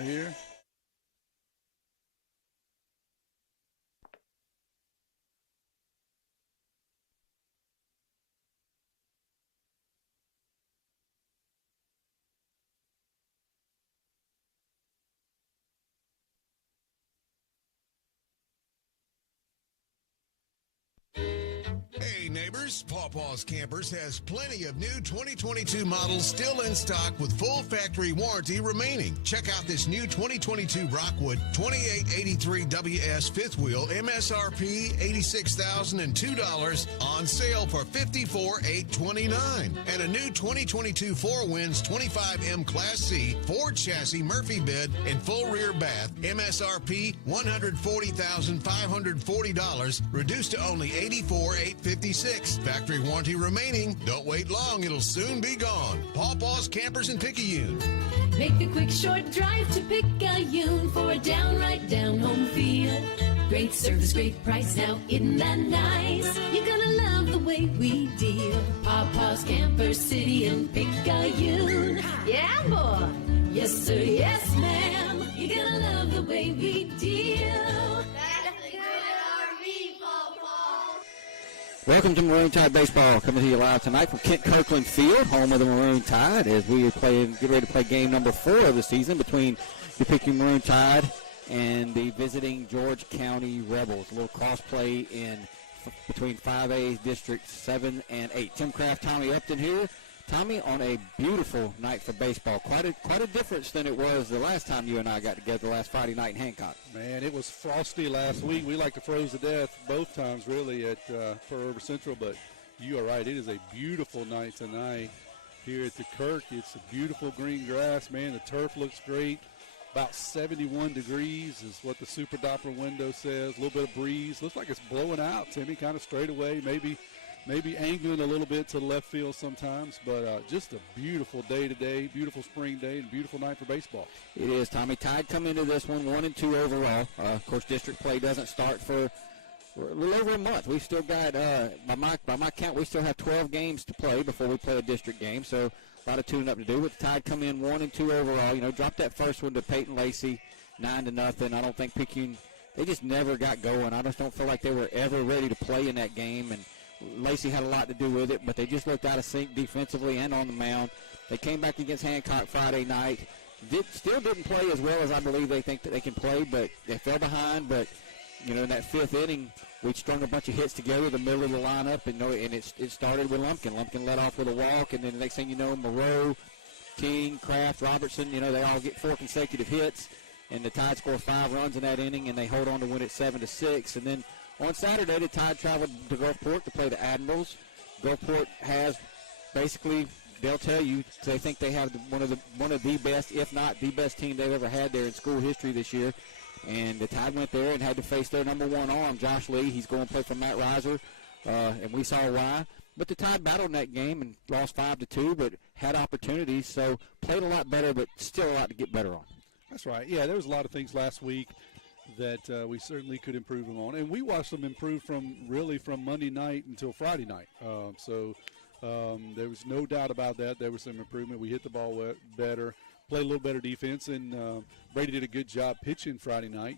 here. Hey neighbors, Pawpaw's Campers has plenty of new 2022 models still in stock with full factory warranty remaining. Check out this new 2022 Rockwood 2883 WS fifth wheel MSRP $86,002 on sale for $54,829. And a new 2022 Four Winds 25M Class C Ford chassis Murphy bed and full rear bath MSRP $140,540 reduced to only $84,856. Factory warranty remaining. Don't wait long. It'll soon be gone. Pawpaw's Campers in Picayune. Make the quick short drive to Picayune for a downright down-home feel. Great service, great price. Now isn't that nice? You're gonna love the way we deal. Pawpaw's Campers City in Picayune. Yeah, boy. Yes, sir. Yes, ma'am. You're gonna love the way we deal. Welcome to Maroon Tide Baseball, coming to you live tonight from Kent Kirkland Field, home of the Maroon Tide, as we get ready to play game number 4 of the season between the Picayune Maroon Tide and the visiting George County Rebels. A little cross-play between 5A Districts 7 and 8. Tim Kraft, Tommy Upton here. Tommy, on a beautiful night for baseball. Quite a difference than it was the last time you and I got together last Friday night in Hancock. Man, it was frosty last week. We like to froze to death both times, really, at Pearl River Central. But you are right. It is a beautiful night tonight here at the Kirk. It's a beautiful green grass, man. The turf looks great. About 71 degrees is what the Super Doppler window says. A little bit of breeze. Looks like it's blowing out, Timmy, kind of straight away. Maybe angling a little bit to the left field sometimes, but just a beautiful day today, beautiful spring day, and beautiful night for baseball. It is, Tommy. Tide come into this one 1-2 overall. Of course, district play doesn't start for a little over a month. We've still got, by my count, we still have 12 games to play before we play a district game, so a lot of tuning up to do. With the Tide come in 1-2 overall, drop that first one to Peyton Lacey, 9-0. I don't think Picayune, they just never got going. I just don't feel like they were ever ready to play in that game, and Lacey had a lot to do with it, but they just looked out of sync defensively and on the mound. They came back against Hancock Friday night. Still didn't play as well as I believe they think that they can play, but they fell behind. But, in that 5th inning, we strung a bunch of hits together, the middle of the lineup, and it started with Lumpkin. Lumpkin led off with a walk, and then the next thing you know, Moreau, King, Kraft, Robertson, they all get 4 consecutive hits, and the Tide score 5 runs in that inning, and they hold on to win it 7-6. And then on Saturday, the Tide traveled to Gulfport to play the Admirals. Gulfport has basically, they'll tell you, they think they have one of the best, if not the best team they've ever had there in school history this year. And the Tide went there and had to face their number 1 arm, Josh Lee. He's going to play for Matt Reiser, and we saw why. But the Tide battled in that game and lost 5-2, but had opportunities, so played a lot better, but still a lot to get better on. That's right. Yeah, there was a lot of things last week that we certainly could improve them on. And we watched them improve from Monday night until Friday night. So there was no doubt about that. There was some improvement. We hit the ball better, played a little better defense, and Brady did a good job pitching Friday night.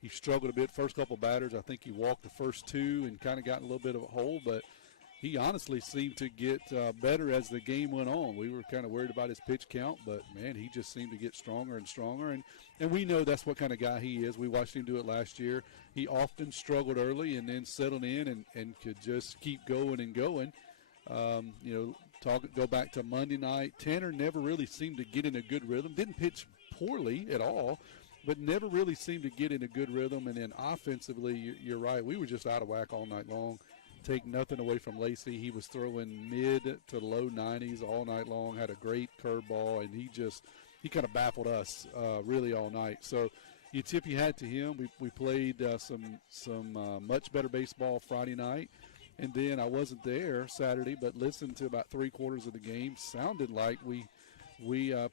He struggled a bit first couple batters. I think he walked the first 2 and kind of got in a little bit of a hole, but he honestly seemed to get better as the game went on. We were kind of worried about his pitch count, but, man, he just seemed to get stronger and stronger. And we know that's what kind of guy he is. We watched him do it last year. He often struggled early and then settled in and could just keep going and going. Go back to Monday night. Tanner never really seemed to get in a good rhythm. Didn't pitch poorly at all, but never really seemed to get in a good rhythm. And then offensively, you're right, we were just out of whack all night long. Take nothing away from Lacey. He was throwing mid to low 90s all night long, had a great curveball, and he kind of baffled us really all night. So you tip your hat to him. We played some much better baseball Friday night. And then I wasn't there Saturday, but listened to about 3/4 of the game. Sounded like we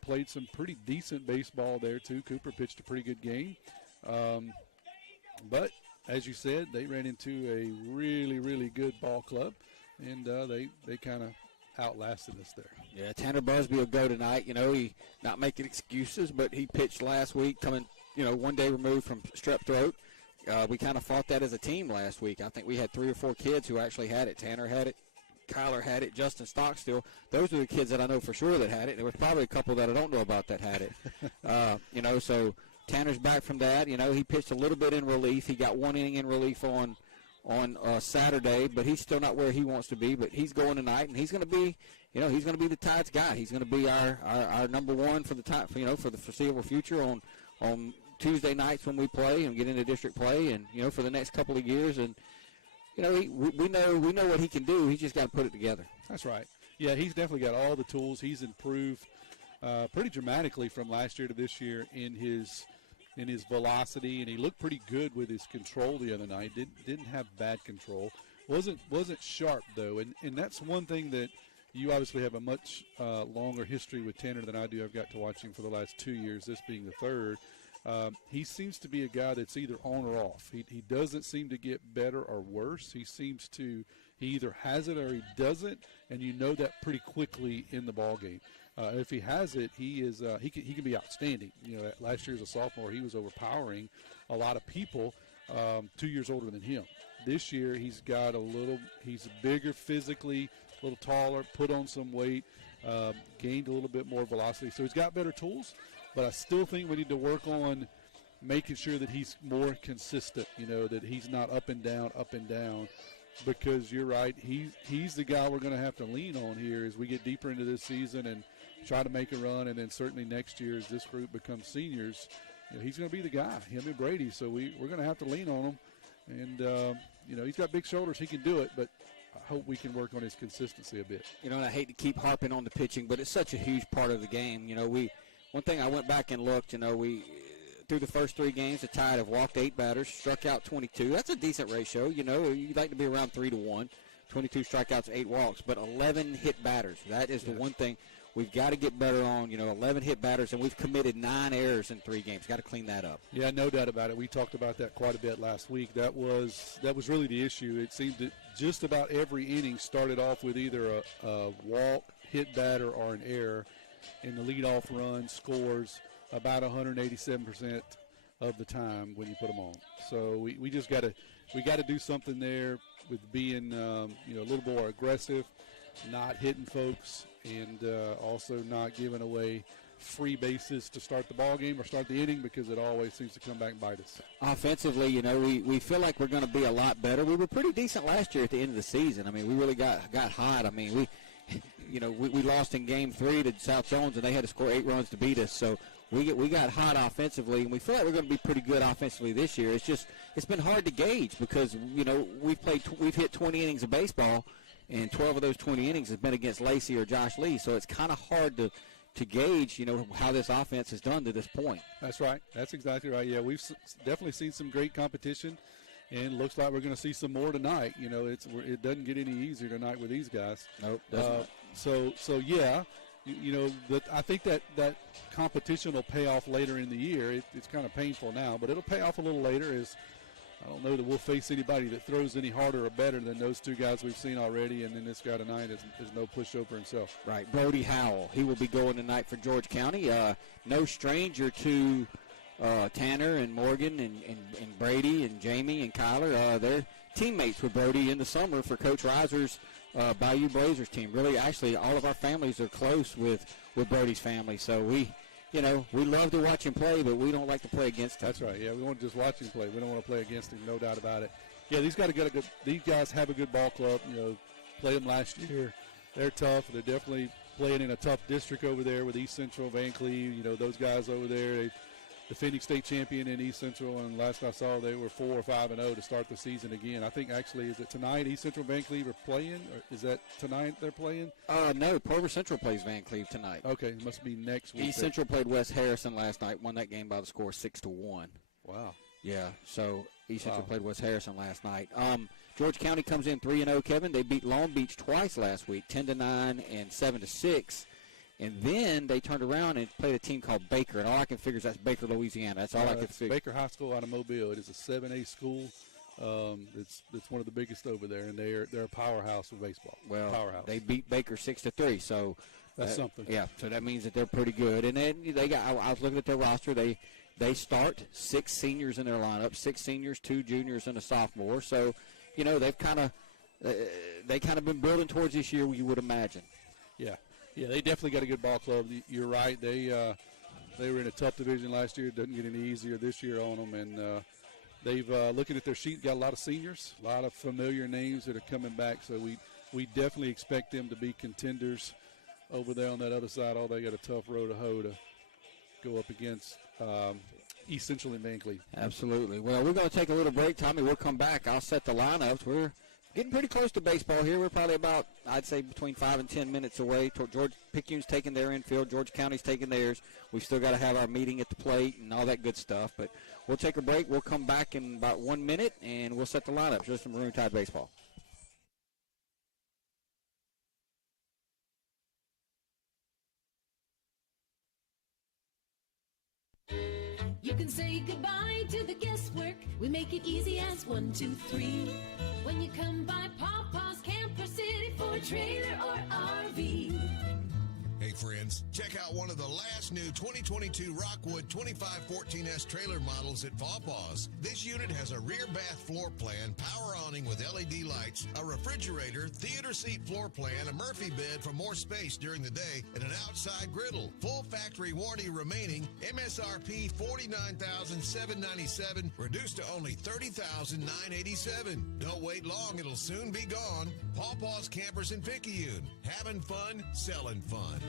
played some pretty decent baseball there, too. Cooper pitched a pretty good game. But as you said, they ran into a really, really good ball club, and they kind of outlasted us there. Yeah, Tanner Busby will go tonight. He not making excuses, but he pitched last week, coming, one day removed from strep throat. We kind of fought that as a team last week. I think we had 3 or 4 kids who actually had it. Tanner had it. Kyler had it. Justin Stockstill. Those are the kids that I know for sure that had it. There was probably a couple that I don't know about that had it. So Tanner's back from that. He pitched a little bit in relief. He got 1 inning in relief on Saturday, but he's still not where he wants to be. But he's going tonight, and he's going to be, he's going to be the Tides guy. He's going to be our number one for the time, for the foreseeable future on Tuesday nights when we play and get into district play, and for the next couple of years. And we know what he can do. He's just got to put it together. That's right. Yeah, he's definitely got all the tools. He's improved pretty dramatically from last year to this year in his velocity, and he looked pretty good with his control the other night. Didn't have bad control. Wasn't sharp though, and that's one thing that you obviously have a much longer history with Tanner than I do. I've got to watch him for the last 2 years, this being the third. He seems to be a guy that's either on or off. He doesn't seem to get better or worse. He either has it or he doesn't, and you know that pretty quickly in the ball game. If he has it, he can be outstanding. Last year as a sophomore, he was overpowering a lot of people 2 years older than him. This year, he's bigger physically, a little taller, put on some weight, gained a little bit more velocity. So he's got better tools. But I still think we need to work on making sure that he's more consistent, that he's not up and down, because you're right. He's the guy we're going to have to lean on here as we get deeper into this season and try to make a run. And then certainly next year as this group becomes seniors, he's going to be the guy, him and Brady. So we're going to have to lean on him. And, he's got big shoulders. He can do it, but I hope we can work on his consistency a bit. And I hate to keep harping on the pitching, but it's such a huge part of the game. One thing I went back and looked, we through the first 3 games, the Tide have walked 8 batters, struck out 22. That's a decent ratio. You'd like to be around 3-1, 22 strikeouts, 8 walks, but 11 hit batters. That is the one thing we've got to get better on. 11 hit batters, and we've committed 9 errors in 3 games. Got to clean that up. Yeah, no doubt about it. We talked about that quite a bit last week. That was really the issue. It seemed that just about every inning started off with either a walk, hit batter, or an error. And the leadoff run scores about 187% of the time when you put them on. So we just got to do something there with being a little more aggressive, not hitting folks, and also not giving away free bases to start the ball game or start the inning, because it always seems to come back and bite us. Offensively, we feel like we're going to be a lot better. We were pretty decent last year at the end of the season. I mean, we really got hot. I mean, we lost in Game 3 to South Jones, and they had to score 8 runs to beat us. So we got hot offensively, and we feel like we're going to be pretty good offensively this year. It's been hard to gauge because we've hit 20 innings of baseball, and 12 of those 20 innings has been against Lacey or Josh Lee. So it's kind of hard to gauge how this offense has done to this point. That's right. That's exactly right. Yeah, we've definitely seen some great competition. And looks like we're going to see some more tonight. It doesn't get any easier tonight with these guys. Nope, doesn't. So yeah, I think that competition will pay off later in the year. It's kind of painful now, but it'll pay off a little later. As I don't know that we'll face anybody that throws any harder or better than those 2 guys we've seen already, and then this guy tonight is no pushover himself. Right, Brody Howell. He will be going tonight for George County. No stranger to Tanner and Morgan and Brady and Jamie and Kyler. They're teammates with Brody in the summer for Coach Reiser's Bayou Blazers team. Really, actually, all of our families are close with Brody's family. So we love to watch him play, but we don't like to play against him. That's right. Yeah, we want to just watch him play. We don't want to play against him, no doubt about it. Yeah, these guys have a good ball club. Played them last year. They're tough. They're definitely playing in a tough district over there with East Central, Van Cleve. Those guys over there. Defending state champion in East Central, and last I saw they were 4 or 5-0 to start the season again. I think actually, is it tonight East Central Van Cleve are playing, or is that tonight they're playing? No, Plover Central plays Van Cleve tonight. Okay, it must be next week. East Central played West Harrison last night, won that game by the score 6-1. Wow. Yeah, so East Central played West Harrison last night. George County comes in 3-0, Kevin. They beat Long Beach twice last week, 10-9 and 7-6. And then they turned around and played a team called Baker. And all I can figure is that's Baker, Louisiana. That's all I can figure. Baker High School out of Mobile. It is a 7A school. It's one of the biggest over there, and they're a powerhouse of baseball. Well, powerhouse. They beat Baker 6-3, so that's something. Yeah, so that means that they're pretty good. And then they got. I was looking at their roster. They start 6 seniors in their lineup, 6 seniors, 2 juniors, and a sophomore. So, they've kind of been building towards this year, you would imagine. Yeah, they definitely got a good ball club. You're right. They were in a tough division last year. It doesn't get any easier this year on them, and they've looking at their sheet, got a lot of seniors, a lot of familiar names that are coming back. So we definitely expect them to be contenders over there on that other side. They got a tough road to hoe to go up against East Central and Bankley. Absolutely. Well, we're going to take a little break, Tommy. We'll come back. I'll set the lineups. We're getting pretty close to baseball here. We're probably about, I'd say, between 5 and 10 minutes away. George Picayune's taking their infield. George County's taking theirs. We've still got to have our meeting at the plate and all that good stuff. But we'll take a break. We'll come back in about 1 minute, and we'll set the lineups just for Maroon Tide baseball. You can say goodbye to the guesswork. We make it easy as 1, 2, 3. When you come by Papa's Camper City for a trailer or RV. Hey friends, check out one of the last new 2022 Rockwood 2514S trailer models at Pawpaw's. This unit has a rear bath floor plan, power awning with LED lights, a refrigerator, theater seat floor plan, a Murphy bed for more space during the day, and an outside griddle. Full factory warranty remaining. MSRP $49,797, reduced to only $30,987. Don't wait long, it'll soon be gone. Pawpaw's Campers in Picayune. Having fun, selling fun.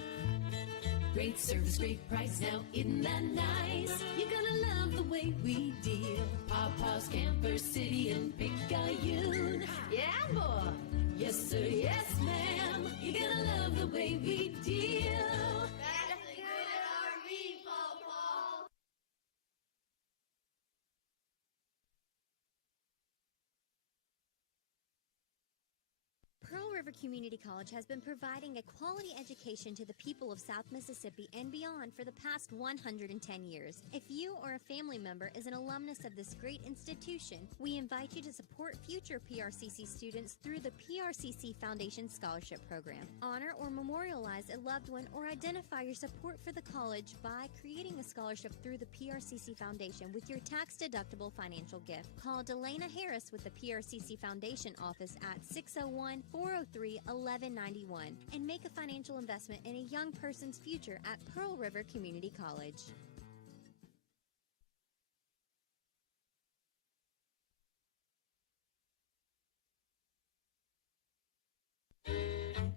Great service, great price, now isn't that nice? You're gonna love the way we deal. Papa's Camper City in Picayune. Yeah, boy. Yes, sir, yes, ma'am. You're gonna love the way we deal. That's a good RV, Papa. Pearl River Community College has been providing a quality education to the people of South Mississippi and beyond for the past 110 years. If you or a family member is an alumnus of this great institution, we invite you to support future PRCC students through the PRCC Foundation Scholarship Program. Honor or memorialize a loved one or identify your support for the college by creating a scholarship through the PRCC Foundation with your tax-deductible financial gift. Call Delana Harris with the PRCC Foundation office at 601-403-1191 and make a financial investment in a young person's future at Pearl River Community College.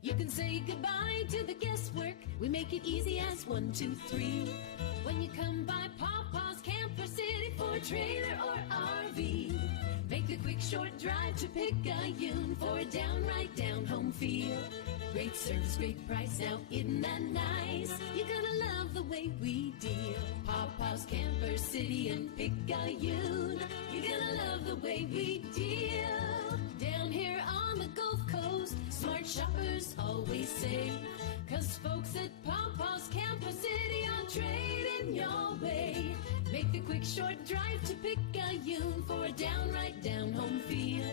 You can say goodbye to the guesswork. We make it easy as 1, 2, 3. When you come by Papa's Camper City for a trailer or RV. Make the quick short drive to Picayune for a downright down-home feel. Great service, great price, now isn't that nice? You're gonna love the way we deal. Papa's Camper City in Picayune. You're gonna love the way we deal. Down here on the Gulf Coast, smart shoppers always save. 'Cause folks at Papa's Camper City are trading your way. Make the quick short drive to Picayune for a downright down-home feel.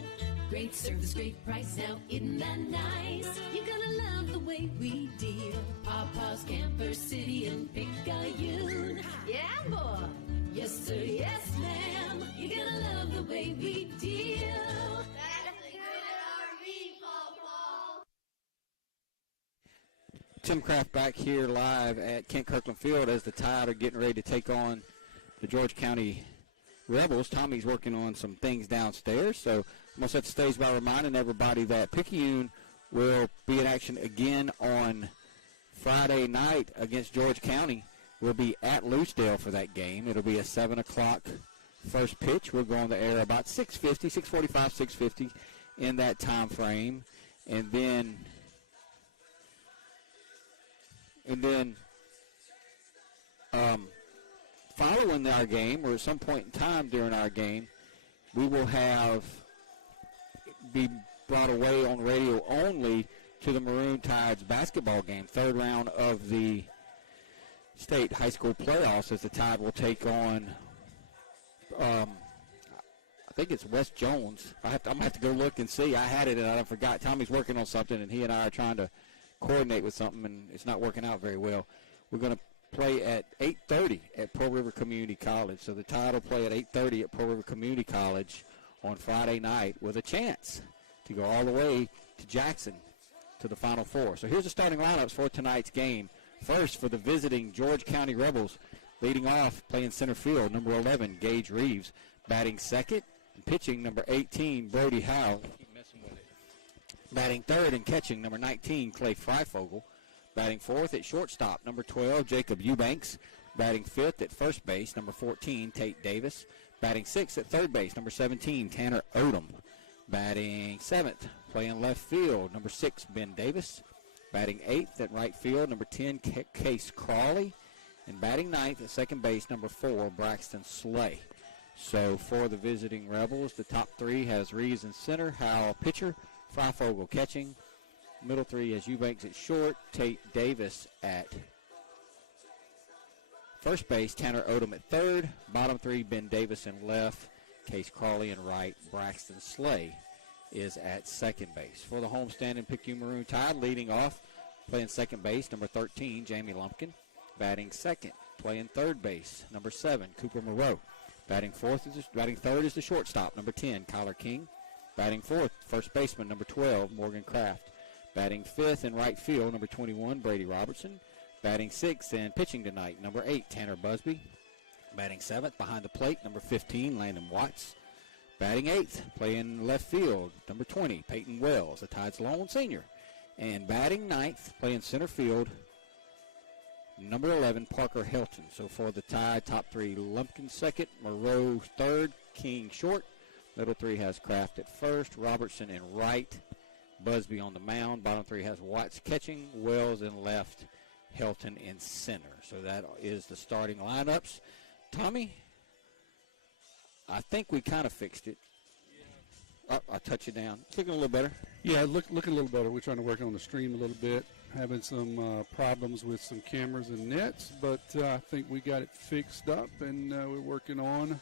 Great service, great price, now isn't that nice? You're gonna love the way we deal. Papa's Camper City in Picayune. Yeah, boy. Yes, sir, yes, ma'am. You're gonna love the way we deal. That's a good RV, Papa. Tim Kraft back here live at Kent Kirkland Field as the Tide are getting ready to take on the George County Rebels. Tommy's working on some things downstairs, so I'm going to set the stage by reminding everybody that Picayune will be in action again on Friday night against George County. We'll be at Loosedale for that game. It'll be a 7 o'clock first pitch. We'll go on the air about 6:50, 6:45, 6:50 in that time frame. And then following our game, or at some point in time during our game, we will be brought away on radio only to the Maroon Tide's basketball game, third round of the state high school playoffs, as the Tide will take on, I think it's West Jones. I'm going to have to go look and see. I had it and I forgot. Tommy's working on something, and he and I are trying to coordinate with something, and it's not working out very well. We're going to play at 8:30 at Pearl River Community College. So the Tide will play at 8:30 at Pearl River Community College on Friday night with a chance to go all the way to Jackson to the Final Four. So here's the starting lineups for tonight's game. First, for the visiting George County Rebels, leading off, playing center field, number 11, Gage Reeves. Batting second and pitching, number 18, Brody Howe. Keep messing with it. Batting third and catching, number 19, Clay Freifogel. Batting fourth at shortstop, number 12, Jacob Eubanks. Batting fifth at first base, number 14, Tate Davis. Batting sixth at third base, number 17, Tanner Odom. Batting seventh, playing left field, number 6, Ben Davis. Batting eighth at right field, number 10, Case Crawley. And batting ninth at second base, number 4, Braxton Slay. So for the visiting Rebels, the top three has Reeves in center, Howell pitcher, Freifogel catching. Middle three has Eubanks at short, Tate Davis at first base, Tanner Odom at third. Bottom three, Ben Davis in left, Case Crawley in right, Braxton Slay is at second base. For the homestand Picayune Maroon Tide, leading off, playing second base, number 13, Jamie Lumpkin. Batting second, playing third base, number 7, Cooper Moreau. Batting third is the shortstop, number 10, Kyler King. Batting fourth, first baseman, number 12, Morgan Kraft. Batting fifth in right field, number 21, Brady Robertson. Batting sixth and pitching tonight, number 8, Tanner Busby. Batting seventh behind the plate, number 15, Landon Watts. Batting eighth, playing left field, number 20, Peyton Wells, the Tide's lone senior. And batting ninth, playing center field, number 11, Parker Helton. So for the Tide, top three, Lumpkin second, Moreau third, King short. Middle three has Kraft at first, Robertson in right, Busby on the mound. Bottom three has Watts catching, Wells in left, Helton in center. So that is the starting lineups. Tommy, I think we kind of fixed it. Oh, I'll touch it down. It's looking a little better. Yeah, looking a little better. We're trying to work on the stream a little bit. Having some problems with some cameras and nets, but I think we got it fixed up, and we're working on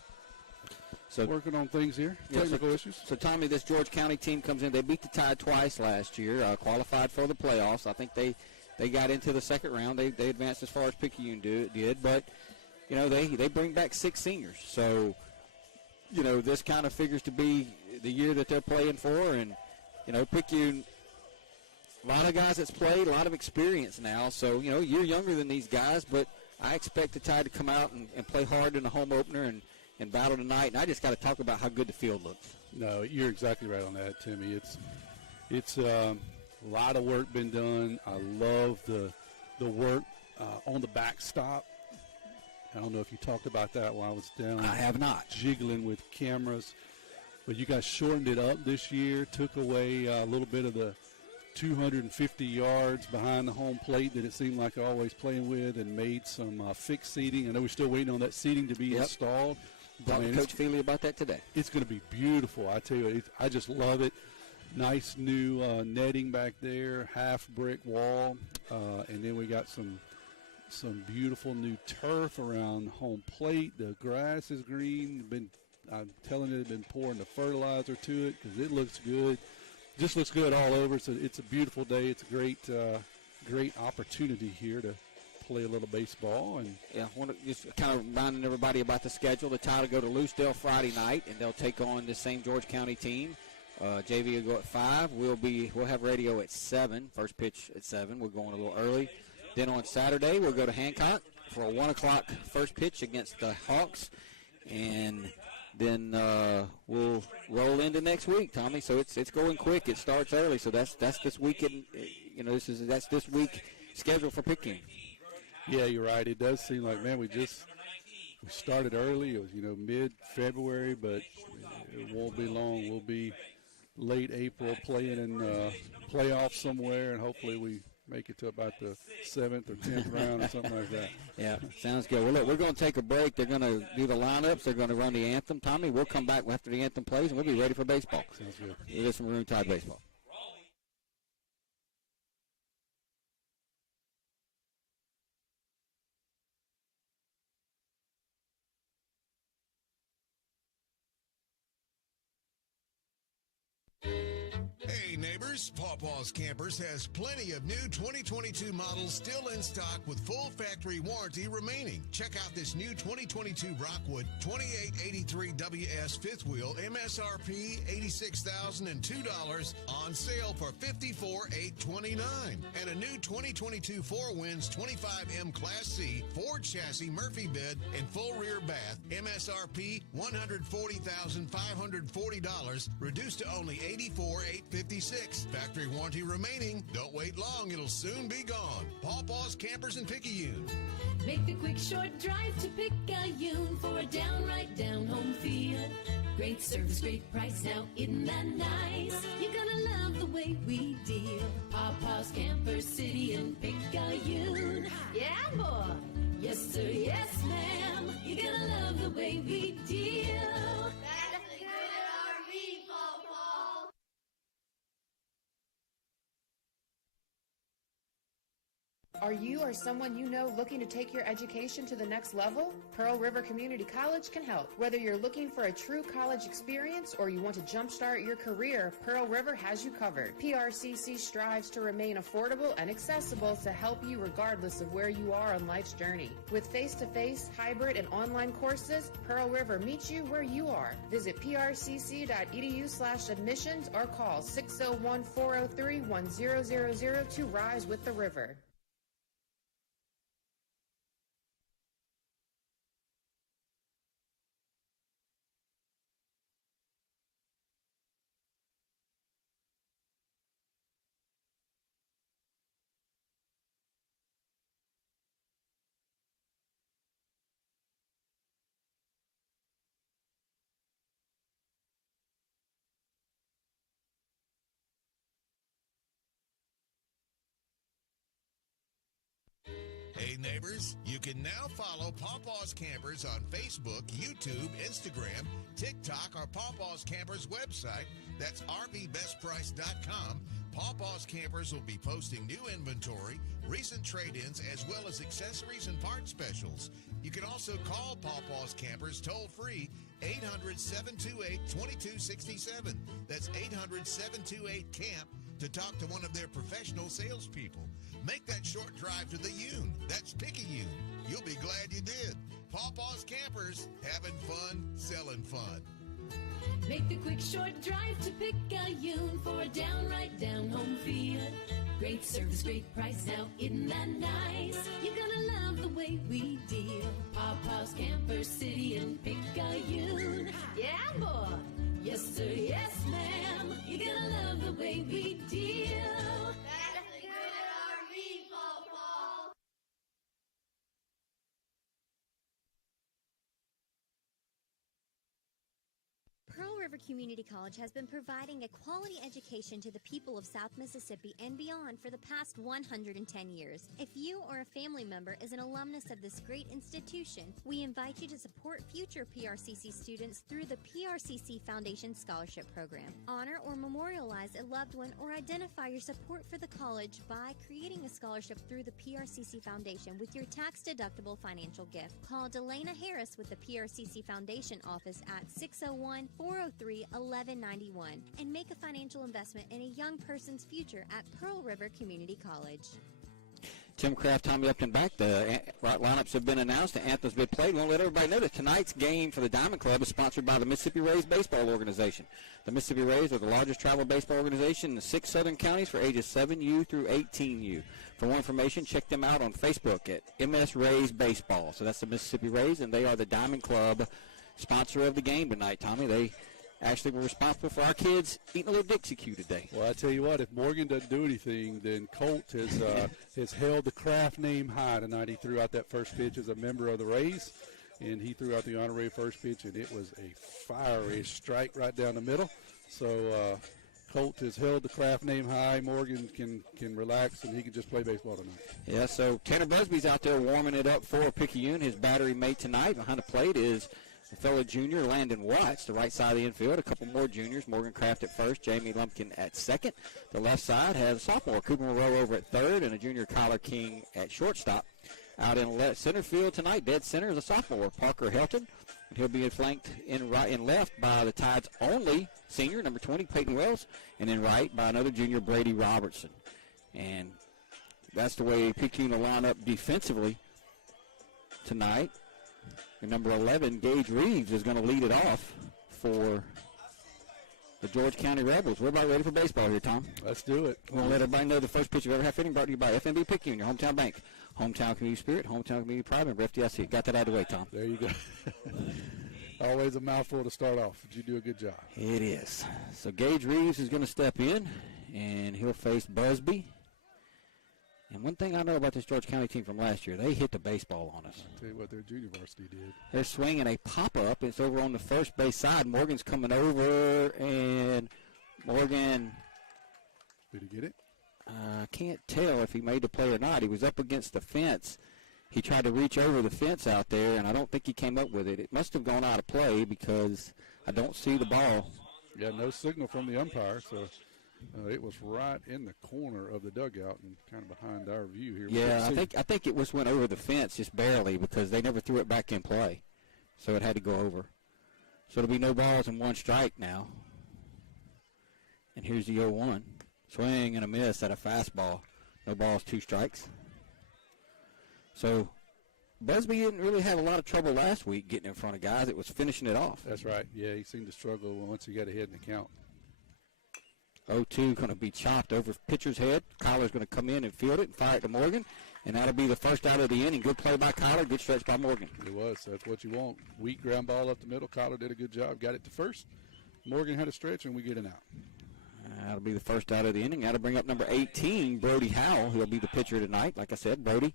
things here. Technical issues. So, Tommy, this George County team comes in. They beat the Tide twice last year, qualified for the playoffs. I think they got into the second round. They advanced as far as Picayune did, but, you know, they bring back 6 seniors. So, you know, this kind of figures to be the year that they're playing for. And, you know, Picayune, a lot of guys that's played, a lot of experience now. So, you know, you're younger than these guys, but I expect the Tide to come out and play hard in the home opener and battle tonight. And I just got to talk about how good the field looks. No, you're exactly right on that, Timmy. It's a lot of work been done. I love the work on the backstop. I don't know if you talked about that while I was down. I have not. Jiggling with cameras. But you guys shortened it up this year, took away a little bit of the 250 yards behind the home plate that it seemed like you're always playing with, and made some fixed seating. I know we're still waiting on that seating to be installed. Talked to Coach Feely about that today. It's going to be beautiful. I tell you, I just love it. Nice new netting back there, half brick wall, and then we got some beautiful new turf around home plate. The grass is green. I'm telling you, been pouring the fertilizer to it because it looks good. Just looks good all over. So it's a beautiful day. It's a great opportunity here to play a little baseball. And yeah, I want to just kind of reminding everybody about the schedule. The Tide will go to Lucedale Friday night, and they'll take on the same George County team. JV will go at 5. We'll have radio at 7. First pitch at 7. We're going a little early. Then on Saturday, we'll go to Hancock for a 1 o'clock first pitch against the Hawks, and then we'll roll into next week, Tommy. So it's going quick. It starts early. So that's this weekend. You know, that's this week scheduled for Picayune. Yeah, you're right. It does seem like, man, we started early. It was, you know, mid-February, but it won't be long. We'll be late April playing in playoffs somewhere, and hopefully we make it to about the 7th or 10th round or something like that. Yeah, sounds good. Well, look, we're going to take a break. They're going to do the lineups. They're going to run the anthem. Tommy, we'll come back after the anthem plays, and we'll be ready for baseball. Sounds good. It is some Maroon Tide baseball. neighbors, Pawpaw's Campers has plenty of new 2022 models still in stock with full factory warranty remaining. Check out this new 2022 Rockwood 2883 WS fifth wheel MSRP $86,002 on sale for $54,829. And a new 2022 Four Winds 25M Class C Ford chassis Murphy bed and full rear bath MSRP $140,540 reduced to only $84,856. Factory warranty remaining. Don't wait long. It'll soon be gone. Pawpaw's Campers in Picayune. Make the quick short drive to Picayune for a downright down-home feel. Great service, great price, now isn't that nice? You're gonna love the way we deal. Pawpaw's Camper City in Picayune. Yeah, boy. Yes, sir, yes, ma'am. You're gonna love the way we deal. That's a good RV, Pawpaw. Are you or someone you know looking to take your education to the next level? Pearl River Community College can help. Whether you're looking for a true college experience or you want to jumpstart your career, Pearl River has you covered. PRCC strives to remain affordable and accessible to help you regardless of where you are on life's journey. With face-to-face, hybrid, and online courses, Pearl River meets you where you are. Visit prcc.edu/admissions or call 601-403-1000 to rise with the river. Hey neighbors, you can now follow Pawpaw's Campers on Facebook, YouTube, Instagram, TikTok, or Pawpaw's Campers website. That's rvbestprice.com. Pawpaw's Campers will be posting new inventory, recent trade-ins, as well as accessories and part specials. You can also call Pawpaw's Campers toll-free, 800-728-2267. That's 800-728-CAMP to talk to one of their professional salespeople. Make that short drive to the Yune. That's Picayune. You'll be glad you did. Pawpaw's Campers, having fun, selling fun. Make the quick short drive to Picayune for a downright down-home feel. Great service, great price, now isn't that nice? You're gonna love the way we deal. Pawpaw's Camper City in Picayune. Yeah, boy. Yes, sir, yes, ma'am. You're gonna love the way we deal. That's a good RV, Pawpaw. Pearl River Community College has been providing a quality education to the people of South Mississippi and beyond for the past 110 years. If you or a family member is an alumnus of this great institution, we invite you to support future PRCC students through the PRCC Foundation Scholarship Program. Honor or memorialize a loved one or identify your support for the college by creating a scholarship through the PRCC Foundation with your tax-deductible financial gift. Call Delana Harris with the PRCC Foundation office at 601-403-1191 and make a financial investment in a young person's future at Pearl River Community College. Tim Kraft, Tommy Upton back. The lineups have been announced. The anthem's been played. We want to let everybody know that tonight's game for the Diamond Club is sponsored by the Mississippi Rays Baseball Organization. The Mississippi Rays are the largest travel baseball organization in the 6 southern counties for ages 7U through 18U. For more information, check them out on Facebook at MS Rays Baseball. So that's the Mississippi Rays, and they are the Diamond Club sponsor of the game tonight, Tommy. They actually were responsible for our kids eating a little Dixie Q today. Well, I tell you what, if Morgan doesn't do anything, then Colt has held the Kraft name high tonight. He threw out that first pitch as a member of the Rays, and he threw out the honorary first pitch, and it was a fiery strike right down the middle. So Colt has held the Kraft name high. Morgan can relax, and he can just play baseball tonight. Yeah, so Tanner Busby's out there warming it up for Picayune. His battery mate tonight behind the plate is the fellow junior, Landon Watts, the right side of the infield. A couple more juniors, Morgan Kraft at first, Jamie Lumpkin at second. The left side has a sophomore, Cooper Moreau over at third, and a junior, Kyler King at shortstop. Out in center field tonight, dead center is a sophomore, Parker Helton. And he'll be flanked in right and left by the Tide's only senior, number 20, Peyton Wells, and then right by another junior, Brady Robertson. And that's the way Picayune will line up defensively tonight. And number 11, Gage Reeves, is going to lead it off for the George County Rebels. We're about ready for baseball here, Tom. Let's do it. We'll let everybody know the first pitch of every half inning brought to you by FNB Picayune, your hometown bank, hometown community spirit, hometown community pride, and FDIC. Got that out of the way, Tom. There you go. Always a mouthful to start off, but you do a good job. It is. So Gage Reeves is going to step in, and he'll face Busby. And one thing I know about this George County team from last year, they hit the baseball on us. I'll tell you what, their junior varsity did. They're swinging a pop-up. It's over on the first base side. Morgan's coming over, and Morgan, Did he get it? I can't tell if he made the play or not. He was up against the fence. He tried to reach over the fence out there, and I don't think he came up with it. It must have gone out of play because I don't see the ball. Yeah, no signal from the umpire, so it was right in the corner of the dugout and kind of behind our view here. Yeah, I think it went over the fence just barely because they never threw it back in play, so it had to go over. So it'll be no balls and one strike now. And here's the 0-1. Swing and a miss at a fastball. No balls, 2 strikes. So Busby didn't really have a lot of trouble last week getting in front of guys. It was finishing it off. That's right. Yeah, he seemed to struggle once he got ahead in the count. 0-2 going to be chopped over pitcher's head. Kyler's going to come in and field it and fire it to Morgan. And that'll be the first out of the inning. Good play by Kyler. Good stretch by Morgan. It was. That's what you want. Weak ground ball up the middle. Kyler did a good job. Got it to first. Morgan had a stretch, and we get an out. That'll be the first out of the inning. That'll bring up number 18, Brody Howell. He'll be the pitcher tonight. Like I said, Brody,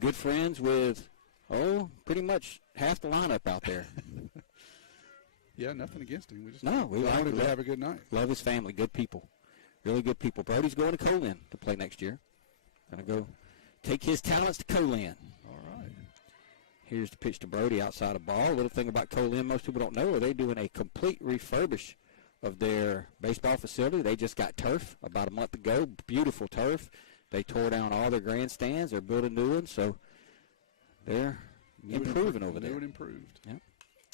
good friends with, pretty much half the lineup out there. Yeah, nothing against him. We just we wanted him to have a good night. Love his family. Good people. Really good people. Brody's going to Colin to play next year. Going to go take his talents to Colin. All right. Here's the pitch to Brody outside of ball. A little thing about Colin most people don't know, they're doing a complete refurbish of their baseball facility. They just got turf about a month ago. Beautiful turf. They tore down all their grandstands. They're building new ones, so they're improving over there. New and improved. Yeah.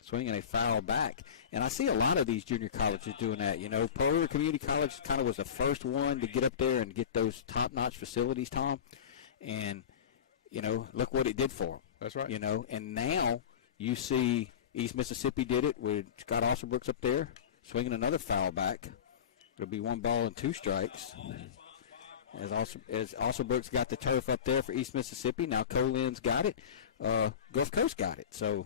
Swinging a foul back. And I see a lot of these junior colleges doing that. You know, Pearl River Community College kind of was the first one to get up there and get those top-notch facilities, Tom. And, you know, look what it did for them. That's right. You know, and now you see East Mississippi did it with Scott Osserbrooks up there, swinging another foul back. It'll be 1 ball and 2 strikes. As Osserbrooks got the turf up there for East Mississippi, now Colin's got it. Gulf Coast got it. So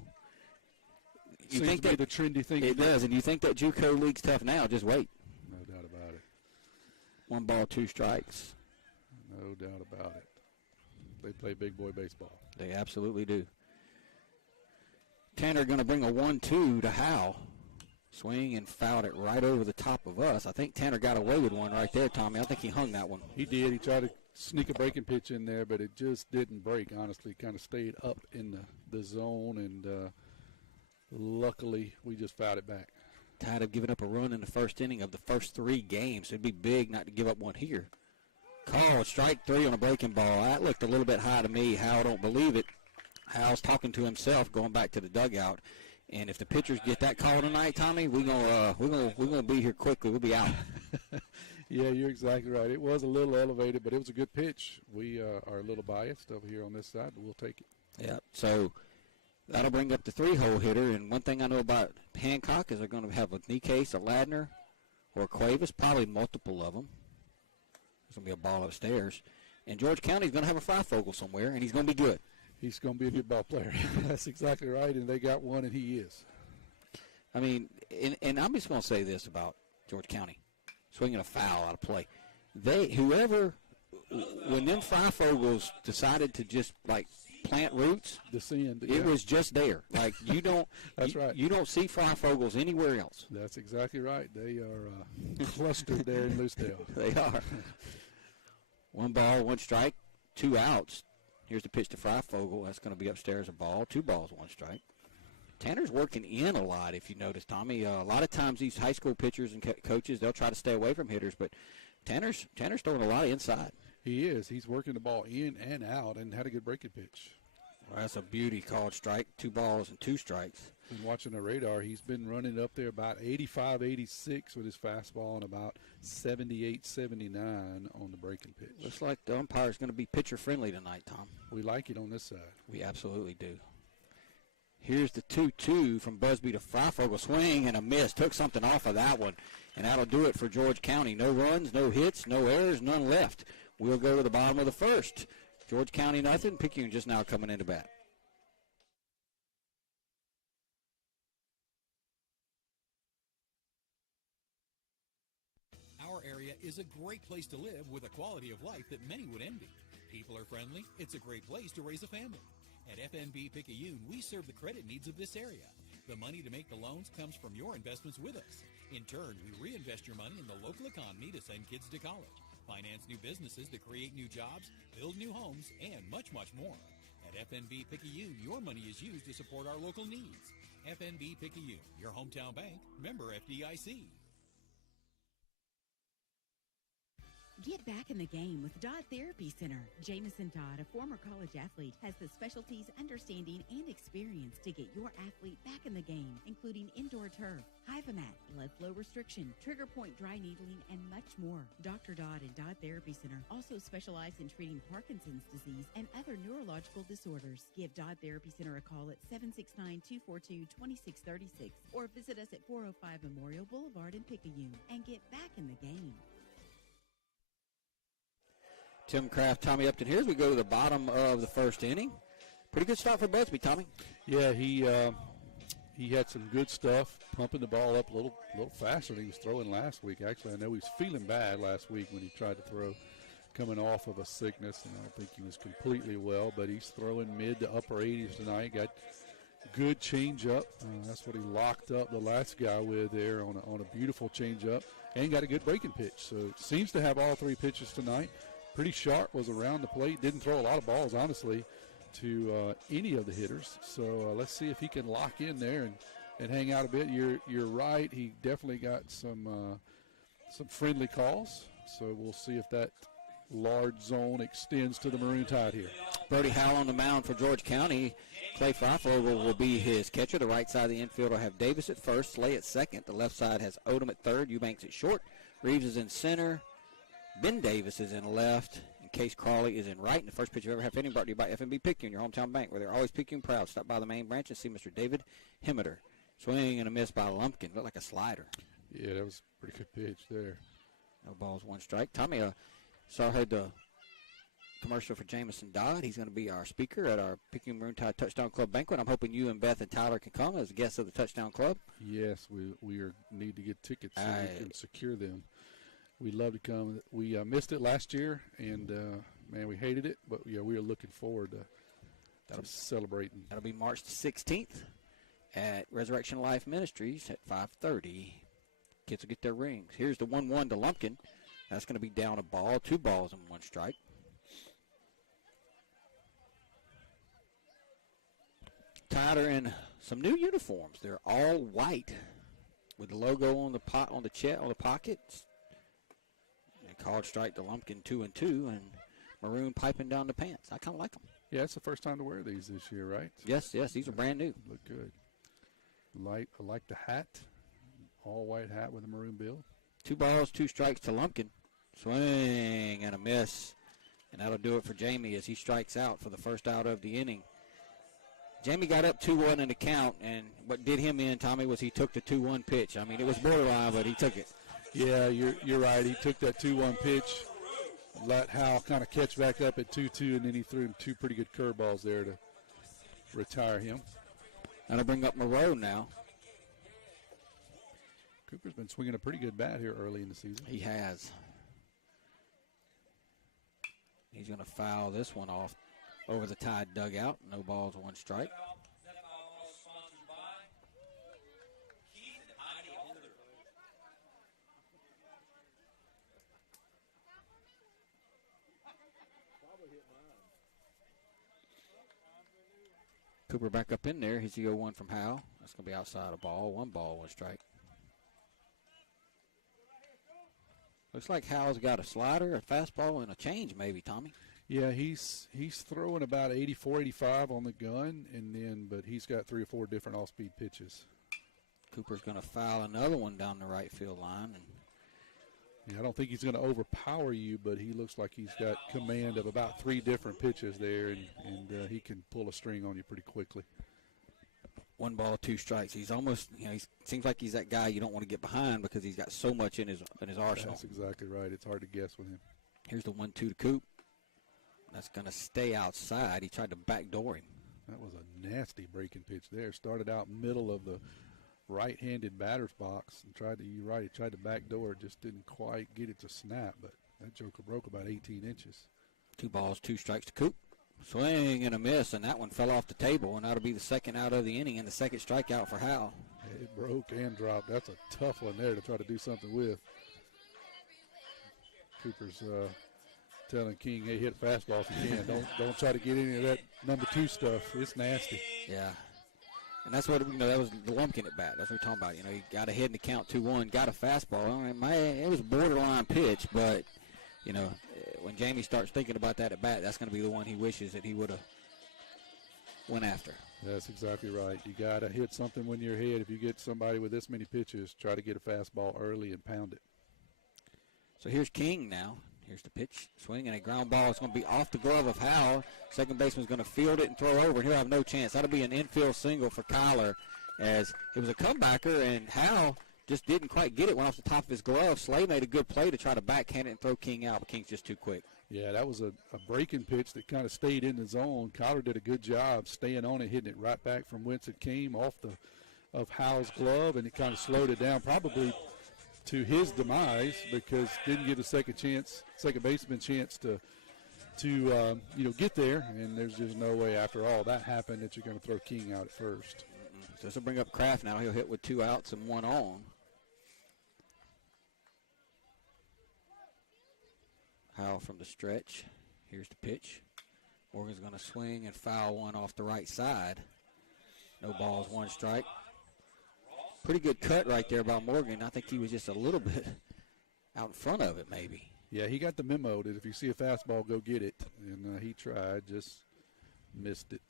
you Seems think to be that the trendy thing. it does, and you think that JUCO league's tough now? Just wait. No doubt about it. 1 ball, 2 strikes. No doubt about it. They play big boy baseball. They absolutely do. Tanner going to bring a 1-2 to Howe. Swing and fouled it right over the top of us. I think Tanner got away with one right there, Tommy. I think he hung that one. He did. He tried to sneak a breaking pitch in there, but it just didn't break, honestly. Kind of stayed up in the zone, and luckily we just fouled it back. Tide have given up a run in the first inning of the first 3 games. It'd be big not to give up one here. Call, strike 3 on a breaking ball. That looked a little bit high to me. Howell don't believe it. Howell's talking to himself, going back to the dugout. And if the pitchers get that call tonight, Tommy, we're gonna be here quickly. We'll be out. Yeah, you're exactly right. It was a little elevated, but it was a good pitch. We are a little biased over here on this side, but we'll take it. Yeah. So that'll bring up the 3-hole hitter. And one thing I know about Hancock is they're going to have a Nikes, a Ladner, or a Cuevas, probably multiple of them. There's going to be a ball upstairs. And George County's going to have a Freifogel somewhere, and he's going to be good. He's going to be a good ball player. That's exactly right, and they got one, and he is. I mean, and I'm just going to say this about George County, swinging a foul out of play. When them Freifogels decided to just, like, plant roots, Descend, it was just there. Like, you don't That's right. You don't see Freifogels anywhere else. That's exactly right. They are clustered there in Loosedale. They are. 1 ball, 1 strike, 2 outs. Here's the pitch to Freifogel. That's going to be upstairs a ball. 2 balls, 1 strike. Tanner's working in a lot, if you notice, Tommy. A lot of times these high school pitchers and coaches, they'll try to stay away from hitters, but Tanner's throwing a lot of inside. He is. He's working the ball in and out and had a good breaking pitch. Well, that's a beauty called strike. 2 balls and 2 strikes. Been watching the radar. He's been running up there about 85, 86 with his fastball and about 78, 79 on the breaking pitch. Looks like the umpire's going to be pitcher friendly tonight, Tom. We like it on this side. We absolutely do. Here's the 2-2 from Busby to Freifogel. Swing and a miss. Took something off of that one, and that'll do it for George County. No runs, no hits, no errors, none left. We'll go to the bottom of the first. George County nothing. Picayune just now coming into bat. Our area is a great place to live with a quality of life that many would envy. People are friendly. It's a great place to raise a family. At FNB Picayune, we serve the credit needs of this area. The money to make the loans comes from your investments with us. In turn, we reinvest your money in the local economy to send kids to college, finance new businesses to create new jobs, build new homes, and much, much more. At FNB Picayune, your money is used to support our local needs. FNB Picayune, your hometown bank, member FDIC. Get back in the game with Dodd Therapy Center. Jamison Dodd, a former college athlete, has the specialties, understanding, and experience to get your athlete back in the game, including indoor turf, Hyvamat, blood flow restriction, trigger point dry needling, and much more. Dr. Dodd and Dodd Therapy Center also specialize in treating Parkinson's disease and other neurological disorders. Give Dodd Therapy Center a call at 769-242-2636 or visit us at 405 Memorial Boulevard in Picayune and get back in the game. Tim Kraft, Tommy Upton here as we go to the bottom of the first inning. Pretty good start for Busby, Tommy. Yeah, he had some good stuff, pumping the ball up a little faster than he was throwing last week. Actually, I know he was feeling bad last week when he tried to throw coming off of a sickness, and I don't think he was completely well, but he's throwing mid to upper 80s tonight. Got good changeup. That's what he locked up the last guy with there on a beautiful changeup, and got a good breaking pitch. So seems to have all 3 pitches tonight. Pretty sharp, was around the plate. Didn't throw a lot of balls, honestly, to any of the hitters. So let's see if he can lock in there and hang out a bit. You're right. He definitely got some friendly calls. So we'll see if that large zone extends to the Maroon Tide here. Brody Howell on the mound for George County. Clay Freifogel will be his catcher. The right side of the infield will have Davis at first, Slay at second. The left side has Odom at third, Eubanks at short. Reeves is in center. Ben Davis is in left, and Case Crawley is in right. And the first pitch you've ever had any brought to you by FNB Picayune, your hometown bank, where they're always Picayune proud. Stop by the main branch and see Mr. David Himmeter. Swing and a miss by Lumpkin. Looked like a slider. Yeah, that was a pretty good pitch there. No balls, 1 strike. Tommy, heard the commercial for Jamison Dodd. He's going to be our speaker at our Picayune Maroon Tide Touchdown Club banquet. I'm hoping you and Beth and Tyler can come as guests of the Touchdown Club. Yes, we need to get tickets so we can secure them. We'd love to come. We missed it last year, and, man, we hated it. But, yeah, we are looking forward to celebrating. That'll be March the 16th at Resurrection Life Ministries at 5:30. Kids will get their rings. Here's the 1-1 to Lumpkin. That's going to be down a ball, 2 balls and 1 strike. Tide are in some new uniforms. They're all white with the logo on the pockets. Called strike to Lumpkin 2-2, and maroon piping down the pants. I kind of like them. Yeah, it's the first time to wear these this year, right? Yes, these are brand new. Look good. I like the hat, all white hat with a maroon bill. 2 balls, 2 strikes to Lumpkin. Swing and a miss, and that'll do it for Jamie as he strikes out for the first out of the inning. Jamie got up 2-1 in the count, and what did him in, Tommy, was he took the 2-1 pitch. I mean, it was borderline, but he took it. Yeah, you're right. He took that 2-1 pitch, let Howell kind of catch back up at 2-2, and then he threw him 2 pretty good curveballs there to retire him. That'll bring up Moreau now. Cooper's been swinging a pretty good bat here early in the season. He has. He's going to foul this one off over the Tide dugout. No balls, 1 strike. Cooper back up in there. He's the 0-1 from Howell. That's going to be outside a ball. 1 ball, 1 strike. Looks like Howell's got a slider, a fastball, and a change maybe, Tommy. Yeah, he's throwing about 84, 85 on the gun, but he's got 3 or 4 different off-speed pitches. Cooper's going to foul another one down the right field line. And yeah, I don't think he's going to overpower you, but he looks like he's got command of about 3 different pitches there, and he can pull a string on you pretty quickly. 1 ball, 2 strikes. He's almost, he seems like he's that guy you don't want to get behind because he's got so much in his arsenal. That's exactly right. It's hard to guess with him. Here's the 1-2 to Coop. That's going to stay outside. He tried to backdoor him. That was a nasty breaking pitch there. Started out middle of the right-handed batter's box and he tried to backdoor it, just didn't quite get it to snap, but that joker broke about 18 inches. 2 balls, 2 strikes to Coop. Swing and a miss, and that one fell off the table, and that'll be the second out of the inning and the second strikeout for Howell. It broke and dropped. That's a tough one there to try to do something with. Cooper's telling King, hey, hit a fastball if you can. Don't try to get any of that number 2 stuff. It's nasty. Yeah. And that's what, that was the Lumpkin at bat. That's what we're talking about. He got ahead in the count 2-1, got a fastball. I mean, it was a borderline pitch, but, when Jamie starts thinking about that at bat, that's going to be the one he wishes that he would have went after. That's exactly right. You got to hit something when you're ahead. If you get somebody with this many pitches, try to get a fastball early and pound it. So here's King now. Here's the pitch, swing, and a ground ball. It's going to be off the glove of Howell. Second baseman's going to field it and throw over, and he'll have no chance. That'll be an infield single for Kyler, as it was a comebacker, and Howell just didn't quite get it. Went off the top of his glove. Slay made a good play to try to backhand it and throw King out, but King's just too quick. Yeah, that was a breaking pitch that kind of stayed in the zone. Kyler did a good job staying on it, hitting it right back from whence it came, off of Howell's glove, and it kind of slowed it down, probably to his demise, because didn't give the second baseman chance to get there, and there's just no way after all that happened that you're going to throw King out at first. So this will bring up Kraft now. He'll hit with 2 outs and 1 on. Howell from the stretch. Here's the pitch. Morgan's going to swing and foul one off the right side. No balls, 1 strike. Pretty good cut right there by Morgan. I think he was just a little bit out in front of it maybe. Yeah, he got the memo that if you see a fastball, go get it. And he tried, just missed it.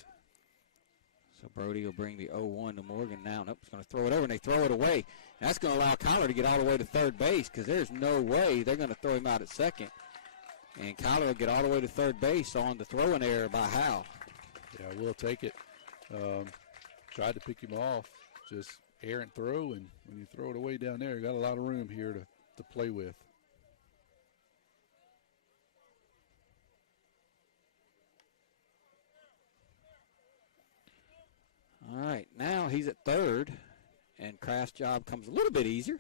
So Brody will bring the 0-1 to Morgan now. Nope, he's going to throw it over, and they throw it away. And that's going to allow Kyler to get all the way to third base, because there's no way they're going to throw him out at second. And Kyler will get all the way to third base on the throwing error by Howell. Yeah, we'll take it. Tried to pick him off, just errant throw, and when you throw it away down there, you got a lot of room here to play with. All right, now he's at third, and Kraft's job comes a little bit easier.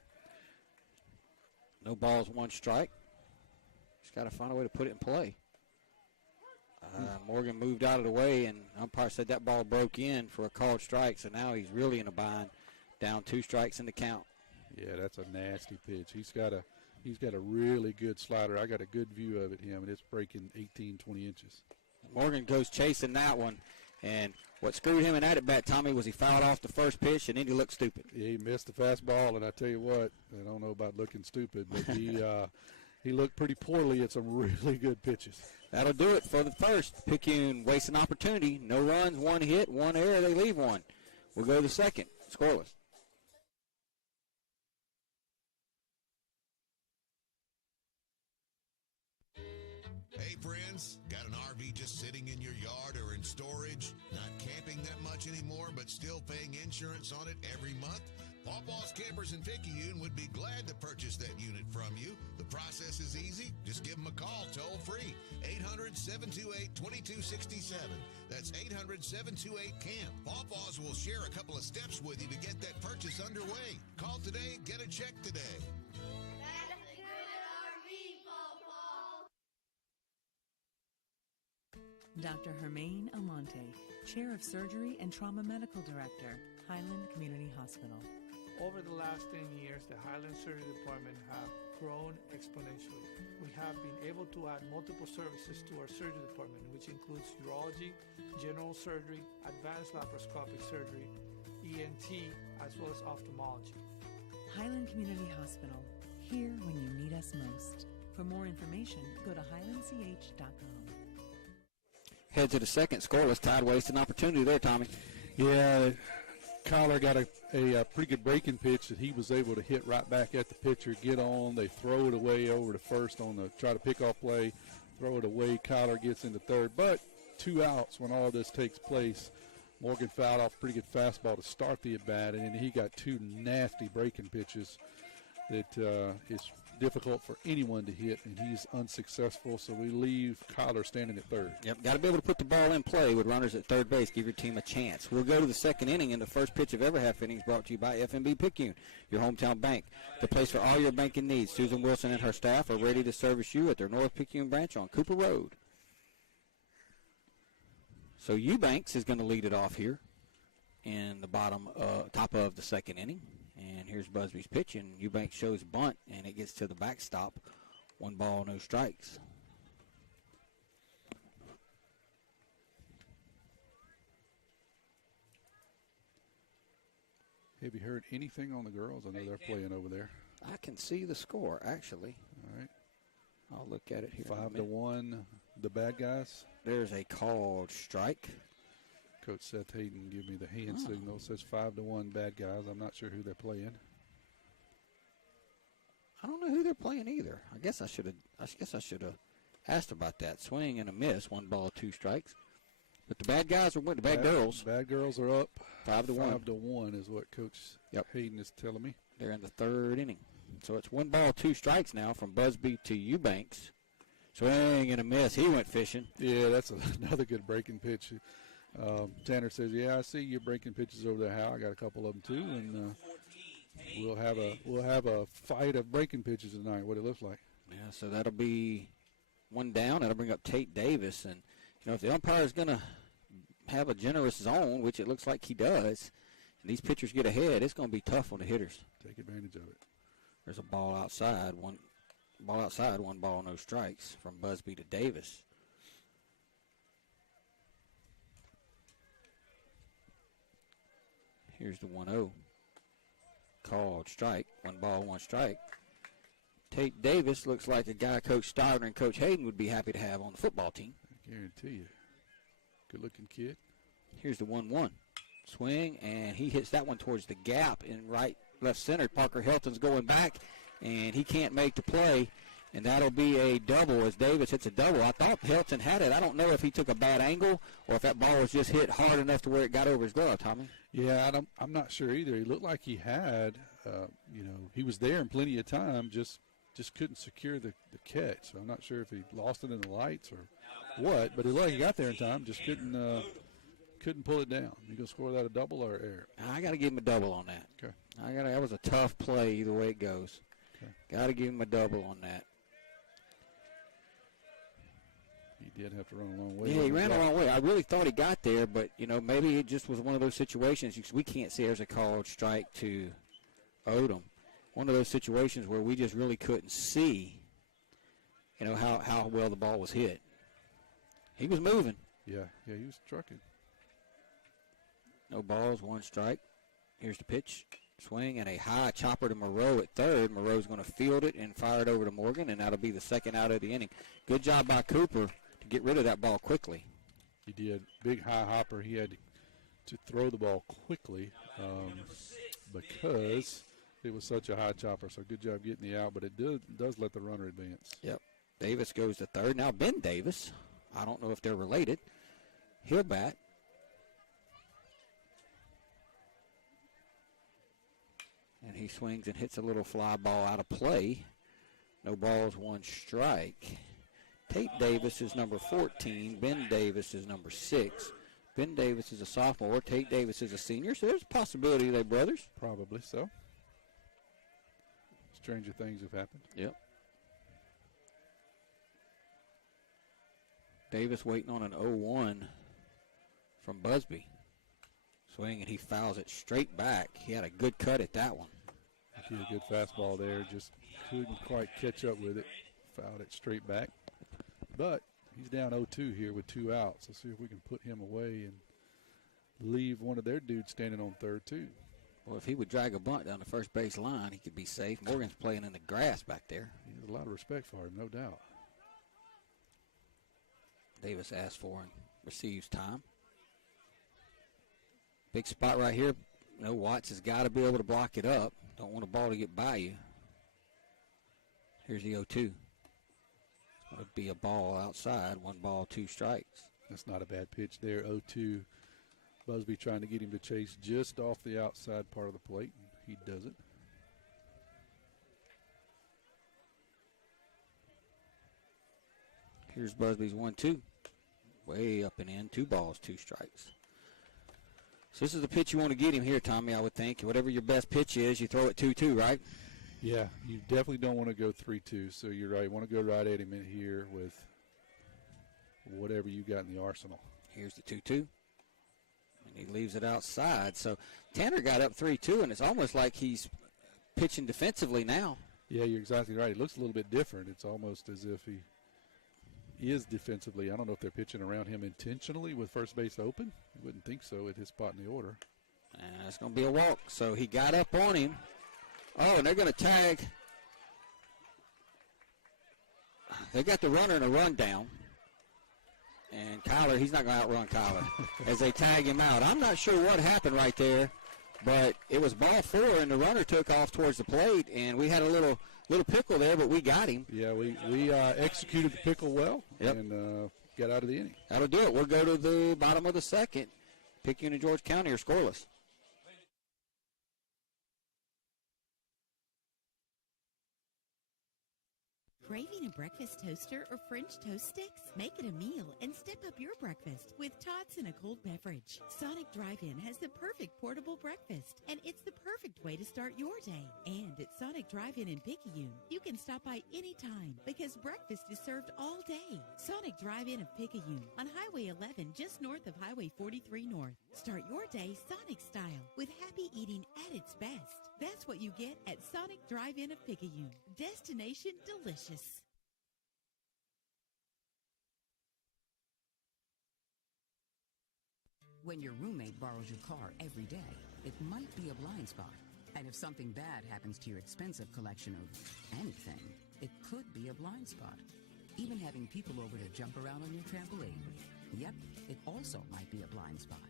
No balls, 1 strike. Just got to find a way to put it in play. Morgan moved out of the way, and umpire said that ball broke in for a called strike, so now he's really in a bind, down 2 strikes in the count. Yeah, that's a nasty pitch. He's got a really good slider. I got a good view of it, and it's breaking 18, 20 inches. Morgan goes chasing that one, and what screwed him in that at bat, Tommy, was he fouled off the first pitch, and then he looked stupid. Yeah, he missed the fastball, and I tell you what, I don't know about looking stupid, but he looked pretty poorly at some really good pitches. That'll do it for the first. Picayune wastes an opportunity. No runs, 1 hit, 1 error. They leave 1. We'll go to the second. Scoreless. Hey friends, got an RV just sitting in your yard or in storage? Not camping that much anymore, but still paying insurance on it every month? Pawpaw's Campers in Picayune would be glad to purchase that unit from you. The process is easy. Just give them a call toll-free. 800-728-2267. That's 800-728-CAMP. Pawpaws will share a couple of steps with you to get that purchase underway. Call today, get a check today. That's a good RV, Pawpaw. Dr. Hermaine Almonte, Chair of Surgery and Trauma Medical Director, Highland Community Hospital. Over the last 10 years, the Highland Surgery Department have grown exponentially. We have been able to add multiple services to our surgery department, which includes urology, general surgery, advanced laparoscopic surgery, ENT, as well as ophthalmology. Highland Community Hospital, here when you need us most. For more information, go to highlandch.com. Head to the second, scoreless. Tide wasted an opportunity there, Tommy. Yeah, Kyler got a pretty good breaking pitch that he was able to hit right back at the pitcher, get on. They throw it away over to first on the try to pick off play, throw it away. Kyler gets into third, but 2 outs when all this takes place. Morgan fouled off a pretty good fastball to start the at-bat, and then he got 2 nasty breaking pitches that is difficult for anyone to hit, and he's unsuccessful, so we leave Kyler standing at third. Yep, got to be able to put the ball in play with runners at third base, give your team a chance. We'll go to the second inning, and the first pitch of every half inning is brought to you by FNB Picayune, your hometown bank, the place for all your banking needs. Susan Wilson and her staff are ready to service you at their North Picayune branch on Cooper Road. So Eubanks is going to lead it off here in the top of the second inning. And here's Busby's pitch, and Eubanks shows bunt, and it gets to the backstop. 1 ball, no strikes. Have you heard anything on the girls? I know they're playing over there. I can see the score, actually. All right. I'll look at it here. 5-1, the bad guys. There's a called strike. Coach Seth Hayden give me the hand signal. Says 5-1 bad guys. I'm not sure who they're playing. I don't know who they're playing either. I guess I should have asked about that. Swing and a miss. 1 ball, 2 strikes. But the bad guys are winning. The bad girls. Bad girls are up 5-1. 5-1 is what Coach Hayden is telling me. They're in the third inning. So it's 1 ball, 2 strikes now from Busby to Eubanks. Swing and a miss. He went fishing. Yeah, that's another good breaking pitch. Tanner says, "Yeah, I see your breaking pitches over there, Hal. I got a couple of them too, and we'll have a fight of breaking pitches tonight. What it looks like." Yeah, so that'll be 1 down. That'll bring up Tate Davis, and if the umpire is going to have a generous zone, which it looks like he does, and these pitchers get ahead, it's going to be tough on the hitters. Take advantage of it. There's a ball outside. 1 ball, no strikes from Busby to Davis. Here's the 1-0. Called strike. 1 ball, 1 strike. Tate Davis looks like a guy Coach Stiver and Coach Hayden would be happy to have on the football team. I guarantee you. Good-looking kid. Here's the 1-1. Swing, and he hits that one towards the gap in left center. Parker Helton's going back, and he can't make the play. And that'll be a double as Davis hits a double. I thought Helton had it. I don't know if he took a bad angle or if that ball was just hit hard enough to where it got over his glove, Tommy. Yeah, I'm not sure either. He looked like he had, he was there in plenty of time, just couldn't secure the catch. So I'm not sure if he lost it in the lights or what, but it looked like he got there in time, just couldn't pull it down. You gonna score that a double or error? I got to give him a double on that. Okay. That was a tough play either way it goes. Okay. Got to give him a double on that. He did have to run a long way. Yeah, he ran a long way. I really thought he got there, but, maybe it just was one of those situations. We can't see there's a called strike to Odom. One of those situations where we just really couldn't see, how well the ball was hit. He was moving. Yeah, he was trucking. No balls, 1 strike. Here's the pitch. Swing and a high chopper to Moreau at third. Moreau's going to field it and fire it over to Morgan, and that'll be the second out of the inning. Good job by Cooper to get rid of that ball quickly. He did. Big high hopper. He had to throw the ball quickly because it was such a high chopper. So good job getting the out, but it does let the runner advance. Yep. Davis goes to third. Now Ben Davis, I don't know if they're related. He'll bat. And he swings and hits a little fly ball out of play. No balls, 1 strike. Tate Davis is number 14. Ben Davis is number 6. Ben Davis is a sophomore. Tate Davis is a senior. So there's a possibility they're brothers. Probably so. Stranger things have happened. Yep. Davis waiting on an 0-1 from Busby. Swing, and he fouls it straight back. He had a good cut at that one. He had a good fastball there. Just couldn't quite catch up with it. Fouled it straight back. But he's down 0-2 here with 2 outs. Let's see if we can put him away and leave one of their dudes standing on third, too. Well, if he would drag a bunt down the first base line, he could be safe. Morgan's playing in the grass back there. He has a lot of respect for him, no doubt. Davis asked for him. receives time. Big spot right here. You know, Watts has got to be able to block it up. Don't want a ball to get by you. Here's the 0-2. It's going to be a ball outside. 1 ball, 2 strikes. That's not a bad pitch there. 0-2. Busby trying to get him to chase just off the outside part of the plate. He does it. Here's Busby's 1-2. Way up and in. 2 balls, 2 strikes. So this is the pitch you want to get him here, Tommy, I would think. Whatever your best pitch is, you throw it 2-2, right? Yeah, you definitely don't want to go 3-2. So you're right. You want to go right at him in here with whatever you got in the arsenal. Here's the 2-2. And he leaves it outside. So Tanner got up 3-2, and it's almost like he's pitching defensively now. Yeah, you're exactly right. It looks a little bit different. It's almost as if he is defensively. I don't know if they're pitching around him intentionally with first base open. I wouldn't think so at his spot in the order. And it's going to be a walk. So he got up on him. Oh, and they're going to tag. They got the runner in a rundown. And Kyler, he's not going to outrun Kyler as they tag him out. I'm not sure what happened right there, but it was ball 4, and the runner took off towards the plate, and we had a little pickle there, but we got him. Yeah, we executed the pickle well. Yep. And got out of the inning. That'll do it. We'll go to the bottom of the second. Picayune and George County are scoreless. Craving a breakfast toaster or French toast sticks? Make it a meal and step up your breakfast with tots and a cold beverage. Sonic Drive-In has the perfect portable breakfast, and it's the perfect way to start your day. And at Sonic Drive-In in Picayune, you can stop by anytime because breakfast is served all day. Sonic Drive-In of Picayune on Highway 11 just north of Highway 43 North. Start your day Sonic style with happy eating at its best. That's what you get at Sonic Drive-In of Picayune. Destination delicious. When your roommate borrows your car every day, it might be a blind spot. And if something bad happens to your expensive collection of anything, it could be a blind spot. Even having people over to jump around on your trampoline. Yep, it also might be a blind spot.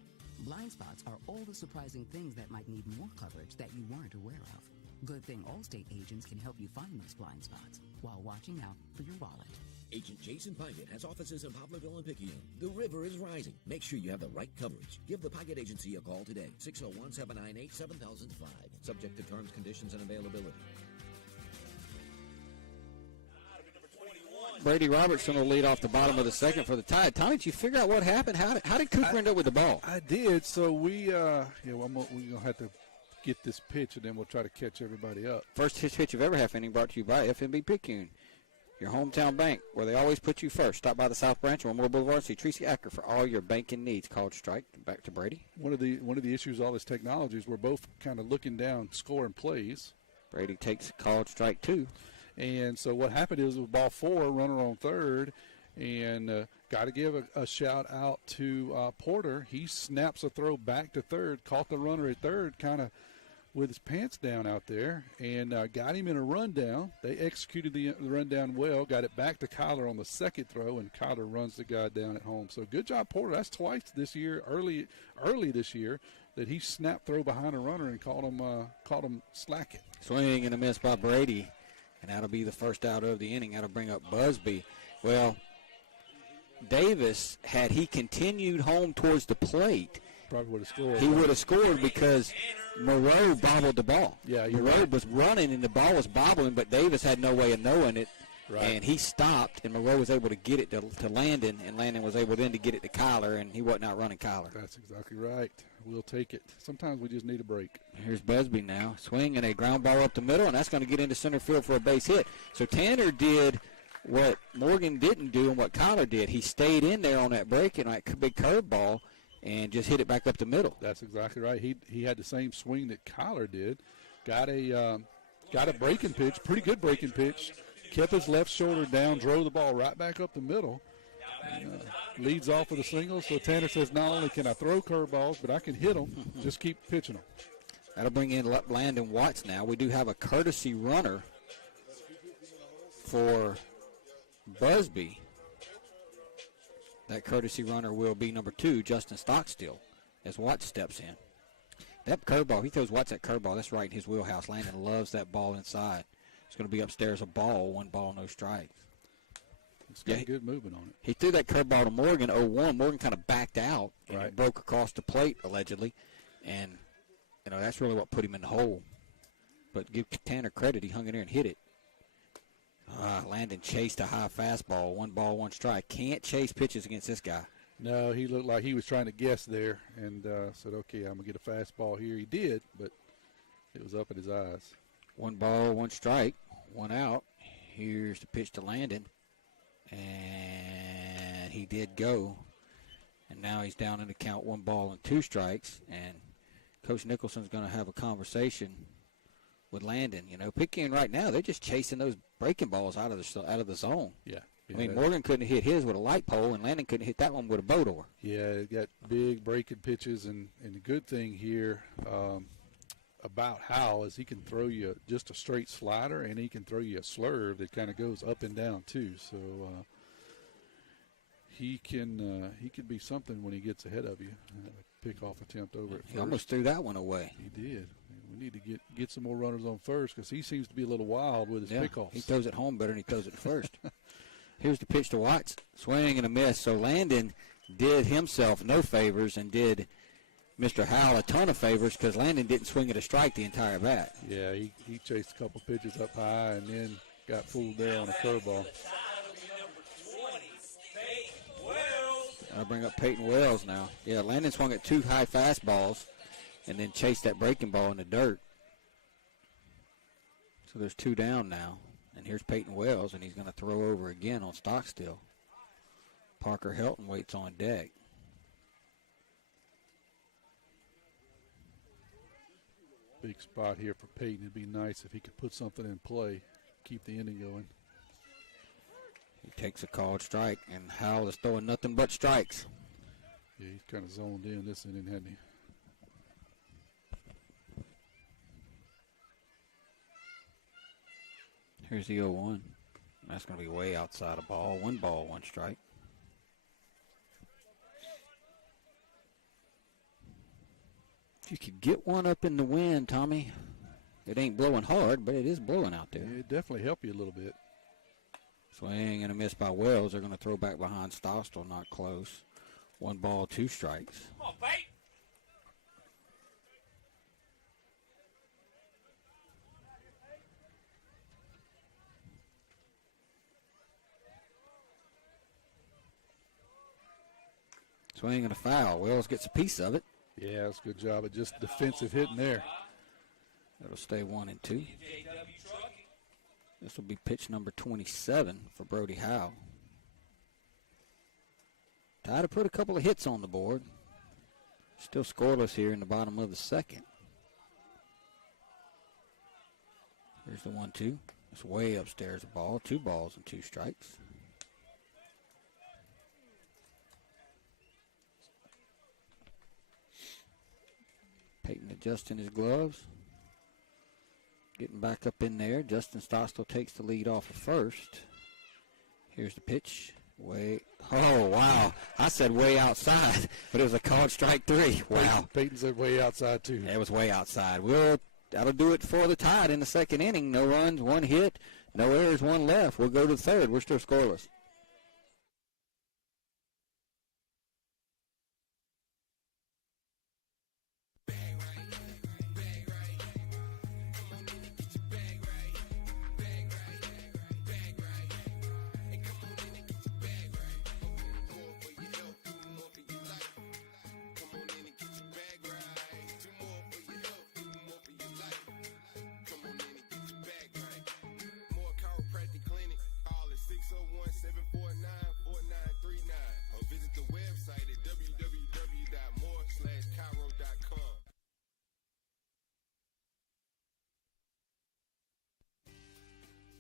Blind spots are all the surprising things that might need more coverage that you weren't aware of. Good thing Allstate agents can help you find those blind spots while watching out for your wallet. Agent Jason Pyatt has offices in Poplarville and Picayune. The river is rising. Make sure you have the right coverage. Give the Pyatt Agency a call today. 601-798-7005. Subject to terms, conditions, and availability. Brady Robertson will lead off the bottom of the second for the Tide. Tommy, did you figure out what happened? How did Cooper end up with the ball? I did. So we're going to have to get this pitch, and then we'll try to catch everybody up. First pitch of every half inning brought to you by FNB Picayune, your hometown bank, where they always put you first. Stop by the South Branch on Memorial Boulevard and see Tracy Acker for all your banking needs. College Strike. Back to Brady. One of the issues with all this technology is we're both kind of looking down, scoring plays. Brady takes College Strike 2. And so what happened is with ball 4, runner on third, and got to give a shout out to Porter. He snaps a throw back to third, caught the runner at third, kind of with his pants down out there, and got him in a rundown. They executed the rundown well, got it back to Kyler on the second throw, and Kyler runs the guy down at home. So good job, Porter. That's twice this year, early this year, that he snapped throw behind a runner and caught him slacking. Swing and a miss by Brady, and that'll be the first out of the inning. That'll bring up Busby. Well, Davis, had he continued home towards the plate, probably would have scored. He would have scored because Moreau bobbled the ball. Yeah, Moreau was running and the ball was bobbling, but Davis had no way of knowing it. Right. And he stopped, and Moreau was able to get it to Landon, and Landon was able then to get it to Kyler, and he wasn't outrunning Kyler. That's exactly right. We'll take it. Sometimes we just need a break. Here's Busby now. Swing and a ground ball up the middle, and that's going to get into center field for a base hit. So Tanner did what Morgan didn't do and what Kyler did. He stayed in there on that break and that big curveball and just hit it back up the middle. That's exactly right. He had the same swing that Kyler did. Got a breaking pitch, pretty good breaking pitch. Kept his left shoulder down, drove the ball right back up the middle. And, leads off with a single. So Tanner says, not only can I throw curveballs, but I can hit them. Just keep pitching them. That'll bring in Landon Watts now. We do have a courtesy runner for Busby. That courtesy runner will be number 2, Justin Stockstill, as Watts steps in. That curveball, he throws Watts that curveball. That's right in his wheelhouse. Landon loves that ball inside. It's going to be upstairs a ball, 1 ball, no strikes. It's got good movement on it. He threw that curveball to Morgan 0-1. Morgan kind of backed out and it broke across the plate, allegedly. And, that's really what put him in the hole. But give Tanner credit. He hung in there and hit it. Landon chased a high fastball, 1 ball, 1 strike. Can't chase pitches against this guy. No, he looked like he was trying to guess there and said, okay, I'm going to get a fastball here. He did, but it was up in his eyes. 1 ball, 1 strike, 1 out. Here's the pitch to Landon. And he did go. And now he's down in the count, 1 ball and 2 strikes. And Coach Nicholson's going to have a conversation with Landon. Picayune right now, they're just chasing those breaking balls out of the zone. Yeah. I mean, Morgan couldn't hit his with a light pole, and Landon couldn't hit that one with a bow door. Yeah, it got big breaking pitches, and the good thing here about Howell is he can throw you just a straight slider, and he can throw you a slurve that kind of goes up and down too. So he can be something when he gets ahead of you. Pick-off attempt over at first. He almost threw that one away. He did. We need to get some more runners on first because he seems to be a little wild with his pickoffs. He throws it home better than he throws it first. Here's the pitch to Watts. Swing and a miss. So Landon did himself no favors and did Mr. Howell a ton of favors because Landon didn't swing at a strike the entire bat. Yeah, he chased a couple pitches up high and then got fooled there on a curveball. I'll bring up Peyton Wells now. Yeah, Landon swung at 2 high fastballs and then chased that breaking ball in the dirt. So there's 2 down now. And here's Peyton Wells, and he's going to throw over again on Stockstill. Parker Helton waits on deck. Big spot here for Peyton. It'd be nice if he could put something in play, keep the inning going. He takes a called strike, and Howell is throwing nothing but strikes. Yeah, he's kind of zoned in this inning, hadn't he? Here's the 0-1. That's going to be way outside a ball. 1 ball, 1 strike. If you could get one up in the wind, Tommy. It ain't blowing hard, but it is blowing out there. Yeah, it definitely help you a little bit. Swing and a miss by Wells. They're going to throw back behind Stockstill, not close. 1 ball, 2 strikes. Come on, Pete. Swing and a foul. Wells gets a piece of it. Yeah, that's a good job of just defensive hitting there. That'll stay 1 and 2. This will be pitch number 27 for Brody Howe. Tide to put a couple of hits on the board. Still scoreless here in the bottom of the 2nd. Here's the 1-2. It's way upstairs a ball. 2 balls and 2 strikes. Peyton adjusting his gloves. Getting back up in there. Justin Stockstill takes the lead off of first. Here's the pitch. Oh, wow. I said way outside, but it was a called strike 3. Wow. Peyton said way outside, too. It was way outside. That'll do it for the Tide in the 2nd inning. No runs, 1 hit, no errors, 1 left. We'll go to the 3rd. We're still scoreless.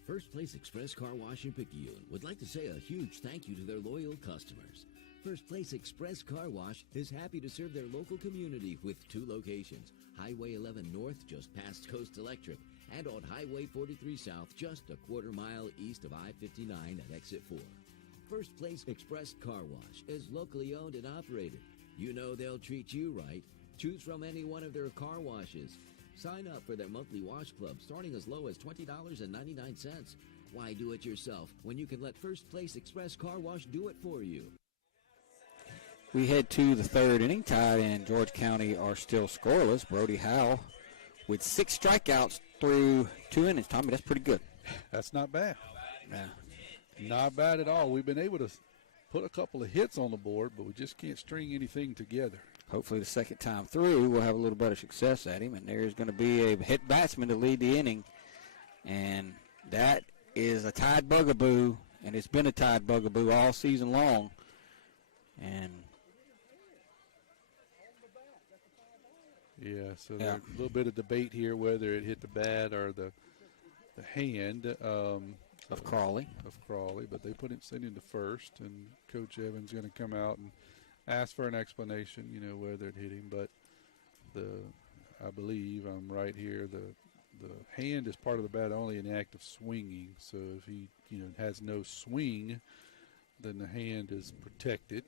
First Place Express Car Wash in Picayune would like to say a huge thank you to their loyal customers. First Place Express Car Wash is happy to serve their local community with 2 locations, Highway 11 North just past Coast Electric, and on Highway 43 South just a quarter mile east of I-59 at Exit 4. First Place Express Car Wash is locally owned and operated. You know they'll treat you right. Choose from any one of their car washes. Sign up for their monthly wash club starting as low as $20.99. Why do it yourself when you can let First Place Express Car Wash do it for you? We head to the third inning. Tide and George County are still scoreless. Brody Howell with 6 strikeouts through 2 innings. Tommy, that's pretty good. That's not bad. Yeah. Not bad at all. We've been able to put a couple of hits on the board, but we just can't string anything together. Hopefully the second time through we'll have a little better success at him. And there's going to be a hit batsman to lead the inning. And that is a Tide bugaboo, and it's been a Tide bugaboo all season long. And yeah, so there's a little bit of debate here whether it hit the bat or the hand of Crawley. But they sent him to first, and Coach Evans going to come out and ask for an explanation, whether it hit him. But I believe I'm right here. The hand is part of the bat only in the act of swinging. So if he has no swing, then the hand is protected.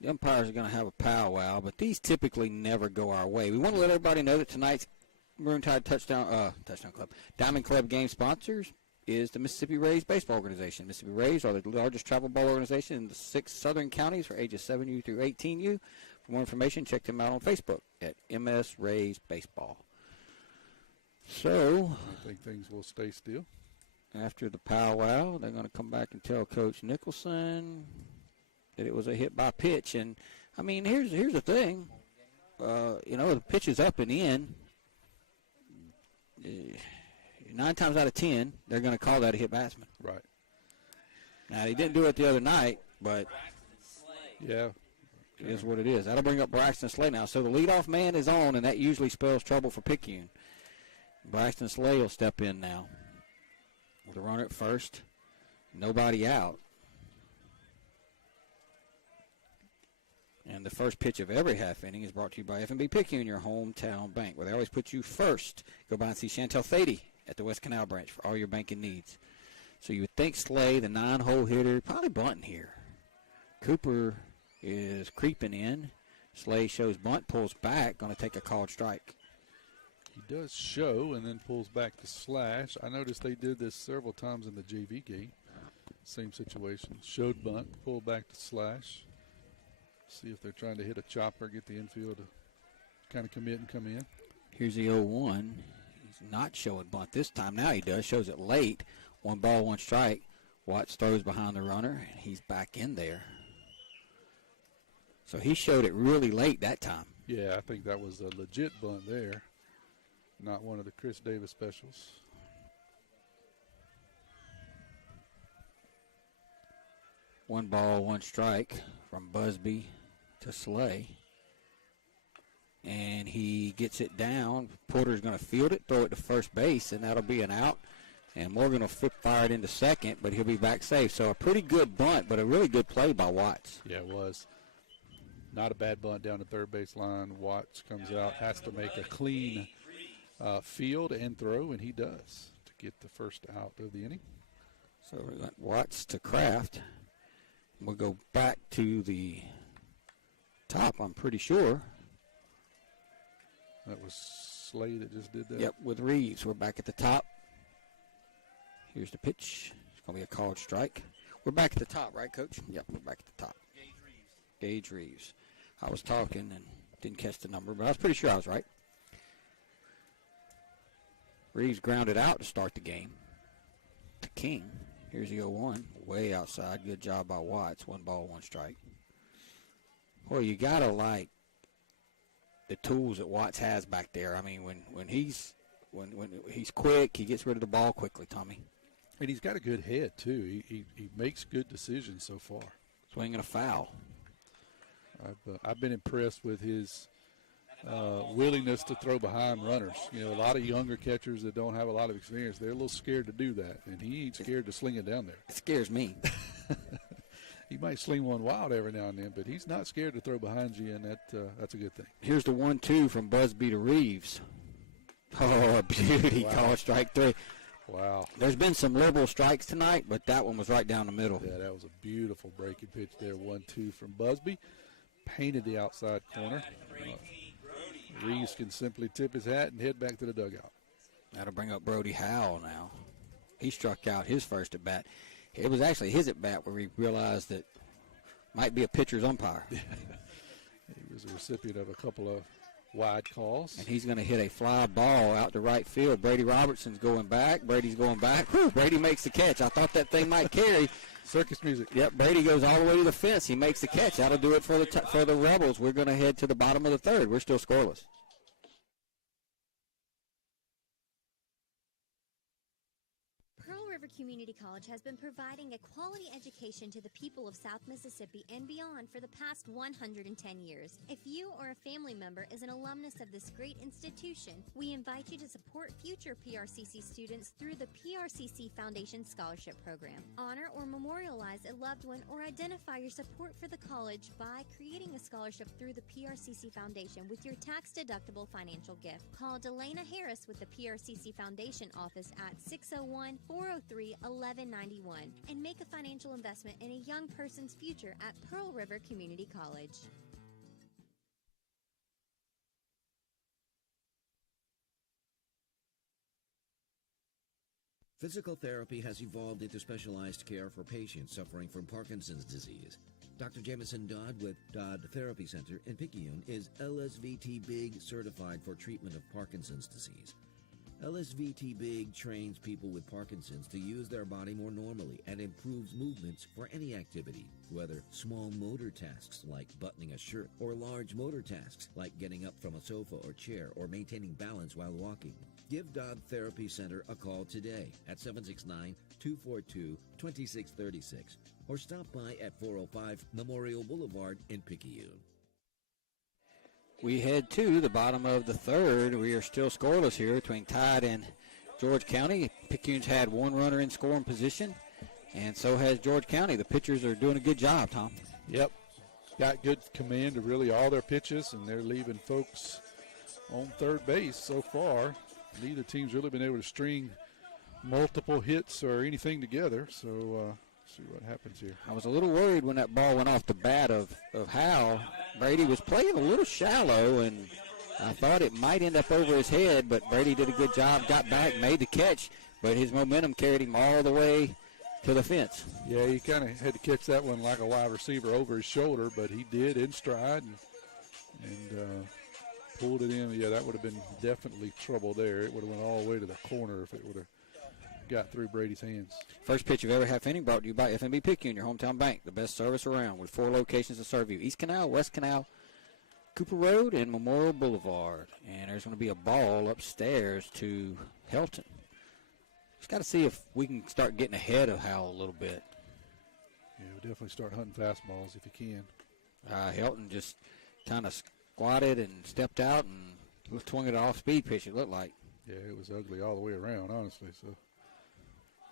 The umpires are going to have a powwow, but these typically never go our way. We want to let everybody know that tonight's Maroon Tide Touchdown Club Diamond Club game sponsors is the Mississippi Rays Baseball Organization. Mississippi Rays are the largest travel ball organization in the 6 southern counties for ages 7U through 18U. For more information, check them out on Facebook at MS Rays Baseball. So I think things will stay still. After the powwow, they're going to come back and tell Coach Nicholson that it was a hit by pitch. And, I mean, here's the thing. The pitch is up and in. 9 times out of 10, they're going to call that a hit batsman. Right. Now, he didn't do it the other night, but yeah, it is what it is. That'll bring up Braxton Slay now. So the leadoff man is on, and that usually spells trouble for Picayune. Braxton Slay will step in now with a runner at first. Nobody out. And the first pitch of every half inning is brought to you by F&B Picayune, your hometown bank, where they always put you first. Go by and see Chantel Thady at the West Canal branch for all your banking needs. So you would think Slay, the 9-hole hitter, probably bunting here. Cooper is creeping in. Slay shows bunt, pulls back, going to take a called strike. He does show and then pulls back to slash. I noticed they did this several times in the JV game. Same situation. Showed bunt, pulled back to slash. See if they're trying to hit a chopper, get the infield to kind of commit and come in. Here's the 0-1. He's not showing bunt this time. Now he does. Shows it late. 1 ball, 1 strike. Watts throws behind the runner, and he's back in there. So he showed it really late that time. Yeah, I think that was a legit bunt there. Not one of the Chris Davis specials. One ball, 1 strike from Busby to Slay. And he gets it down. Porter's going to field it, throw it to first base, and that'll be an out. And Morgan will fire it into second, but he'll be back safe. So a pretty good bunt, but a really good play by Watts. Yeah, it was. Not a bad bunt down the third base line. Watts comes out, has to make a clean field and throw, and he does to get the first out of the inning. So we got Watts to Kraft. We'll go back to the top, I'm pretty sure. That was Slay that just did that? Yep, with Reeves. We're back at the top. Here's the pitch. It's going to be a called strike. We're back at the top, right, Coach? Yep, we're back at the top. Gage Reeves. I was talking and didn't catch the number, but I was pretty sure I was right. Reeves grounded out to start the game. To King. Here's the 0-1. Way outside. Good job by Watts. 1 ball, 1 strike. Boy, you got to like the tools that Watts has back there. I mean, when he's quick, he gets rid of the ball quickly, Tommy. And he's got a good head, too. He makes good decisions so far. Swing and a foul. I've been impressed with his willingness to throw behind runners. A lot of younger catchers that don't have a lot of experience, they're a little scared to do that, and he ain't scared to sling it down there. It scares me. He might sling one wild every now and then, but he's not scared to throw behind you, and that's a good thing. Here's the 1-2 from Busby to Reeves. Oh, a beauty. Wow. Call strike 3. Wow. There's been some liberal strikes tonight, but that one was right down the middle. Yeah, that was a beautiful breaking pitch there. 1-2 from Busby. Painted the outside corner. Reeves can simply tip his hat and head back to the dugout. That'll bring up Brody Howell now. He struck out his first at bat. It was actually his at bat where he realized that might be a pitcher's umpire. He was a recipient of a couple of wide calls. And he's going to hit a fly ball out to right field. Brady Robertson's going back. Brady's going back. Whew, Brady makes the catch. I thought that thing might carry. Circus music. Yep, Brady goes all the way to the fence. He makes the catch. That'll do it for the Rebels. We're going to head to the bottom of the third. We're still scoreless. Pearl River Community College has been providing a quality education to the people of South Mississippi and beyond for the past 110 years. If you or a family member is an alumnus of this great institution, we invite you to support future PRCC students through the PRCC Foundation Scholarship Program. Honor or memorialize a loved one or identify your support for the college by creating a scholarship through the PRCC Foundation with your tax-deductible financial gift. Call Delana Harris with the PRCC Foundation office at 601-403-1191 and make a financial investment in a young person's future at Pearl River Community College. Physical therapy has evolved into specialized care for patients suffering from Parkinson's disease. Dr. Jameson Dodd with Dodd Therapy Center in Picayune is LSVT Big certified for treatment of Parkinson's disease. LSVT Big trains people with Parkinson's to use their body more normally and improves movements for any activity, whether small motor tasks like buttoning a shirt or large motor tasks like getting up from a sofa or chair or maintaining balance while walking. Give Dodd Therapy Center a call today at 769-242-2636 or stop by at 405 Memorial Boulevard in Picayune. We head to the bottom of the third. We are still scoreless here between Tide and George County. Picayune's had one runner in scoring position, and so has George County. The pitchers are doing a good job, Tom. Yep. Got good command of really all their pitches, and they're leaving folks on third base so far. Neither team's really been able to string multiple hits or anything together, so see what happens here. I was a little worried when that ball went off the bat of Howell. Brady was playing a little shallow, and I thought it might end up over his head, but Brady did a good job, got back, made the catch, but his momentum carried him all the way to the fence. Yeah, he kind of had to catch that one like a wide receiver over his shoulder, but he did in stride and pulled it in. Yeah, that would have been definitely trouble there. It would have went all the way to the corner if it would have got through Brady's hands. First pitch of every half inning brought to you by FNB Picayune, your hometown bank, the best service around with 4 locations to serve you: East Canal, West Canal, Cooper Road, and Memorial Boulevard. And there's going to be a ball upstairs to Helton. Just got to see if we can start getting ahead of Howell a little bit. Yeah, we'll definitely start hunting fastballs if you can. Helton just kind of squatted and stepped out and was swinging an off-speed pitch, it looked like. Yeah, it was ugly all the way around, honestly, so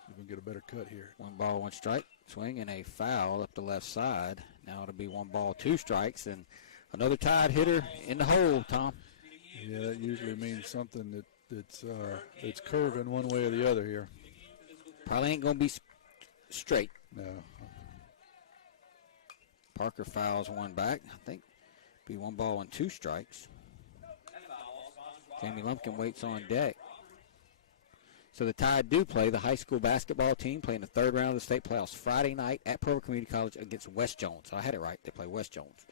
you can get a better cut here. 1 ball, 1 strike. Swing and a foul up the left side. Now it'll be 1 ball, 2 strikes, and another Tide hitter in the hole, Tom. Yeah, that usually means something that's curving one way or the other here. Probably ain't going to be straight. No. Parker fouls 1 back. I think be 1 ball and 2 strikes. Jamie Lumpkin waits on deck. So the Tide do play the high school basketball team playing the 3rd round of the state playoffs Friday night at Pearl River Community College against West Jones. I had it right. They play West Jones.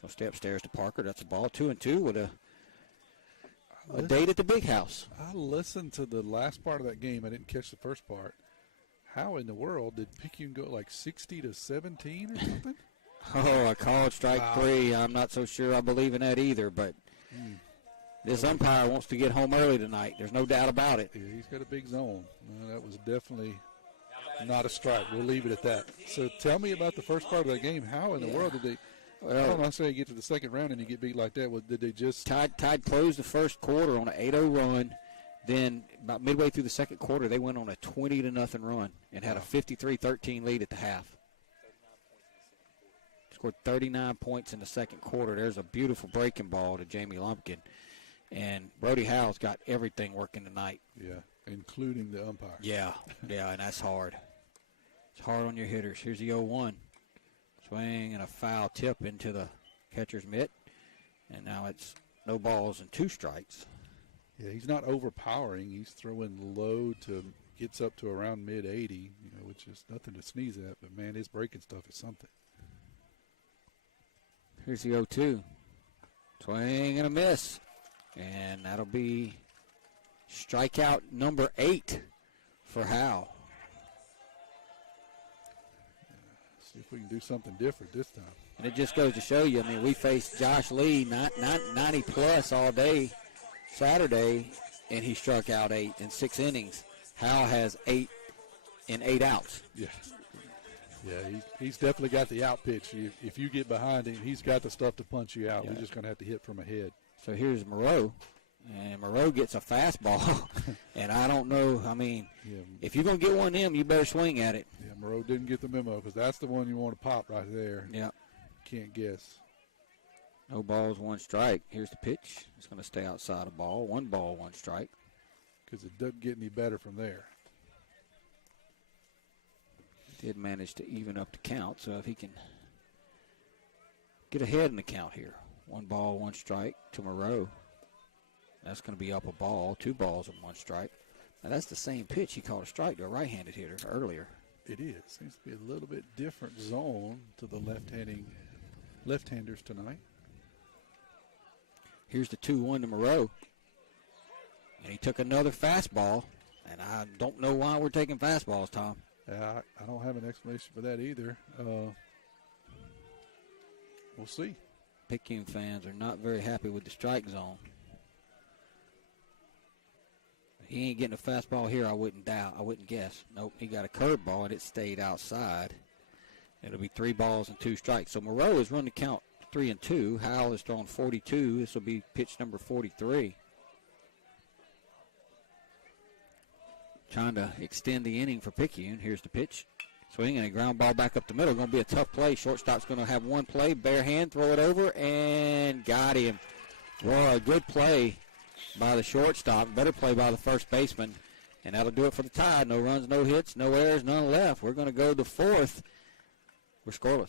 So stay upstairs to Parker. That's a ball. 2-2 with a date at the big house. I listened to the last part of that game. I didn't catch the first part. How in the world did Picayune go like 60-17 or something? Oh, I called strike 3. I'm not so sure I believe in that either, but this umpire wants to get home early tonight. There's no doubt about it. Yeah, he's got a big zone. That was definitely not a strike. We'll leave it at that. So tell me about the first part of that game. How in the world did they – I don't know, say you get to the second round and you get beat like that. Did they just – Tide closed the first quarter on an 8-0 run. Then about midway through the second quarter, they went on a 20-0 run and had a 53-13 lead at the half. Scored 39 points in the second quarter. There's a beautiful breaking ball to Jamie Lumpkin. And Brody Howell's got everything working tonight. Yeah, including the umpire. Yeah, and that's hard. It's hard on your hitters. Here's the 0-1. Swing and a foul tip into the catcher's mitt. And now it's no balls and 2 strikes. Yeah, he's not overpowering. He's throwing low to gets up to around mid-80, which is nothing to sneeze at. But, man, his breaking stuff is something. Here's the 0-2. Swing and a miss. And that'll be strikeout number 8 for Hal. See if we can do something different this time. And it just goes to show you, I mean, we faced Josh Lee 90-plus all day Saturday, and he struck out 8 in 6 innings. Hal has 8 in 8 outs. Yeah. Yeah, he's definitely got the out pitch. If you get behind him, he's got the stuff to punch you out. Yeah. We're just going to have to hit from ahead. So here's Moreau, and Moreau gets a fastball. And I don't know, I mean, if you're going to get one of them, you better swing at it. Yeah, Moreau didn't get the memo because that's the one you want to pop right there. Yeah. Can't guess. No balls, 1 strike. Here's the pitch. It's going to stay outside of ball. 1 ball, 1 strike. Because it doesn't get any better from there. Did manage to even up the count, so if he can get ahead in the count here. 1 ball, 1 strike to Moreau. That's going to be up a ball. 2 balls and 1 strike. Now that's the same pitch he called a strike to a right-handed hitter earlier. It is. Seems to be a little bit different zone to the left-handers tonight. Here's the 2-1 to Moreau. And he took another fastball. And I don't know why we're taking fastballs, Tom. I don't have an explanation for that either. We'll see. Picayune fans are not very happy with the strike zone. He ain't getting a fastball here, I wouldn't guess. Nope, he got a curveball, and it stayed outside. It'll be 3 balls and 2 strikes. So Moreau has run the count 3-2. Howell has thrown 42. This will be pitch number 43. Trying to extend the inning for Picayune. Here's the pitch. Swing and a ground ball back up the middle. Going to be a tough play. Shortstop's going to have 1 play. Bare hand, throw it over, and got him. Well, a good play by the shortstop. Better play by the first baseman. And that'll do it for the Tide. No runs, no hits, no errors, none left. We're going to go to 4th. We're scoreless.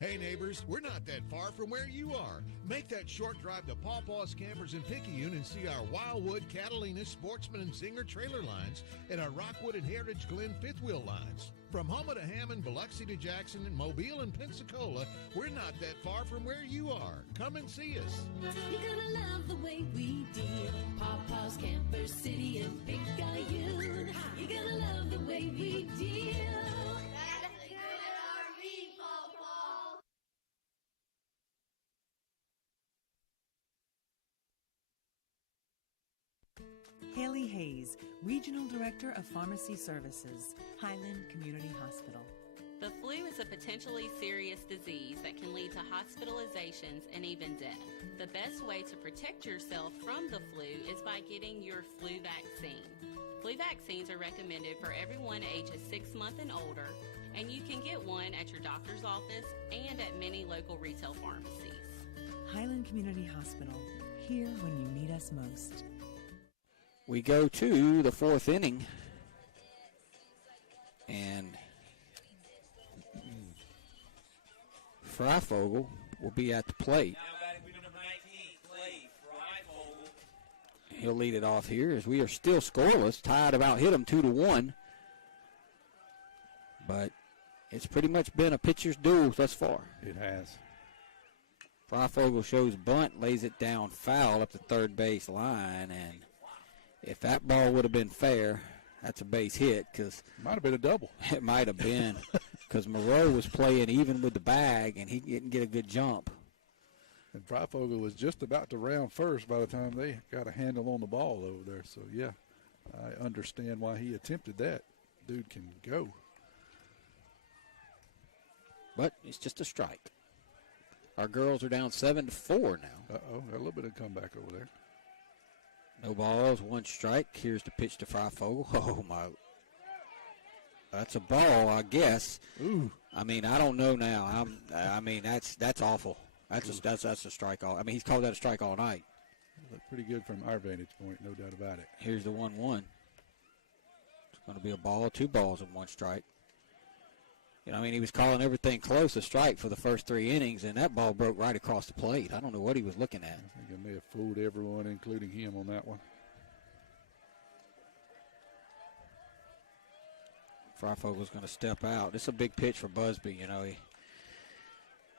Hey neighbors, we're not that far from where you are. Make that short drive to Pawpaw's Campers in Picayune and see our Wildwood, Catalina, Sportsman, and Singer trailer lines and our Rockwood and Heritage Glen fifth wheel lines. From Houma to Hammond, Biloxi to Jackson, and Mobile and Pensacola, we're not that far from where you are. Come and see us. You're gonna love the way we deal. Pawpaw's Campers City and Picayune. You're gonna love the way we deal. That's a good RV, Pawpaw. Haley Hayes, Regional Director of Pharmacy Services, Highland Community Hospital. The flu is a potentially serious disease that can lead to hospitalizations and even death. The best way to protect yourself from the flu is by getting your flu vaccine. Flu vaccines are recommended for everyone ages 6 months and older, and you can get one at your doctor's office and at many local retail pharmacies. Highland Community Hospital, here when you need us most. We go to the 4th inning, and Freifogel will be at the plate. He'll lead it off here as we are still scoreless. Tide about hit him 2-1, but it's pretty much been a pitcher's duel thus far. It has. Freifogel shows bunt, lays it down foul up the third base line, and if that ball would have been fair, that's a base hit. Cause might have been a double. It might have been because Moreau was playing even with the bag, and he didn't get a good jump. And Freifogel was just about to round first by the time they got a handle on the ball over there. So, yeah, I understand why he attempted that. Dude can go. But it's just a strike. Our girls are down 7-4 now. Uh-oh, got a little bit of comeback over there. No balls, 1 strike. Here's the pitch to Freifogel. Oh, my. That's a ball, I guess. Ooh. I mean, I don't know now. I mean, that's awful. That's a strike all. I mean, he's called that a strike all night. Looked pretty good from our vantage point, no doubt about it. Here's the 1-1. It's going to be a ball, 2 balls and 1 strike. You know, I mean, he was calling everything close a strike for the first 3 innings, and that ball broke right across the plate. I don't know what he was looking at. I think I may have fooled everyone, including him, on that one. Fryfogel's going to step out. This is a big pitch for Busby. You know, he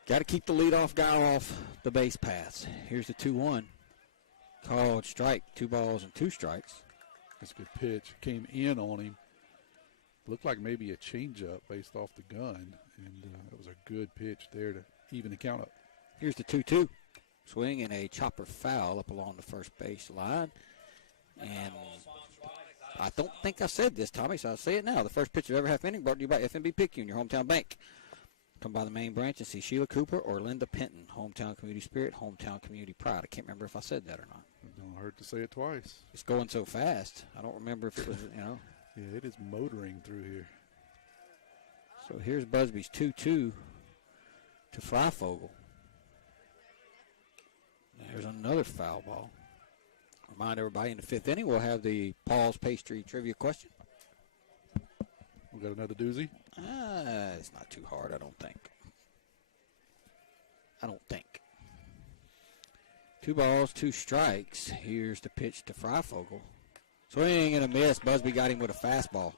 got to keep the leadoff guy off the base paths. Here's the 2-1. Called strike, 2 balls and 2 strikes. That's a good pitch. Came in on him. Looked like maybe a changeup based off the gun, and it was a good pitch there to even the count up. Here's the 2-2. Swing and a chopper foul up along the first base line. And I don't think I said this, Tommy, so I'll say it now. The first pitch of every half inning brought to you by FNB Picayune, your hometown bank. Come by the main branch and see Sheila Cooper or Linda Penton. Hometown community spirit, hometown community pride. I can't remember if I said that or not. It don't hurt to say it twice. It's going so fast. I don't remember if it was, you know. Yeah, it is motoring through here. So here's Busby's 2-2 to Fryfogle. There's another foul ball. Remind everybody in the 5th inning we'll have the Paul's Pastry trivia question. We got another doozy? It's not too hard, I don't think. 2 balls, 2 strikes. Here's the pitch to Fryfogle. Swing and a miss. Busby got him with a fastball.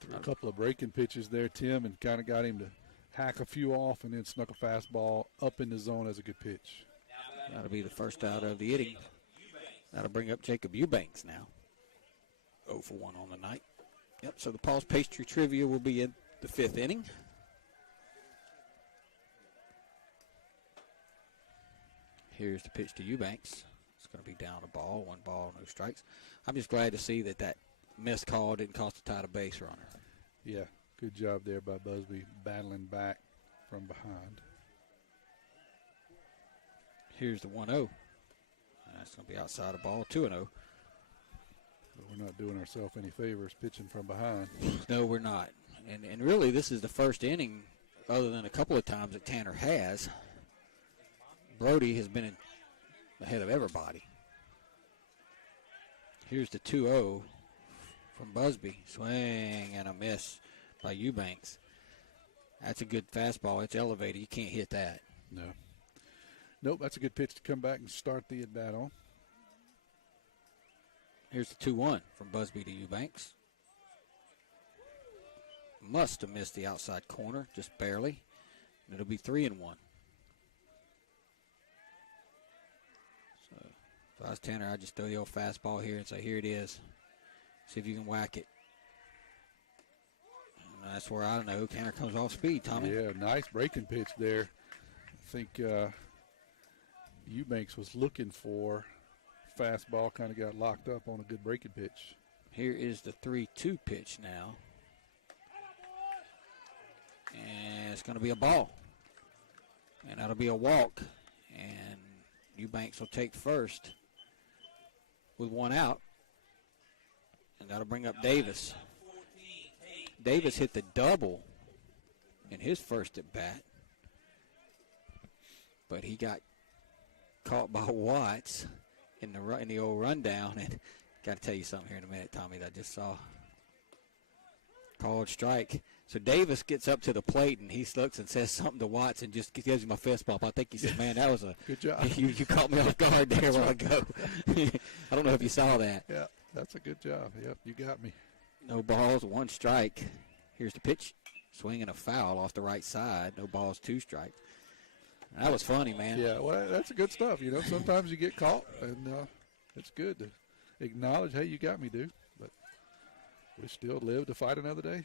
Threw a couple of breaking pitches there, Tim, and kind of got him to hack a few off and then snuck a fastball up in the zone as a good pitch. That'll be the first out of the inning. That'll bring up Jacob Eubanks now. 0 for 1 on the night. Yep, so the Paul's Pastry trivia will be in the 5th inning. Here's the pitch to Eubanks. It's going to be down a ball, 1 ball, no strikes. I'm just glad to see that missed call didn't cost a tie to base runner. Yeah, good job there by Busby battling back from behind. Here's the 1-0. That's going to be outside the ball, 2-0. But we're not doing ourselves any favors pitching from behind. No, we're not. And really, this is the first inning, other than a couple of times that Tanner has. Brody has been ahead of everybody. Here's the 2-0 from Busby. Swing and a miss by Eubanks. That's a good fastball. It's elevated. You can't hit that. No. Nope, that's a good pitch to come back and start the at-bat on. Here's the 2-1 from Busby to Eubanks. Must have missed the outside corner, just barely. It'll be 3-1. So if I was Tanner, I'd just throw the old fastball here and say, here it is. See if you can whack it. And that's where, I don't know, Tanner comes off speed, Tommy. Yeah, nice breaking pitch there. I think Eubanks was looking for fastball, kind of got locked up on a good breaking pitch. Here is the 3-2 pitch now. And it's going to be a ball. And that'll be a walk. And Eubanks will take first with 1 out. And that'll bring up Davis. Davis hit the double in his first at bat. But he got caught by Watts in the old rundown. And got to tell you something here in a minute, Tommy, that I just saw. Called strike. So Davis gets up to the plate and he looks and says something to Watts and just gives him a fist bump. I think he said, man, that was a good job. You caught me off guard there a while ago. I don't know if you saw that. Yeah, that's a good job. Yep, you got me. No balls, 1 strike. Here's the pitch. Swinging a foul off the right side. No balls, 2 strikes. That was funny, man. Yeah, well, that's good stuff. You know, sometimes you get caught, and it's good to acknowledge, hey, you got me, dude. But we still live to fight another day.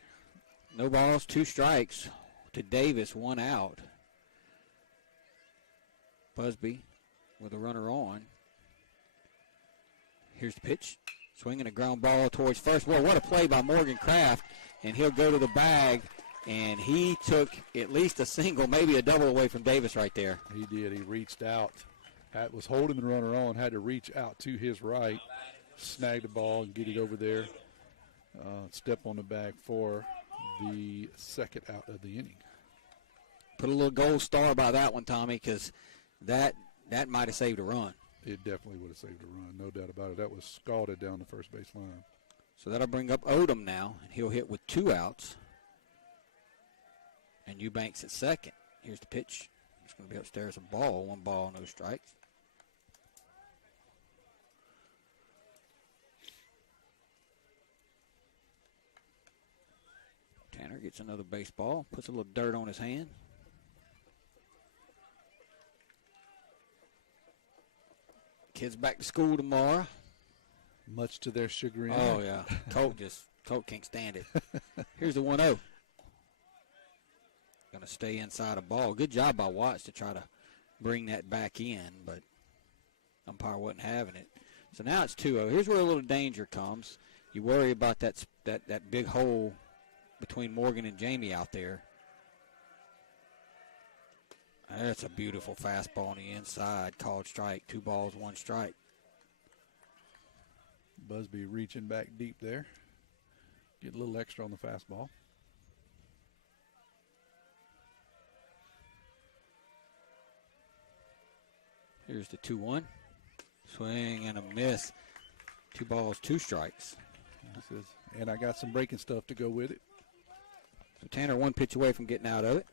No balls, 2 strikes to Davis, 1 out. Busby with a runner on. Here's the pitch. Swinging a ground ball towards first. Well, what a play by Morgan Kraft. And he'll go to the bag. And he took at least a single, maybe a double away from Davis right there. He did. He reached out. Was holding the runner on, had to reach out to his right, snag the ball and get it over there step on the bag for the second out of the inning. Put a little gold star by that one, Tommy, because that might have saved a run. It definitely would have saved a run, no doubt about it. That was scalded down the first base line. So that'll bring up Odom now, and he'll hit with 2 outs. And Eubanks at second. Here's the pitch. It's going to be upstairs, a ball. 1 ball, no strikes. Tanner gets another baseball, puts a little dirt on his hand. Kids back to school tomorrow. Much to their chagrin. Oh, yeah. Colt can't stand it. Here's the 1-0. Going to stay inside a ball. Good job by Watts to try to bring that back in, but umpire wasn't having it. So now it's 2-0. Here's where a little danger comes. You worry about that big hole between Morgan and Jamie out there. That's a beautiful fastball on the inside. Called strike. 2 balls, 1 strike. Busby reaching back deep there. Get a little extra on the fastball. Here's the 2-1. Swing and a miss. 2 balls, 2 strikes. And I got some breaking stuff to go with it. So Tanner 1 pitch away from getting out of it.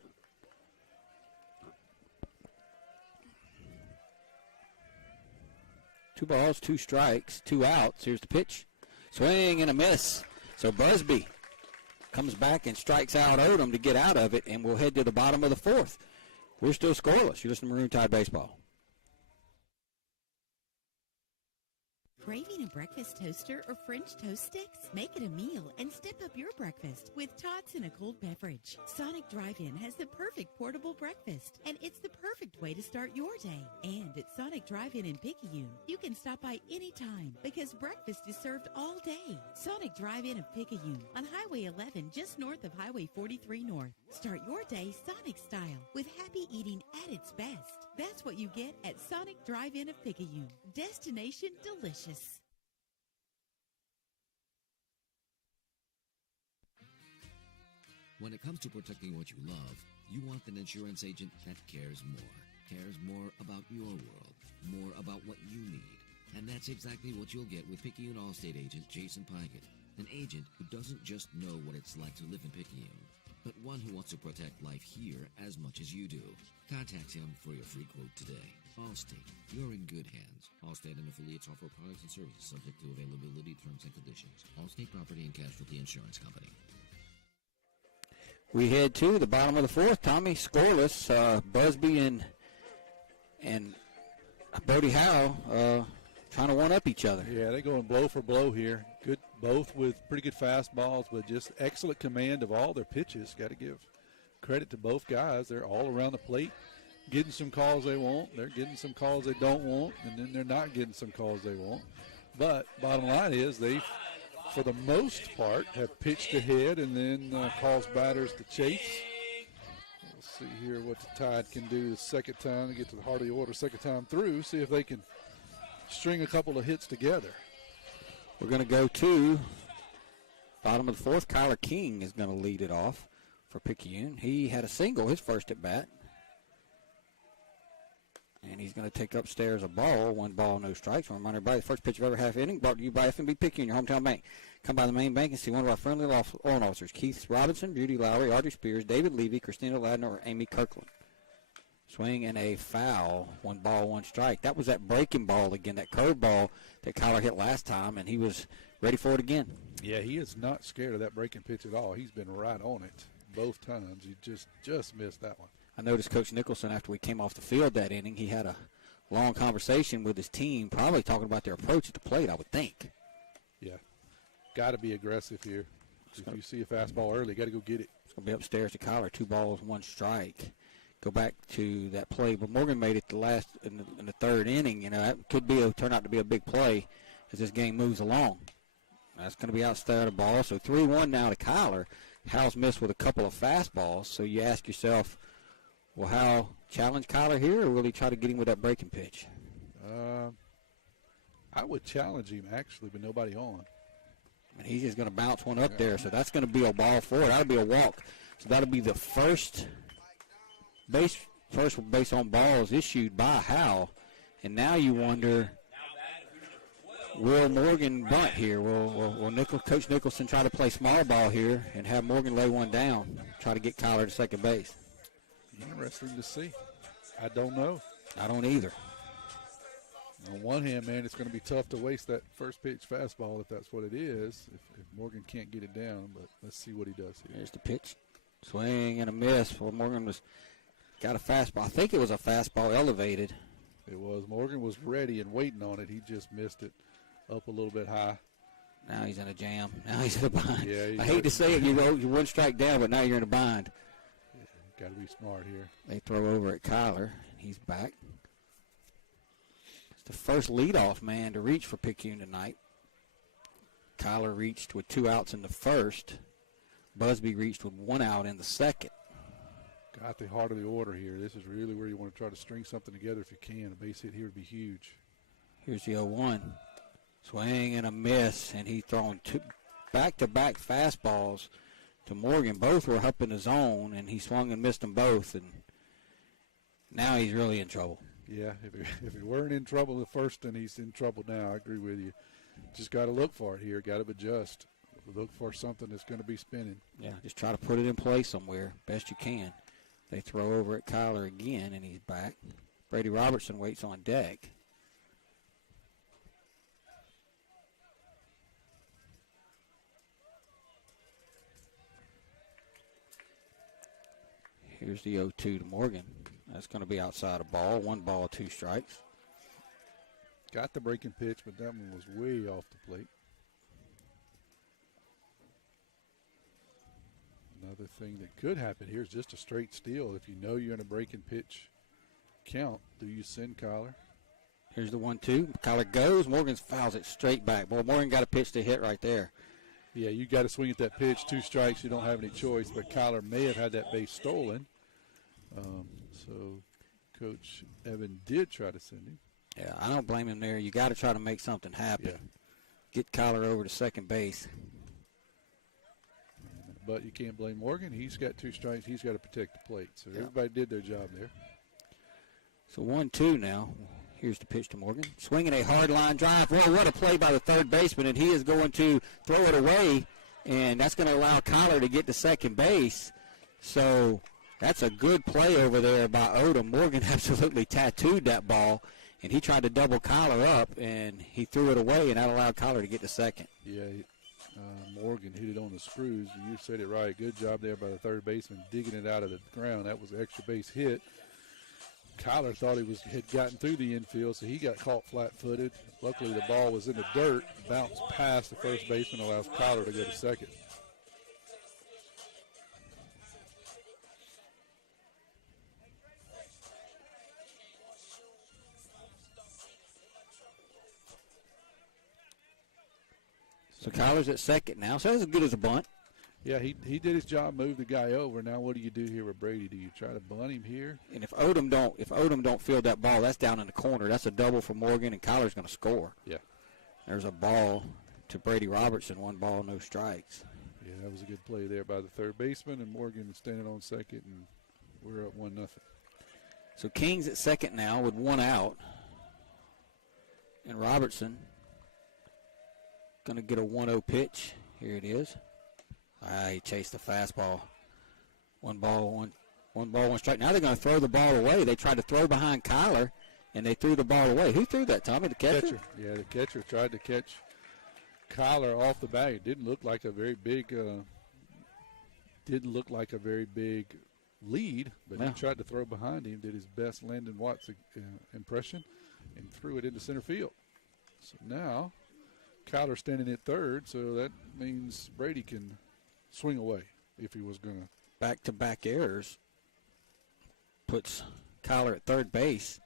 Two balls, 2 strikes, 2 outs. Here's the pitch. Swing and a miss. So Busby comes back and strikes out Odom to get out of it, and we'll head to the bottom of the 4th. We're still scoreless. You listen to Maroon Tide Baseball. Craving a breakfast toaster or French toast sticks? Make it a meal and step up your breakfast with tots and a cold beverage. Sonic Drive-In has the perfect portable breakfast, and it's the perfect way to start your day. And at Sonic Drive-In in Picayune, you can stop by anytime because breakfast is served all day. Sonic Drive-In of Picayune on Highway 11 just north of Highway 43 North. Start your day Sonic style with happy eating at its best. That's what you get at Sonic Drive-In of Picayune. Destination delicious. When it comes to protecting what you love, you want an insurance agent that cares more about your world, more about what you need. And that's exactly what you'll get with Picayune Allstate agent Jason Pygott, an agent who doesn't just know what it's like to live in Picayune, but one who wants to protect life here as much as you do. Contact him for your free quote today. Allstate, you're in good hands. Allstate and affiliates offer products and services subject to availability, terms, and conditions. Allstate Property and Casualty Insurance Company. We head to the bottom of the 4th. Tommy scoreless. Busby and Brody Howe trying to one-up each other. Yeah, they're going blow for blow here. Good, both with pretty good fastballs, but just excellent command of all their pitches. Got to give credit to both guys. They're all around the plate, getting some calls they want. They're getting some calls they don't want, and then they're not getting some calls they want. But bottom line is they, for the most part, have pitched ahead and then caused batters to chase. We'll see here what the Tide can do the second time to get to the heart of the order, second time through, see if they can string a couple of hits together. We're going to go to bottom of the 4th. Kyler King is going to lead it off for Picayune. He had a single his first at bat. And he's going to take upstairs a ball. 1 ball, no strikes. I remind everybody, the first pitch of every half inning brought to you by F&B Picayune, your hometown bank. Come by the main bank and see one of our friendly loan officers, Keith Robinson, Judy Lowry, Audrey Spears, David Levy, Christina Ladner, or Amy Kirkland. Swing and a foul. 1 ball, 1 strike. That was that breaking ball again, that curve ball that Kyler hit last time, and he was ready for it again. Yeah, he is not scared of that breaking pitch at all. He's been right on it both times. He just missed that one. I noticed Coach Nicholson, after we came off the field that inning, he had a long conversation with his team, probably talking about their approach at the plate, I would think. Yeah. Got to be aggressive here. If you see a fastball early, got to go get it. It's going to be upstairs to Kyler. 2 balls, 1 strike. Go back to that play, but Morgan made it in the 3rd inning. You know, that could turn out to be a big play as this game moves along. That's going to be outside the ball. So 3-1 now to Kyler. Howe's missed with a couple of fastballs. So you ask yourself, will Howe challenge Kyler here, or will he try to get him with that breaking pitch? I would challenge him, actually, but nobody on. And he's just going to bounce one up there. So that's going to be a ball forward. That'll be a walk. So that'll be the first base on balls issued by Howell. And now you wonder, will Morgan bunt here? Will Coach Nicholson try to play small ball here and have Morgan lay one down, try to get Kyler to second base? Interesting to see. I don't know. I don't either. On one hand, man, it's going to be tough to waste that first pitch fastball if that's what it is, if Morgan can't get it down. But let's see what he does here. Here's the pitch. Swing and a miss. Well, Morgan got a fastball. I think it was a fastball elevated. It was. Morgan was ready and waiting on it. He just missed it up a little bit high. Now he's in a jam. Now he's in a bind. Yeah, I hate to say it, you're one strike down, but now you're in a bind. Yeah, got to be smart here. They throw over at Kyler. He's back. It's the first leadoff man to reach for Picayune tonight. Kyler reached with 2 outs in the first. Busby reached with 1 out in the second. Got the heart of the order here. This is really where you want to try to string something together if you can. A base hit here would be huge. Here's the 0-1. Swing and a miss, and he thrown 2 back-to-back fastballs to Morgan. Both were up in the zone, and he swung and missed them both, and now he's really in trouble. Yeah, if he weren't in trouble at first, then he's in trouble now. I agree with you. Just got to look for it here. Got to adjust. Look for something that's going to be spinning. Yeah, just try to put it in play somewhere best you can. They throw over at Kyler again, and he's back. Brady Robertson waits on deck. Here's the 0-2 to Morgan. That's going to be outside a ball. 1 ball, 2 strikes. Got the breaking pitch, but that one was way off the plate. Another thing that could happen here is just a straight steal. If you know you're in a breaking pitch count, do you send Kyler? Here's the 1-2. Kyler goes. Morgan fouls it straight back. Boy, Morgan got a pitch to hit right there. Yeah, you got to swing at that pitch. 2 strikes, you don't have any choice. But Kyler may have had that base stolen. So Coach Evan did try to send him. Yeah, I don't blame him there. You got to try to make something happen. Yeah. Get Kyler over to second base. But you can't blame Morgan. He's got 2 strikes. He's got to protect the plate. So everybody did their job there. So 1-2 now. Here's the pitch to Morgan. Swinging a hard line drive. Well, what a play by the third baseman, and he is going to throw it away, and that's going to allow Kyler to get to second base. So that's a good play over there by Odom. Morgan absolutely tattooed that ball, and he tried to double Kyler up, and he threw it away, and that allowed Kyler to get to second. Yeah, Morgan hit it on the screws. You said it right. Good job there by the third baseman digging it out of the ground. That was an extra base hit. Kyler thought he had gotten through the infield, so he got caught flat-footed. Luckily, the ball was in the dirt, bounced past the first baseman, allows Kyler to go to second. So Kyler's at second now, so that's as good as a bunt. Yeah, he did his job, moved the guy over. Now what do you do here with Brady? Do you try to bunt him here? And if Odom don't field that ball, that's down in the corner. That's a double for Morgan, and Kyler's going to score. Yeah. There's a ball to Brady Robertson, 1 ball, no strikes. Yeah, that was a good play there by the third baseman, and Morgan standing on second, and we're up 1-0. So King's at second now with 1 out, and Robertson going to get a 1-0 pitch. Here it is. He chased the fastball. 1 ball, 1 strike. Now they're going to throw the ball away. They tried to throw behind Kyler, and they threw the ball away. Who threw that, Tommy? The catcher? Yeah, the catcher tried to catch Kyler off the bag. It didn't look like a very big lead, but he tried to throw behind him, did his best Landon Watts impression, and threw it into center field. So now Kyler standing at third, so that means Brady can swing away if he was going to. Back-to-back errors puts Kyler at third base.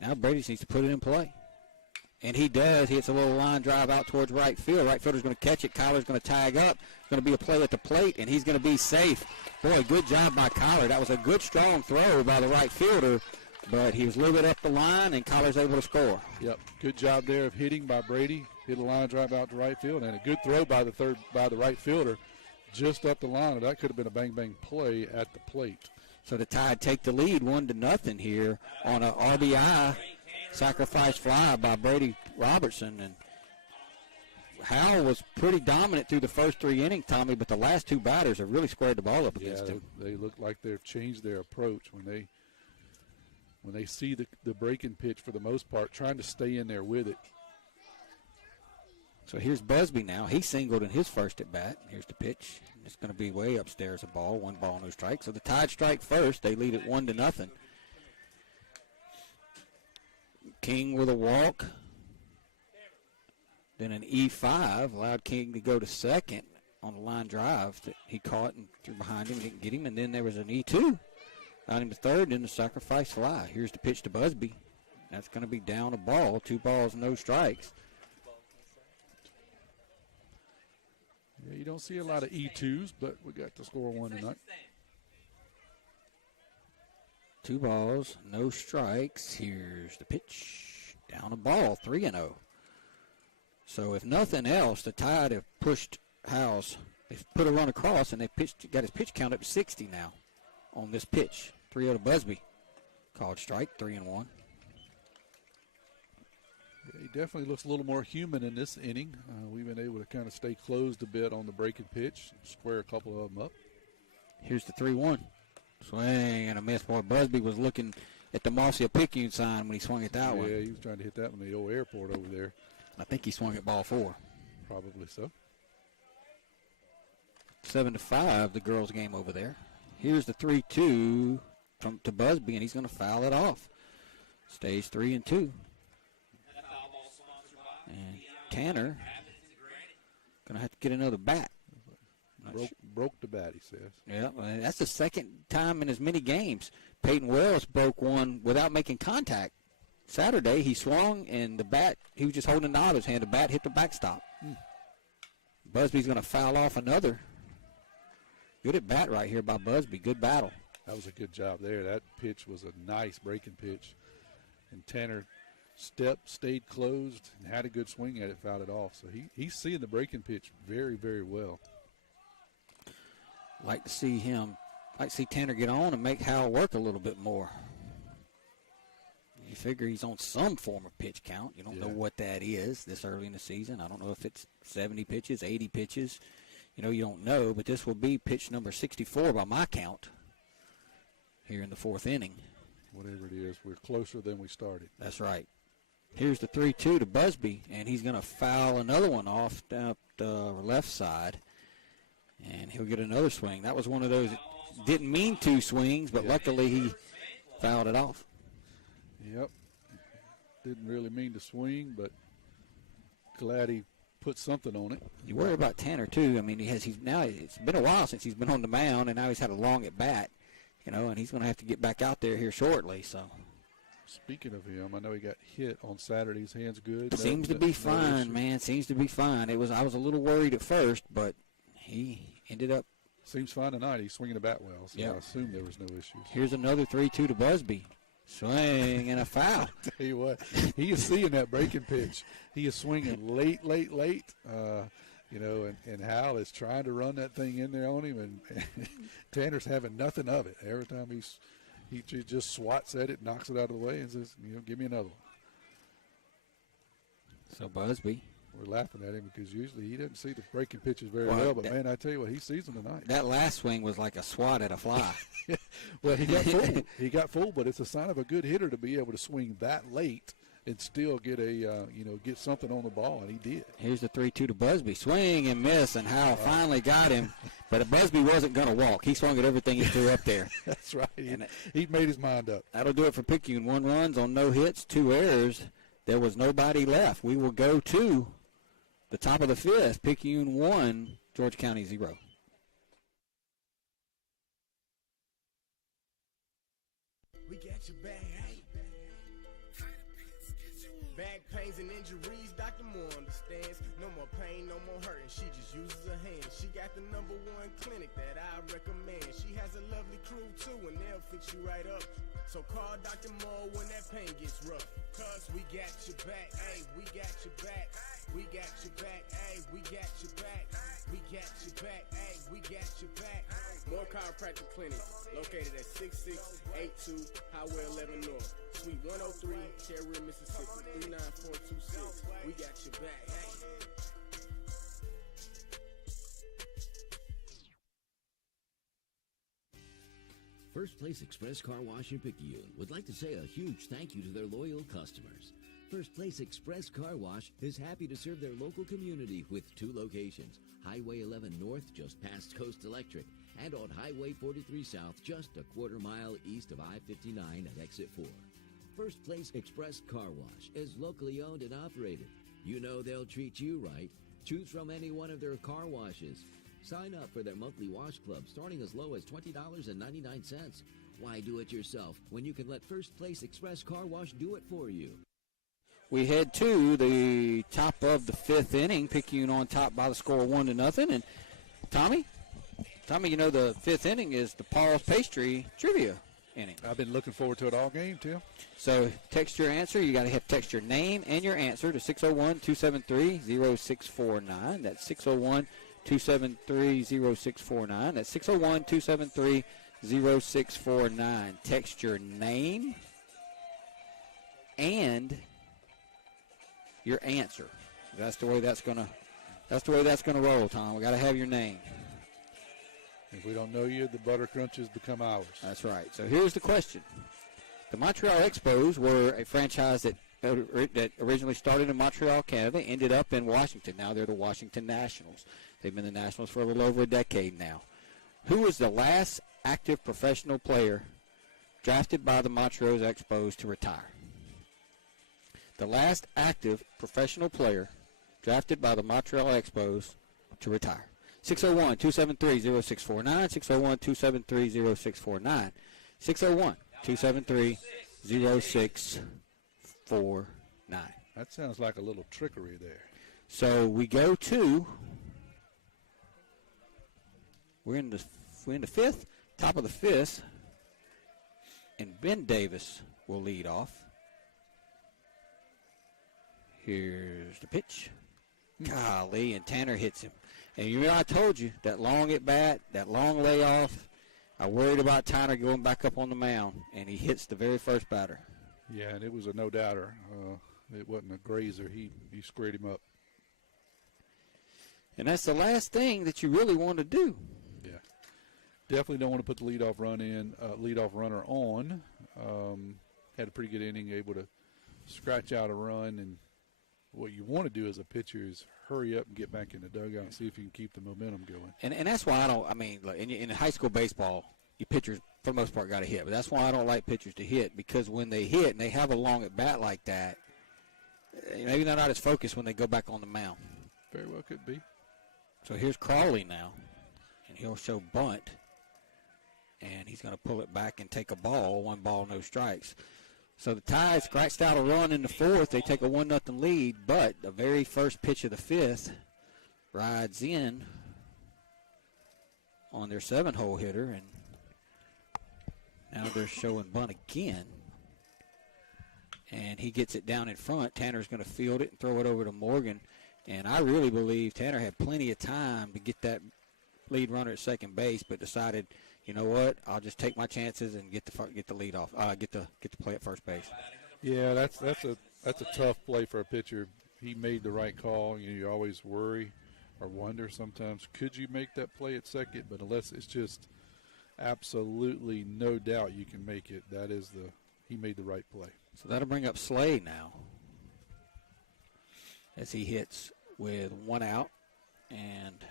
Now Brady needs to put it in play. And he does. He hits a little line drive out towards right field. Right fielder's going to catch it. Kyler's going to tag up. It's going to be a play at the plate, and he's going to be safe. Boy, good job by Kyler. That was a good, strong throw by the right fielder. but he was a little bit up the line, and Collar's able to score. Yep, good job there of hitting by Brady. Hit a line drive out to right field, and a good throw by the right fielder, just up the line. That could have been a bang play at the plate. So the Tide take the lead 1-0 here on a RBI sacrifice fly by Brady Robertson. And Howell was pretty dominant through the first 3 innings, Tommy, but the last 2 batters have really squared the ball up against him. They look like they've changed their approach when they see the breaking pitch for the most part, trying to stay in there with it. So here's Busby now. He singled in his first at bat. Here's the pitch. It's going to be way upstairs, a ball. 1 ball, no strike. So the Tide strike first. They lead it 1-0. King with a walk. Then an E5 allowed King to go to second on a line drive that he caught and threw behind him, didn't get him. And then there was an E2. Got him to third, then the sacrifice fly. Here's the pitch to Busby. That's going to be down a ball. 2 balls, no strikes. Yeah, you don't see a lot of E2s, but we got to score 1 tonight. 2 balls, no strikes. Here's the pitch. Down a ball, 3-0. So if nothing else, the Tide have pushed Howes. They've put a run across, and they got his pitch count up to 60 now on this pitch. 3-0 to Busby. Called strike, 3-1. Yeah, he definitely looks a little more human in this inning. We've been able to kind of stay closed a bit on the breaking pitch, square a couple of them up. Here's the 3-1. Swing and a miss. Boy, Busby was looking at the Marcia Picayune sign when he swung at that one. Yeah, he was trying to hit that one in the old airport over there. I think he swung at ball 4. Probably so. 7-5, the girls' game over there. Here's the 3-2 to Busby, and he's going to foul it off. Stays 3-2. And Tanner going to have to get another bat. Broke the bat, he says. Yeah, well, that's the second time in as many games. Peyton Wells broke one without making contact. Saturday, he swung, and the bat, he was just holding it out of his hand. The bat hit the backstop. Busby's going to foul off another. Good at bat right here by Busby. Good battle. That was a good job there. That pitch was a nice breaking pitch. And Tanner stayed closed, and had a good swing at it, fouled it off. So he's seeing the breaking pitch very, very well. Like to see Tanner get on and make Howell work a little bit more. You figure he's on some form of pitch count. You don't know what that is this early in the season. I don't know if it's 70 pitches, 80 pitches. You don't know, but this will be pitch number 64 by my count here in the 4th inning. Whatever it is, we're closer than we started. That's right. Here's the 3-2 to Busby, and he's going to foul another one off down the left side, and he'll get another swing. That was one of those that didn't mean 2 swings, but luckily he fouled it off. Yep. Didn't really mean to swing, but glad he put something on it. You worry about Tanner too. I mean, it's been a while since he's been on the mound, and now he's had a long at bat, and he's going to have to get back out there here shortly. So, speaking of him, I know he got hit on Saturday. His hand's good. Seems to be fine, man. Seems to be fine. I was a little worried at first, but he ended up. Seems fine tonight. He's swinging the bat well, so I assume there was no issues. Here's another 3-2 to Busby. Swing and a foul. I tell you what, he is seeing that breaking pitch. He is swinging late. And Hal is trying to run that thing in there on him, and Tanner's having nothing of it. Every time he just swats at it, knocks it out of the way, and says, give me another one. So Busby. We're laughing at him because usually he doesn't see the breaking pitches very well, but man, I tell you what, he sees them tonight. That last swing was like a swat at a fly. Well, he got full. He got full, but it's a sign of a good hitter to be able to swing that late and still get get something on the ball, and he did. Here's the 3-2 to Busby. Swing and miss, and Howell finally got him. But Busby wasn't going to walk. He swung at everything he threw up there. That's right. He made his mind up. That'll do it for Picayune. 1 runs on no hits, 2 errors. There was nobody left. We will go to the top of the 5th. Picayune 1, George County 0. We got your back. Back pains and injuries, Dr. Moore understands. No more pain, no more hurting. She just uses her hands. She got the #1 clinic that I recommend. She has a lovely crew too, and they'll fix you right up. So call Dr. Moore when that pain gets rough. Cause we got your back, ayy, we got your back. We got your back, ayy, we got your back. We got your back, ayy, we got your back. More Chiropractic Clinic, located at 6682 Highway 11 North, Suite 103, Cherry River, Mississippi, 39426. We got your back, ayy. First Place Express Car Wash in Picayune would like to say a huge thank you to their loyal customers. First Place Express Car Wash is happy to serve their local community with 2 locations, Highway 11 North just past Coast Electric, and on Highway 43 South just a quarter-mile east of I-59 at Exit 4. First Place Express Car Wash is locally owned and operated. You know they'll treat you right. Choose from any one of their car washes. Sign up for their monthly wash club starting as low as $20.99. Why do it yourself when you can let First Place Express Car Wash do it for you? We head to the top of the 5th inning. Picayune on top by the score of 1-0. And Tommy, you know the 5th inning is the Paul's Pastry trivia inning. I've been looking forward to it all game, Tim. So text your answer. You got to text your name and your answer to 601-273-0649. That's 601-273-0649. That's 601-273-0649. Text your name and your answer. That's the way that's gonna roll, Tom. We got to have your name. If we don't know you, the butter crunches become ours. That's right. So here's the question: the Montreal Expos were a franchise that originally started in Montreal, Canada, ended up in Washington. Now they're the Washington Nationals. They've been the Nationals for a little over a decade now. Who was the last active professional player drafted by the Montreal Expos to retire? The last active professional player drafted by the Montreal Expos to retire. 601-273-0649, 601-273-0649, 601-273-0649. That sounds like a little trickery there. So we go to, we're in the 5th, top of the 5th, and Ben Davis will lead off. Here's the pitch. Golly, and Tanner hits him. And you know, I told you, that long at bat, that long layoff, I worried about Tanner going back up on the mound, and he hits the very first batter. Yeah, and it was a no-doubter. It wasn't a grazer. He squared him up. And that's the last thing that you really want to do. Yeah. Definitely don't want to put the leadoff runner on. Had a pretty good inning, able to scratch out a run, and what you want to do as a pitcher is hurry up and get back in the dugout and see if you can keep the momentum going. And that's why look, in high school baseball, your pitchers, for the most part, got to hit. But that's why I don't like pitchers to hit, because when they hit and they have a long at bat like that, maybe they're not as focused when they go back on the mound. Very well could be. So here's Crawley now, and he'll show bunt, and he's going to pull it back and take a ball, 1 ball, no strikes. So the Tide scratched out a run in the 4th. They take a 1-0 lead, but the very first pitch of the 5th rides in on their 7-hole hitter, and now they're showing bunt again. And he gets it down in front. Tanner's going to field it and throw it over to Morgan. And I really believe Tanner had plenty of time to get that lead runner at second base, but decided, you know what, I'll just take my chances and get the lead off, get the play at first base. Yeah, that's a tough play for a pitcher. He made the right call. You always worry or wonder sometimes, could you make that play at second? But unless it's just absolutely no doubt you can make it, he made the right play. So that'll bring up Slay now as he hits with 1 out, and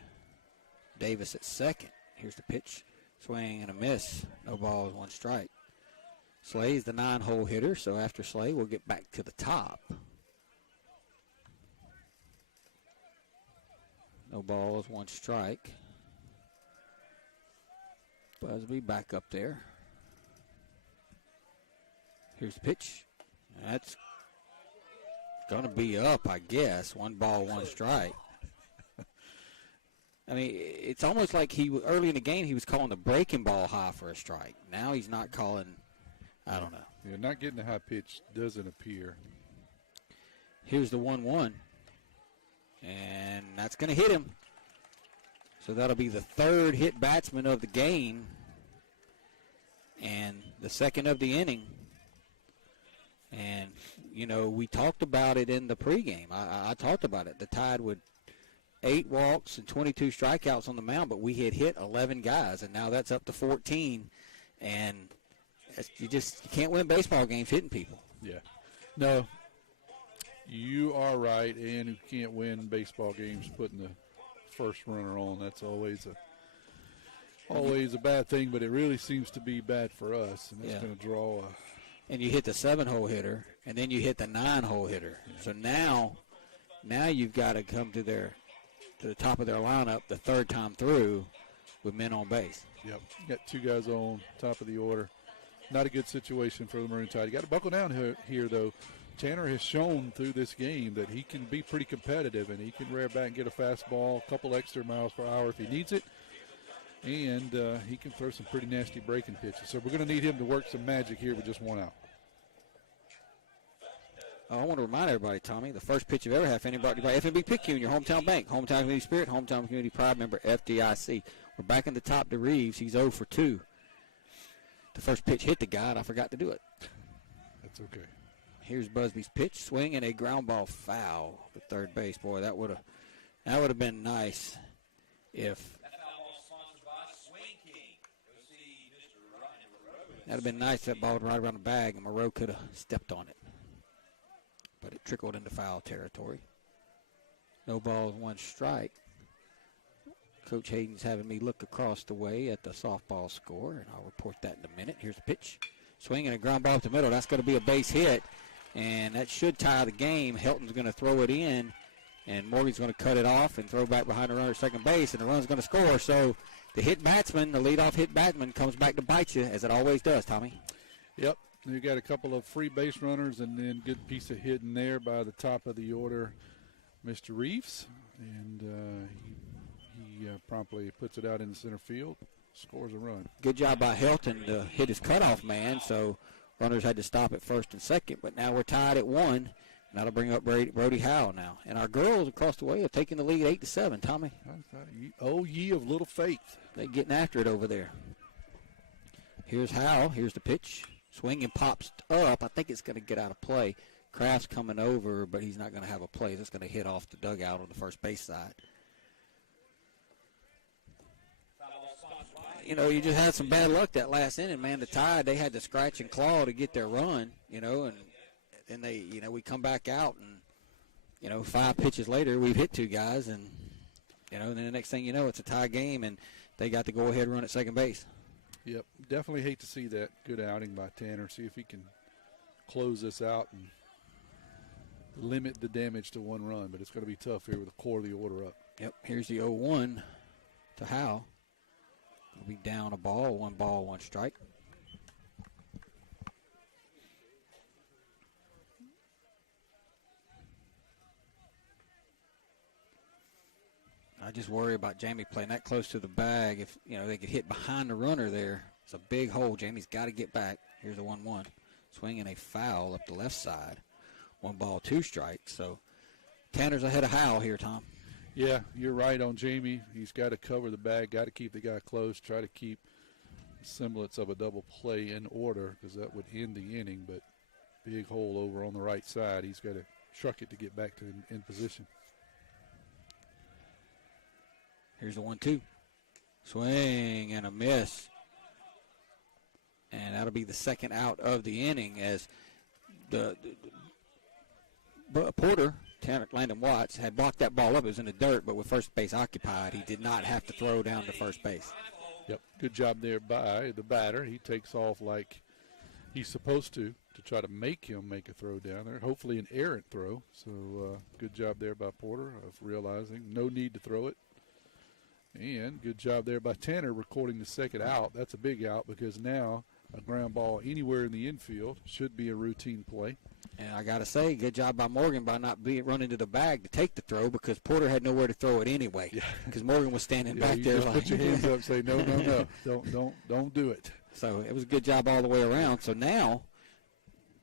Davis at second. Here's the pitch. Swing and a miss. No balls, 1 strike. Slay's the 9-hole hitter, so after Slay, we'll get back to the top. No balls, 1 strike. Busby back up there. Here's the pitch. That's Going to be up, I guess. 1 ball, 1 strike. I mean, it's almost like early in the game he was calling the breaking ball high for a strike. Now he's not calling, I don't know. Yeah, not getting the high pitch doesn't appear. Here's the 1-1. And that's going to hit him. So that'll be the 3rd hit batsman of the game and the 2nd of the inning. And, we talked about it in the pregame. I talked about it. The Tide would 8 walks and 22 strikeouts on the mound, but we had hit 11 guys, and now that's up to 14. And you can't win baseball games hitting people. Yeah. No, you are right, and you can't win baseball games putting the first runner on. That's always a bad thing, but it really seems to be bad for us, and it's going to draw and you hit the 7-hole hitter, and then you hit the 9-hole hitter. Yeah. So now you've got to come to the top of their lineup the 3rd time through with men on base. Yep. Got 2 guys on top of the order. Not a good situation for the Maroon Tide. You got to buckle down here, though. Tanner has shown through this game that he can be pretty competitive, and he can rear back and get a fastball, a couple extra miles per hour if he needs it. And he can throw some pretty nasty breaking pitches. So we're going to need him to work some magic here with just 1 out. I want to remind everybody, Tommy, the first pitch you've ever had for anybody by FNB Picayune, your hometown bank, hometown community spirit, hometown community pride, member FDIC. We're back in the top to Reeves. He's 0 for 2. The first pitch hit the guy, and I forgot to do it. That's okay. Here's Busby's pitch, swing and a ground ball foul at third base. Boy, that would have been nice if. That'd have been nice if that ball would right around the bag and Moreau could have stepped on it. But it trickled into foul territory. No balls, 1 strike. Coach Hayden's having me look across the way at the softball score, and I'll report that in a minute. Here's the pitch. Swing and a ground ball up the middle. That's going to be a base hit, and that should tie the game. Helton's going to throw it in, and Morgan's going to cut it off and throw back behind the runner at second base, and the run's going to score. So the hit batsman, the leadoff hit batsman, comes back to bite you, as it always does, Tommy. Yep. You got a couple of free base runners, and then good piece of hitting there by the top of the order, Mr. Reeves, and he promptly puts it out in the center field, scores a run. Good job by Helton to hit his cutoff man, so runners had to stop at first and second, but now we're tied at 1, and that'll bring up Brody Howell now. And our girls across the way are taking the lead 8-7, Tommy. Oh, ye of little faith. They're getting after it over there. Here's Howell. Here's the pitch. Swing and pops up. I think it's going to get out of play. Kraft's coming over, but he's not going to have a play. It's going to hit off the dugout on the first base side. You just had some bad luck that last inning, man. The Tide, they had to scratch and claw to get their run, and then we come back out, and, 5 pitches later, we've hit 2 guys, and, then the next thing you know, it's a tie game, and they got the go-ahead run at second base. Yep, definitely hate to see that. Good outing by Tanner. See if he can close this out and limit the damage to 1 run, but it's going to be tough here with the core of the order up. Yep, here's the 0-1 to Howell. We'll be down a ball, 1 strike. I just worry about Jamie playing that close to the bag. If, they could hit behind the runner there. It's a big hole. Jamie's got to get back. Here's a 1-1. Swinging a foul up the left side. 1 ball, 2 strikes. So Tanner's ahead of Howell here, Tom. Yeah, you're right on Jamie. He's got to cover the bag, got to keep the guy close, try to keep semblance of a double play in order because that would end the inning. But big hole over on the right side. He's got to truck it to get back to in position. Here's the 1-2. Swing and a miss. And that'll be the second out of the inning as the Porter, Landon Watts, had blocked that ball up. It was in the dirt, but with first base occupied, he did not have to throw down to first base. Yep, good job there by the batter. He takes off like he's supposed to try to make him make a throw down there, hopefully an errant throw. So good job there by Porter of realizing no need to throw it. And good job there by Tanner recording the second out. That's a big out because now a ground ball anywhere in the infield. Should be a routine play. And I got to say, good job by Morgan by not running to the bag to take the throw, because Porter had nowhere to throw it anyway. Because Morgan was standing back there just like, put your hands up and say, no, don't do it. So it was a good job all the way around. So now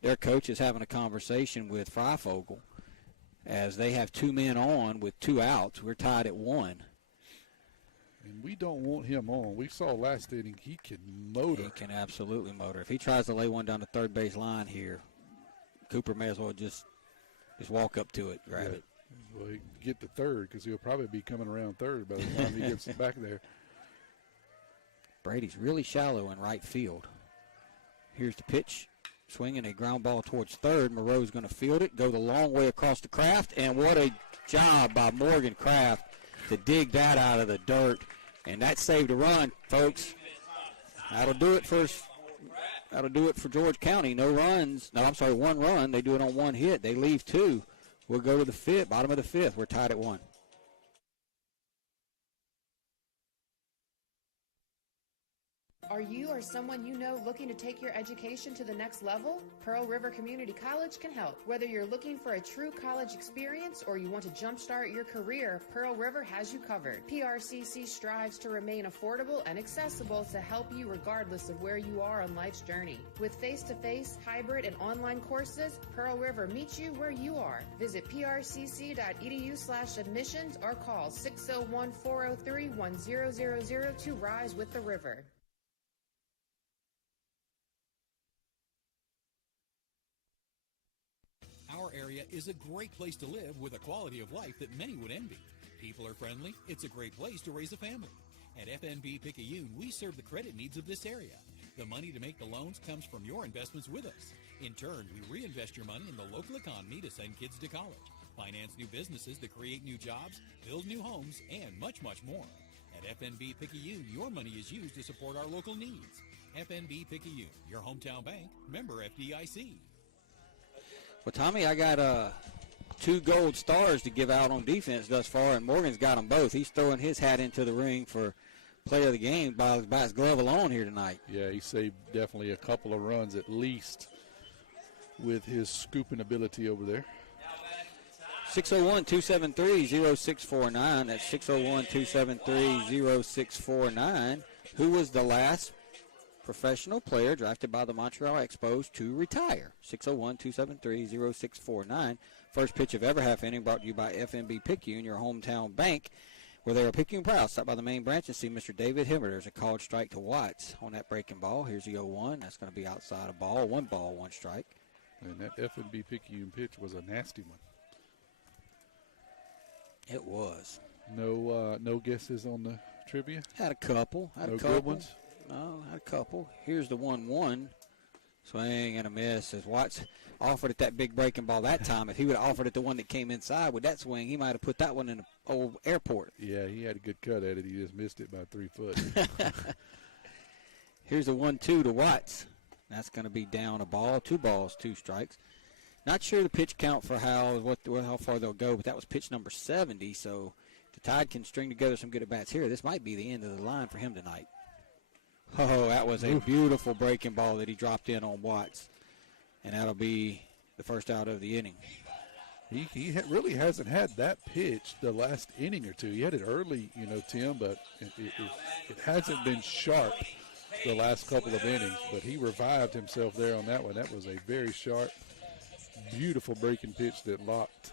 their coach is having a conversation with Freifogel as they have 2 men on with 2 outs. We're tied at 1. And we don't want him on. We saw last inning he can motor. He can absolutely motor. If he tries to lay one down the third base line here, Cooper may as well just walk up to it, grab it. Well, he can get to third because he'll probably be coming around third by the time he gets back there. Brady's really shallow in right field. Here's the pitch. Swinging a ground ball towards third. Moreau's going to field it, go the long way across the Kraft, and what a job by Morgan Kraft to dig that out of the dirt. And that saved a run, folks. That'll do it for George County. No runs. No, I'm sorry, 1 run. They do it on 1 hit. They leave 2. We'll go to the 5th, bottom of the 5th. We're tied at 1. Are you or someone you know looking to take your education to the next level? Pearl River Community College can help. Whether you're looking for a true college experience or you want to jumpstart your career, Pearl River has you covered. PRCC strives to remain affordable and accessible to help you regardless of where you are on life's journey. With face-to-face, hybrid, and online courses, Pearl River meets you where you are. Visit prcc.edu/admissions or call 601-403-1000 to rise with the river. Our area is a great place to live with a quality of life that many would envy. People are friendly. It's a great place to raise a family. At FNB Picayune, we serve the credit needs of this area. The money to make the loans comes from your investments with us. In turn, we reinvest your money in the local economy to send kids to college, finance new businesses that create new jobs, build new homes, and much, much more. At FNB Picayune, your money is used to support our local needs. FNB Picayune, your hometown bank, member FDIC. Well, Tommy, I got 2 gold stars to give out on defense thus far, and Morgan's got them both. He's throwing his hat into the ring for play of the game by his glove alone here tonight. Yeah, he saved definitely a couple of runs at least with his scooping ability over there. 601-273-0649. That's 601-273-0649. Who was the last professional player drafted by the Montreal Expos to retire? 601-273-0649. First pitch of every half inning brought to you by FNB Picayune, your hometown bank, where they are Picayune proud. Stop by the main branch and see Mr. David Himmert. There's a called strike to Watts on that breaking ball. Here's the 0-1. That's going to be outside of ball. 1 ball, 1 strike. And that FNB Picayune pitch was a nasty one. It was. No guesses on the trivia? Had a couple. No good ones? No, had a couple. Here's the 1-1. Swing and a miss as Watts offered it that big breaking ball that time. If he would have offered it the one that came inside with that swing, he might have put that one in the old airport. Yeah, he had a good cut at it. He just missed it by 3 foot. Here's a 1-2 to Watts. That's going to be down a ball. 2 balls, 2 strikes. Not sure the pitch count for how far they'll go, but that was pitch number 70. So the Tide can string together some good at-bats here. This might be the end of the line for him tonight. Oh, that was a beautiful breaking ball that he dropped in on Watts. And that'll be the first out of the inning. He really hasn't had that pitch the last inning or two. He had it early, Tim, but it hasn't been sharp the last couple of innings. But he revived himself there on that one. That was a very sharp, beautiful breaking pitch that locked,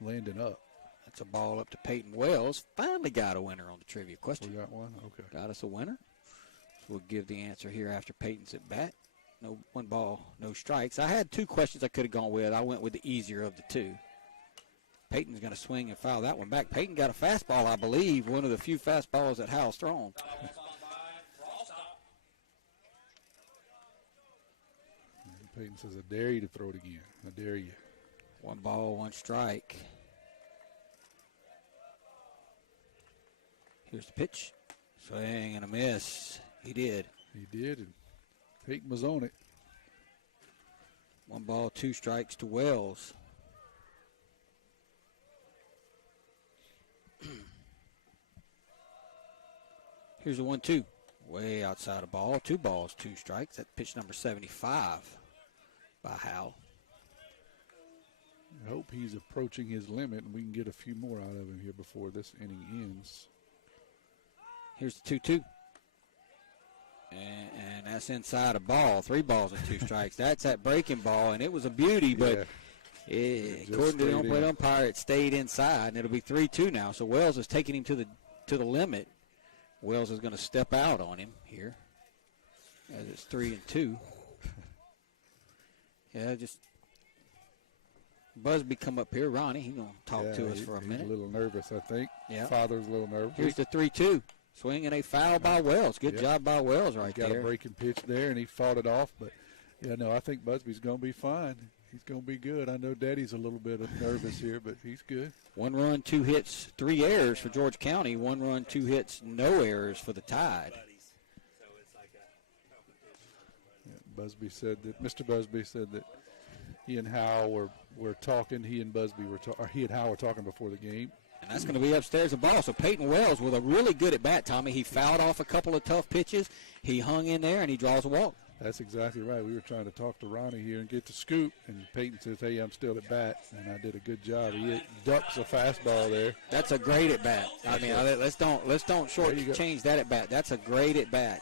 Landon up. That's a ball up to Peyton Wells. Finally got a winner on the trivia question. We got one? Okay. Got us a winner. So we'll give the answer here after Peyton's at bat. No 1 ball, no strikes. I had 2 questions I could have gone with. I went with the easier of the 2. Peyton's going to swing and foul that one back. Peyton got a fastball, I believe, one of the few fastballs that Hal's thrown. Peyton says, I dare you to throw it again. I dare you. 1 ball, 1 strike. Here's the pitch. Swing and a miss. He did. He did, and Peyton was on it. 1 ball, 2 strikes to Wells. Here's a 1-2. Way outside the ball. 2 balls, 2 strikes. That's pitch number 75 by Howell. I hope he's approaching his limit and we can get a few more out of him here before this inning ends. Here's the 2-2. And that's inside a ball. 3 balls and 2 strikes. That's that breaking ball, and it was a beauty, but according to the home plate umpire, it stayed inside, and it'll be 3-2 now. So Wells is taking him to the limit. Wells is going to step out on him here as it's 3-2. Yeah, just Busby come up here. Ronnie, he's going to talk to us for a minute. He's a little nervous, I think. Yeah. Father's a little nervous. Here's the 3-2. Swing and a foul by Wells. Good job by Wells right there. Got a breaking pitch there, and he fought it off. But, I think Busby's going to be fine. He's going to be good. I know Daddy's a little bit nervous here, but he's good. 1 run, 2 hits, 3 errors for George County. 1 run, 2 hits, no errors for the Tide. Mr. Busby said that he and Howell were talking. He and Howell were talking before the game. And that's going to be upstairs the ball. So Peyton Wells with a really good at bat, Tommy. He fouled off a couple of tough pitches. He hung in there, and he draws a walk. That's exactly right. We were trying to talk to Ronnie here and get the scoop, and Peyton says, hey, I'm still at bat, and I did a good job. He ducks a fastball there. That's a great at bat. I mean, let's don't shortchange that at bat. That's a great at bat.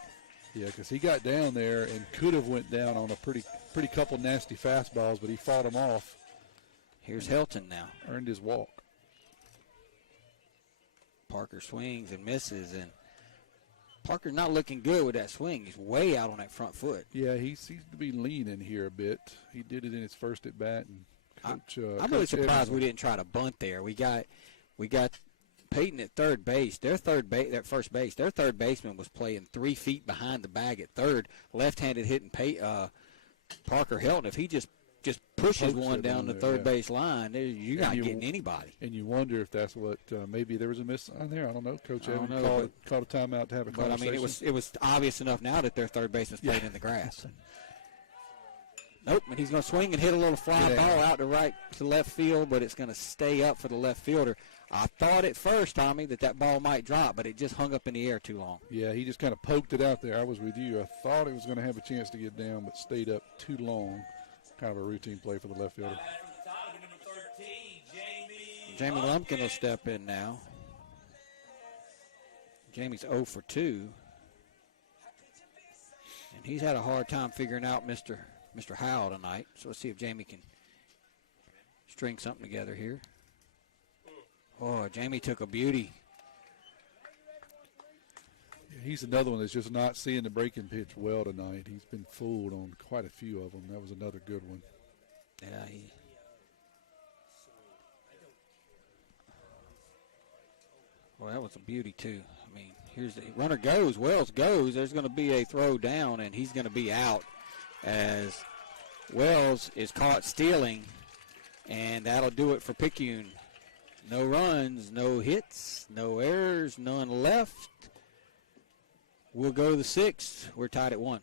Yeah, because he got down there and could have went down on a pretty couple nasty fastballs, but he fought them off. Here's Helton now. Earned his walk. Parker swings and misses, and Parker's not looking good with that swing. He's way out on that front foot. Yeah, he seems to be leaning here a bit. He did it in his first at bat, and I'm really surprised we didn't try to bunt there. We got Peyton at third base. Their first base. Their third baseman was playing 3 feet behind the bag at third, left-handed hitting Parker Helton. If he just pushes one down the third base line, you're not getting anybody. And you wonder if that's what maybe there was a miss on there. I don't know. Coach Evans called a timeout to have a conversation. But, I mean, it was obvious enough now that their third baseman's playing in the grass. Nope, and he's going to swing and hit a little fly ball out to left field, but it's going to stay up for the left fielder. I thought at first, Tommy, that ball might drop, but it just hung up in the air too long. Yeah, he just kind of poked it out there. I was with you. I thought it was going to have a chance to get down, but stayed up too long. Kind of a routine play for the left fielder. Jamie Lumpkin will step in now. Jamie's 0 for 2. And he's had a hard time figuring out Mr. Howell tonight. So let's see if Jamie can string something together here. Oh, Jamie took a beauty. He's another one that's just not seeing the breaking pitch well tonight. He's been fooled on quite a few of them. That was another good one. Yeah, well, that was a beauty, too. I mean, here's the runner goes. Wells goes. There's going to be a throw down, and he's going to be out as Wells is caught stealing, and that'll do it for Picayune. No runs, no hits, no errors, none left. We'll go to the 6th. We're tied at 1.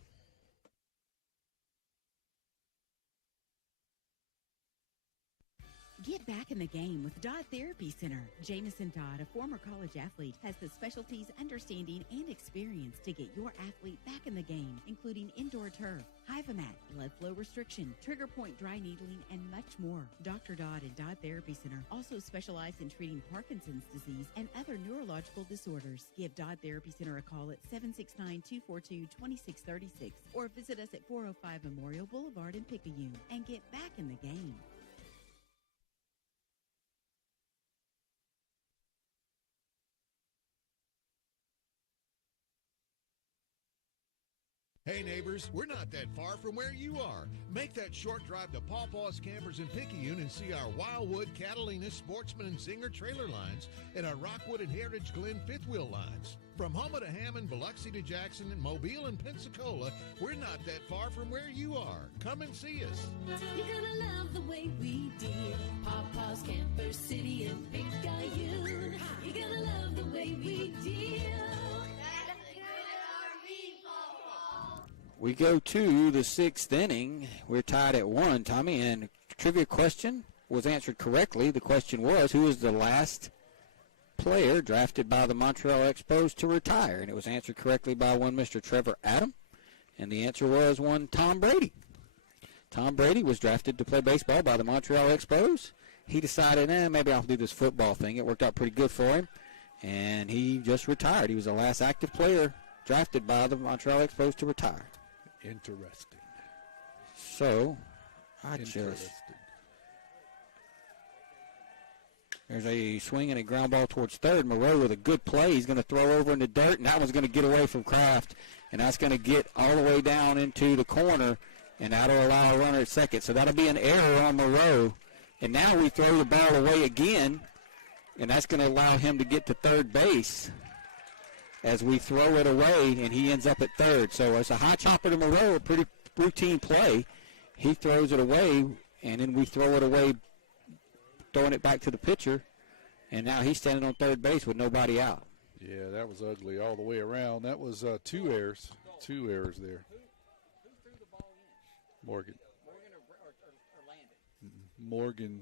Get back in the game with Dodd Therapy Center. Jamison Dodd, a former college athlete, has the specialties, understanding, and experience to get your athlete back in the game, including indoor turf, Hyvamat, blood flow restriction, trigger point dry needling, and much more. Dr. Dodd and Dodd Therapy Center also specialize in treating Parkinson's disease and other neurological disorders. Give Dodd Therapy Center a call at 769-242-2636 or visit us at 405 Memorial Boulevard in Picayune and get back in the game. Hey neighbors, we're not that far from where you are. Make that short drive to Paw Paw's Campers in Picayune and see our Wildwood, Catalina, Sportsman, and Zinger trailer lines and our Rockwood and Heritage Glen fifth wheel lines. From Houma to Hammond, Biloxi to Jackson, and Mobile and Pensacola, we're not that far from where you are. Come and see us. You're gonna love the way we deal. Paw Paw's Camper City and Picayune. You're gonna love the way we deal. We go to the 6th inning. We're tied at 1, Tommy, and trivia question was answered correctly. The question was, who is the last player drafted by the Montreal Expos to retire? And it was answered correctly by one Mr. Trevor Adam, and the answer was one Tom Brady. Tom Brady was drafted to play baseball by the Montreal Expos. He decided, maybe I'll do this football thing. It worked out pretty good for him, and he just retired. He was the last active player drafted by the Montreal Expos to retire. Interesting. So, there's a swing and a ground ball towards third. Moreau with a good play. He's going to throw over in the dirt, and that one's going to get away from Kraft, and that's going to get all the way down into the corner, and that'll allow a runner at second. So that'll be an error on Moreau. And now we throw the ball away again, and that's going to allow him to get to third base as we throw it away, and he ends up at third. So it's a high chopper to Moreau, a pretty routine play. He throws it away, and then we throw it away, throwing it back to the pitcher, and now he's standing on third base with nobody out. Yeah, that was ugly all the way around. That was two errors there. Morgan. Morgan,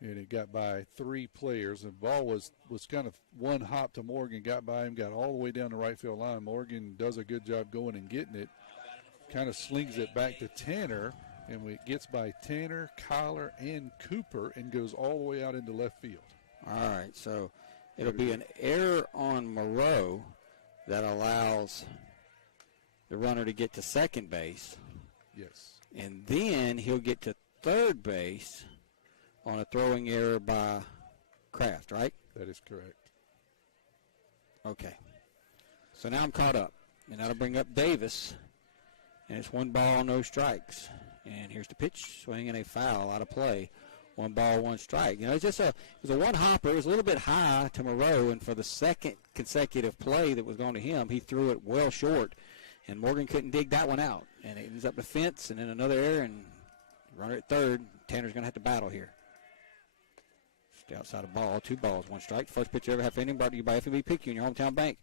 and it got by three players. The ball was kind of one hop to Morgan, got by him, got all the way down the right field line. Morgan does a good job going and getting it, kind of slings it back to Tanner, and it gets by Tanner, Kyler, and Cooper, and goes all the way out into left field. All right, so it'll be an error on Moreau that allows the runner to get to second base. Yes. And then he'll get to third base on a throwing error by Kraft, right? That is correct. Okay. So now I'm caught up. And that'll bring up Davis. And it's 1 ball, no strikes. And here's the pitch, swing and a foul out of play. 1 ball, 1 strike. You know, it was a one hopper. It was a little bit high to Moreau, and for the second consecutive play that was going to him, he threw it well short. And Morgan couldn't dig that one out. And it ends up the fence, and then another error, and runner at third. Tanner's going to have to battle here. Stay outside the ball. 2 balls, 1 strike. First pitch you ever have for anybody brought to you by FNB Picayune, your hometown bank.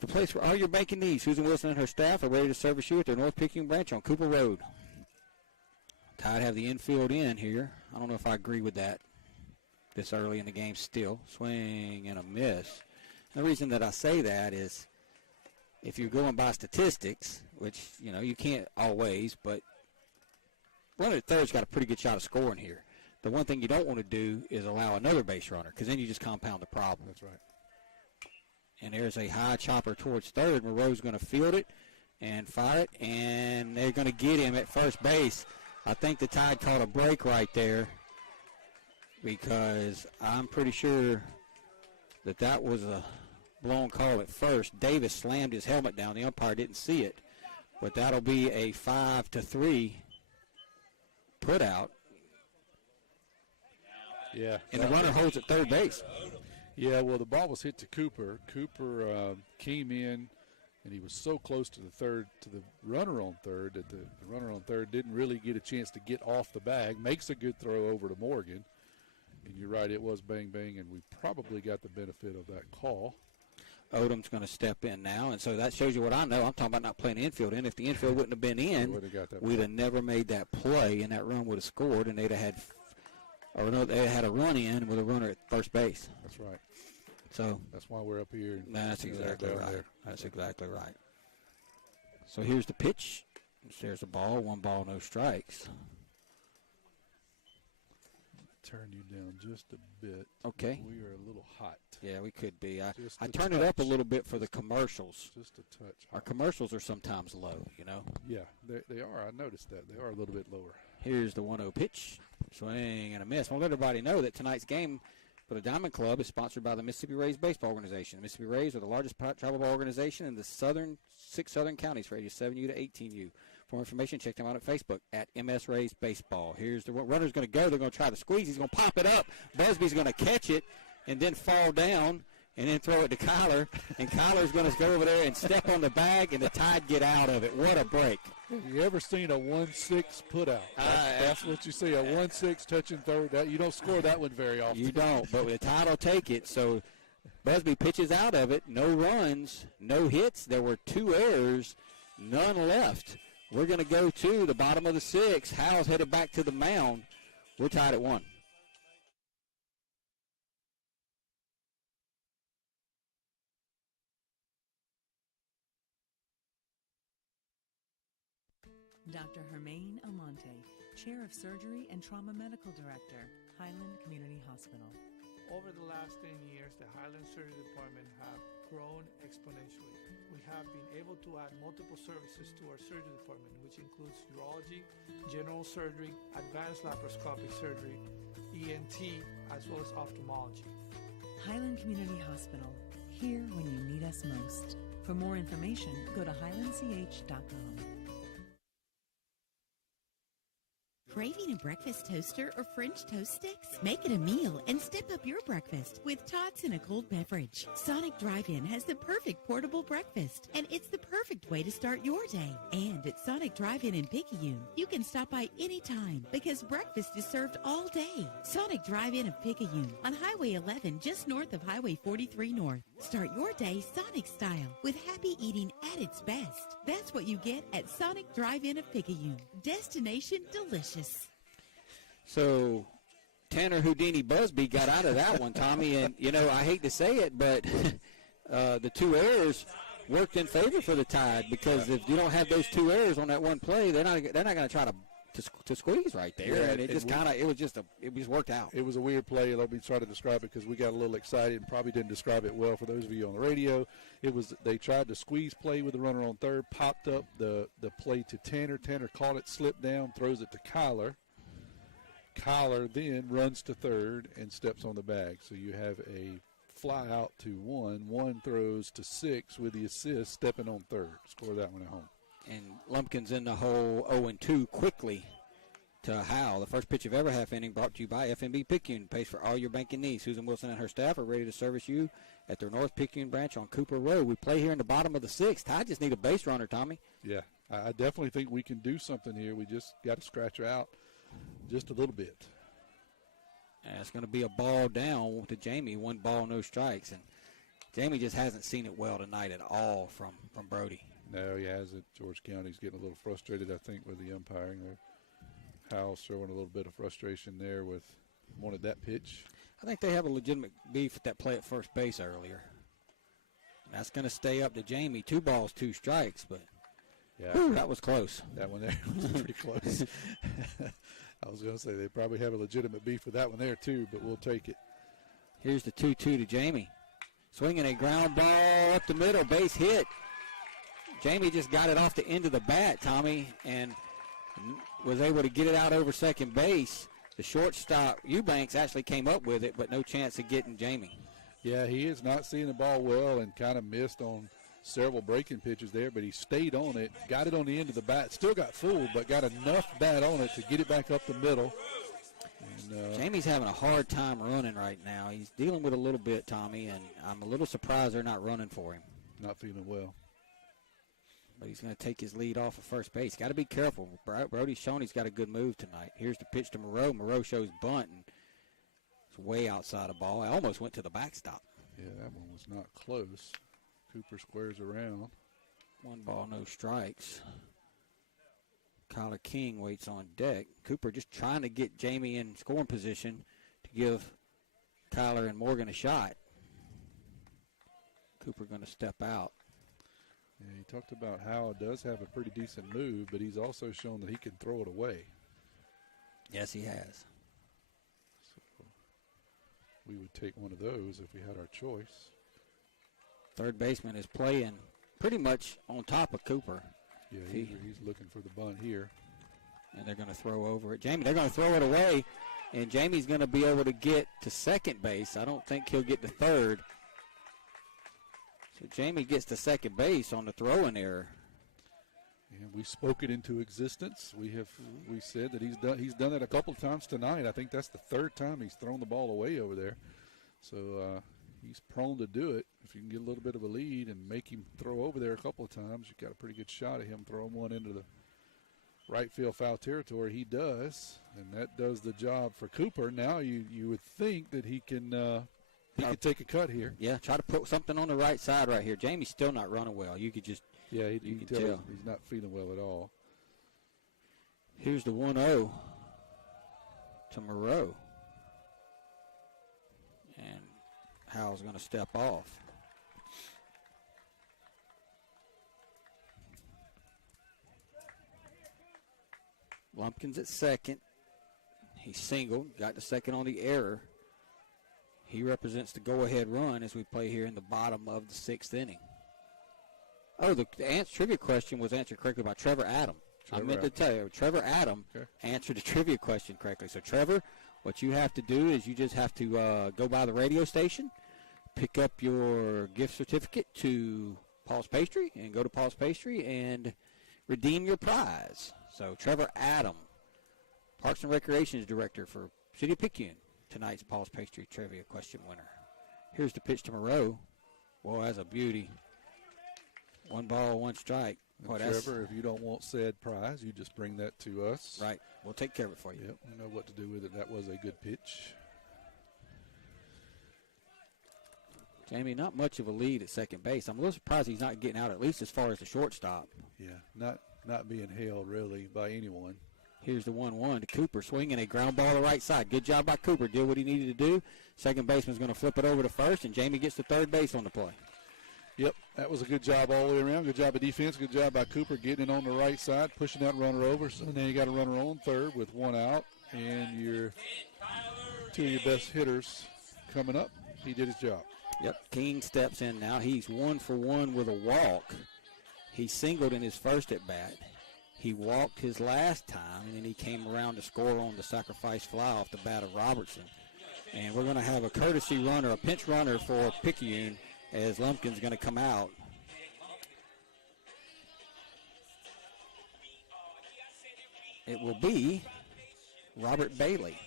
The place where all your banking needs. Susan Wilson and her staff are ready to service you at their North Picayune branch on Cooper Road. Tide have the infield in here. I don't know if I agree with that this early in the game still. Swing and a miss. And the reason that I say that is, if you're going by statistics, which, you know, you can't always, but runner at third's got a pretty good shot of scoring here. The one thing you don't want to do is allow another base runner, because then you just compound the problem. That's right. And there's a high chopper towards third. Moreau's going to field it and fire it, and they're going to get him at first base. I think the Tide caught a break right there, because I'm pretty sure that was a blown call at first. Davis slammed his helmet down. The umpire didn't see it, but that'll be a 5-3 put out. Yeah. And the runner holds at third base. Yeah, well, the ball was hit to Cooper. Cooper came in, and he was so close to the runner on third that the runner on third didn't really get a chance to get off the bag. Makes a good throw over to Morgan. And you're right, it was bang, bang, and we probably got the benefit of that call. Odom's going to step in now, and so that shows you what I know. I'm talking about not playing infield in. If the infield wouldn't have been in, we'd have never made that play, and that run would have scored, and they'd have had a run in with a runner at first base. That's right. So that's why we're up here. That's exactly right. That's exactly right. So here's the pitch. There's a ball. 1 ball, no strikes. Turn you down just a bit. Okay. We are a little hot. Yeah, we could be. I turned it up a little bit for the commercials. Just a touch. Our commercials are sometimes low, you know. Yeah, they are. I noticed that. They are a little bit lower. Here's the 1-0 pitch. Swing and a miss. I want to let everybody know that tonight's game for the Diamond Club is sponsored by the Mississippi Rays Baseball Organization. The Mississippi Rays are the largest travel ball organization in the 6 southern counties for ages 7U to 18U. For more information, check them out at Facebook at MS Rays Baseball. Here's the runner's going to go. They're going to try to squeeze. He's going to pop it up. Busby's going to catch it and then fall down and then throw it to Kyler. And Kyler's going to go over there and step on the bag, and the Tide get out of it. What a break. Have you ever seen a 1-6 put out? That's what you see, a 1-6 touching third. You don't score that one very often. You don't, but the Tide will take it. So Busby pitches out of it. No runs, no hits. There were 2 errors, none left. We're going to go to the bottom of the 6th. Howell's headed back to the mound. We're tied at 1. Dr. Hermaine Almonte, Chair of Surgery and Trauma Medical Director, Highland Community Hospital. Over the last 10 years, the Highland Surgery Department have grown exponentially. We have been able to add multiple services to our surgery department, which includes urology, general surgery, advanced laparoscopic surgery, ENT, as well as ophthalmology. Highland Community Hospital, here when you need us most. For more information, go to highlandch.com. Craving a breakfast toaster or French toast sticks? Make it a meal and step up your breakfast with tots and a cold beverage. Sonic Drive-In has the perfect portable breakfast, and it's the perfect way to start your day. And at Sonic Drive-In in Picayune, you can stop by anytime because breakfast is served all day. Sonic Drive-In of Picayune on Highway 11 just north of Highway 43 North. Start your day Sonic style with happy eating at its best. That's what you get at Sonic Drive-In of Picayune. Destination delicious. So Tanner Houdini Busby got out of that one, Tommy. And, you know, I hate to say it, but the two errors worked in favor for the Tide because if you don't have those two errors on that one play, they're not going to try to squeeze right there. Yeah, and it just worked out. It was a weird play. Let me try to describe it because we got a little excited and probably didn't describe it well for those of you on the radio. They tried to squeeze play with the runner on third, popped up the play to Tanner. Tanner caught it, slipped down, throws it to Kyler. Kyler then runs to third and steps on the bag. So you have a fly out to one throws to six with the assist, stepping on third. Score that one at home. And Lumpkin's in the hole 0-2 quickly to Howell. The first pitch of every half inning brought to you by FNB Picayune. Pays for all your banking needs. Susan Wilson and her staff are ready to service you at their North Picayune branch on Cooper Road. We play here in the bottom of the sixth. I just need a base runner, Tommy. Yeah, I definitely think we can do something here. We just got to scratch her out just a little bit. And it's going to be a ball down to Jamie. 1 ball, no strikes. And Jamie just hasn't seen it well tonight at all from Brody. No, he hasn't. George County's getting a little frustrated, I think, with the umpiring there. Howell's showing a little bit of frustration there with wanted that pitch. I think they have a legitimate beef with that play at first base earlier. That's going to stay up to Jamie. 2 balls, 2 strikes, but that was close. That one there was pretty close. I was going to say they probably have a legitimate beef with that one there too, but we'll take it. Here's the 2-2 to Jamie. Swinging a ground ball up the middle, base hit. Jamie just got it off the end of the bat, Tommy, and was able to get it out over second base. The shortstop, Eubanks, actually came up with it, but no chance of getting Jamie. Yeah, he is not seeing the ball well and kind of missed on several breaking pitches there, but he stayed on it, got it on the end of the bat, still got fooled, but got enough bat on it to get it back up the middle. And, Jamie's having a hard time running right now. He's dealing with a little bit, Tommy, and I'm a little surprised they're not running for him. Not feeling well. But he's going to take his lead off of first base. Got to be careful. Brody's shown he's got a good move tonight. Here's the pitch to Moreau. Moreau shows bunt, and it's way outside the ball. I almost went to the backstop. Yeah, that one was not close. Cooper squares around. 1 ball, no strikes. Kyler King waits on deck. Cooper just trying to get Jamie in scoring position to give Kyler and Morgan a shot. Cooper going to step out. Yeah, he talked about how it does have a pretty decent move, but he's also shown that he can throw it away. Yes, he has. So we would take one of those if we had our choice. Third baseman is playing pretty much on top of Cooper. Yeah, he's looking for the bunt here. And they're going to throw over it. Jamie, they're going to throw it away, and Jamie's going to be able to get to second base. I don't think he'll get to third. So Jamie gets to second base on the throwing error. And we spoke it into existence. We said that he's done it a couple of times tonight. I think that's the 3rd time he's thrown the ball away over there. So he's prone to do it. If you can get a little bit of a lead and make him throw over there a couple of times, you've got a pretty good shot at him throwing one into the right field foul territory. He does, and that does the job for Cooper. Now you would think that he can take a cut here. Yeah, try to put something on the right side right here. Jamie's still not running well. You could just you can tell he's not feeling well at all. Here's the 1-0 to Moreau. And Howell's going to step off. Lumpkins at second. He singled, got the second on the error. He represents the go-ahead run as we play here in the bottom of the 6th inning. Oh, the trivia question was answered correctly by Trevor Adam. I meant to tell you, Trevor Adam answered the trivia question correctly. So, Trevor, what you have to do is you just have to go by the radio station, pick up your gift certificate to Paul's Pastry, and go to Paul's Pastry and redeem your prize. So, Trevor Adam, Parks and Recreations Director for City of Picayune, tonight's Paul's Pastry trivia question winner. Here's the pitch to Moreau. Boy, that's a beauty. 1 ball, 1 strike. Boy, Trevor, if you don't want said prize, you just bring that to us. Right. We'll take care of it for you. Yep. We know what to do with it. That was a good pitch. Jamie, not much of a lead at second base. I'm a little surprised he's not getting out at least as far as the shortstop. Yeah, not being hailed really by anyone. Here's the 1-1 to Cooper, swinging a ground ball to the right side. Good job by Cooper. Did what he needed to do. Second baseman's going to flip it over to first, and Jamie gets to third base on the play. Yep, that was a good job all the way around. Good job of defense. Good job by Cooper getting it on the right side, pushing that runner over. So now you got a runner on third with 1 out, and your 2 of your best hitters coming up. He did his job. Yep, King steps in now. He's 1 for 1 with a walk. He singled in his first at bat. He walked his last time, and then he came around to score on the sacrifice fly off the bat of Robertson. And we're going to have a courtesy runner, a pinch runner for Picayune, as Lumpkin's going to come out. It will be Robert Bailey.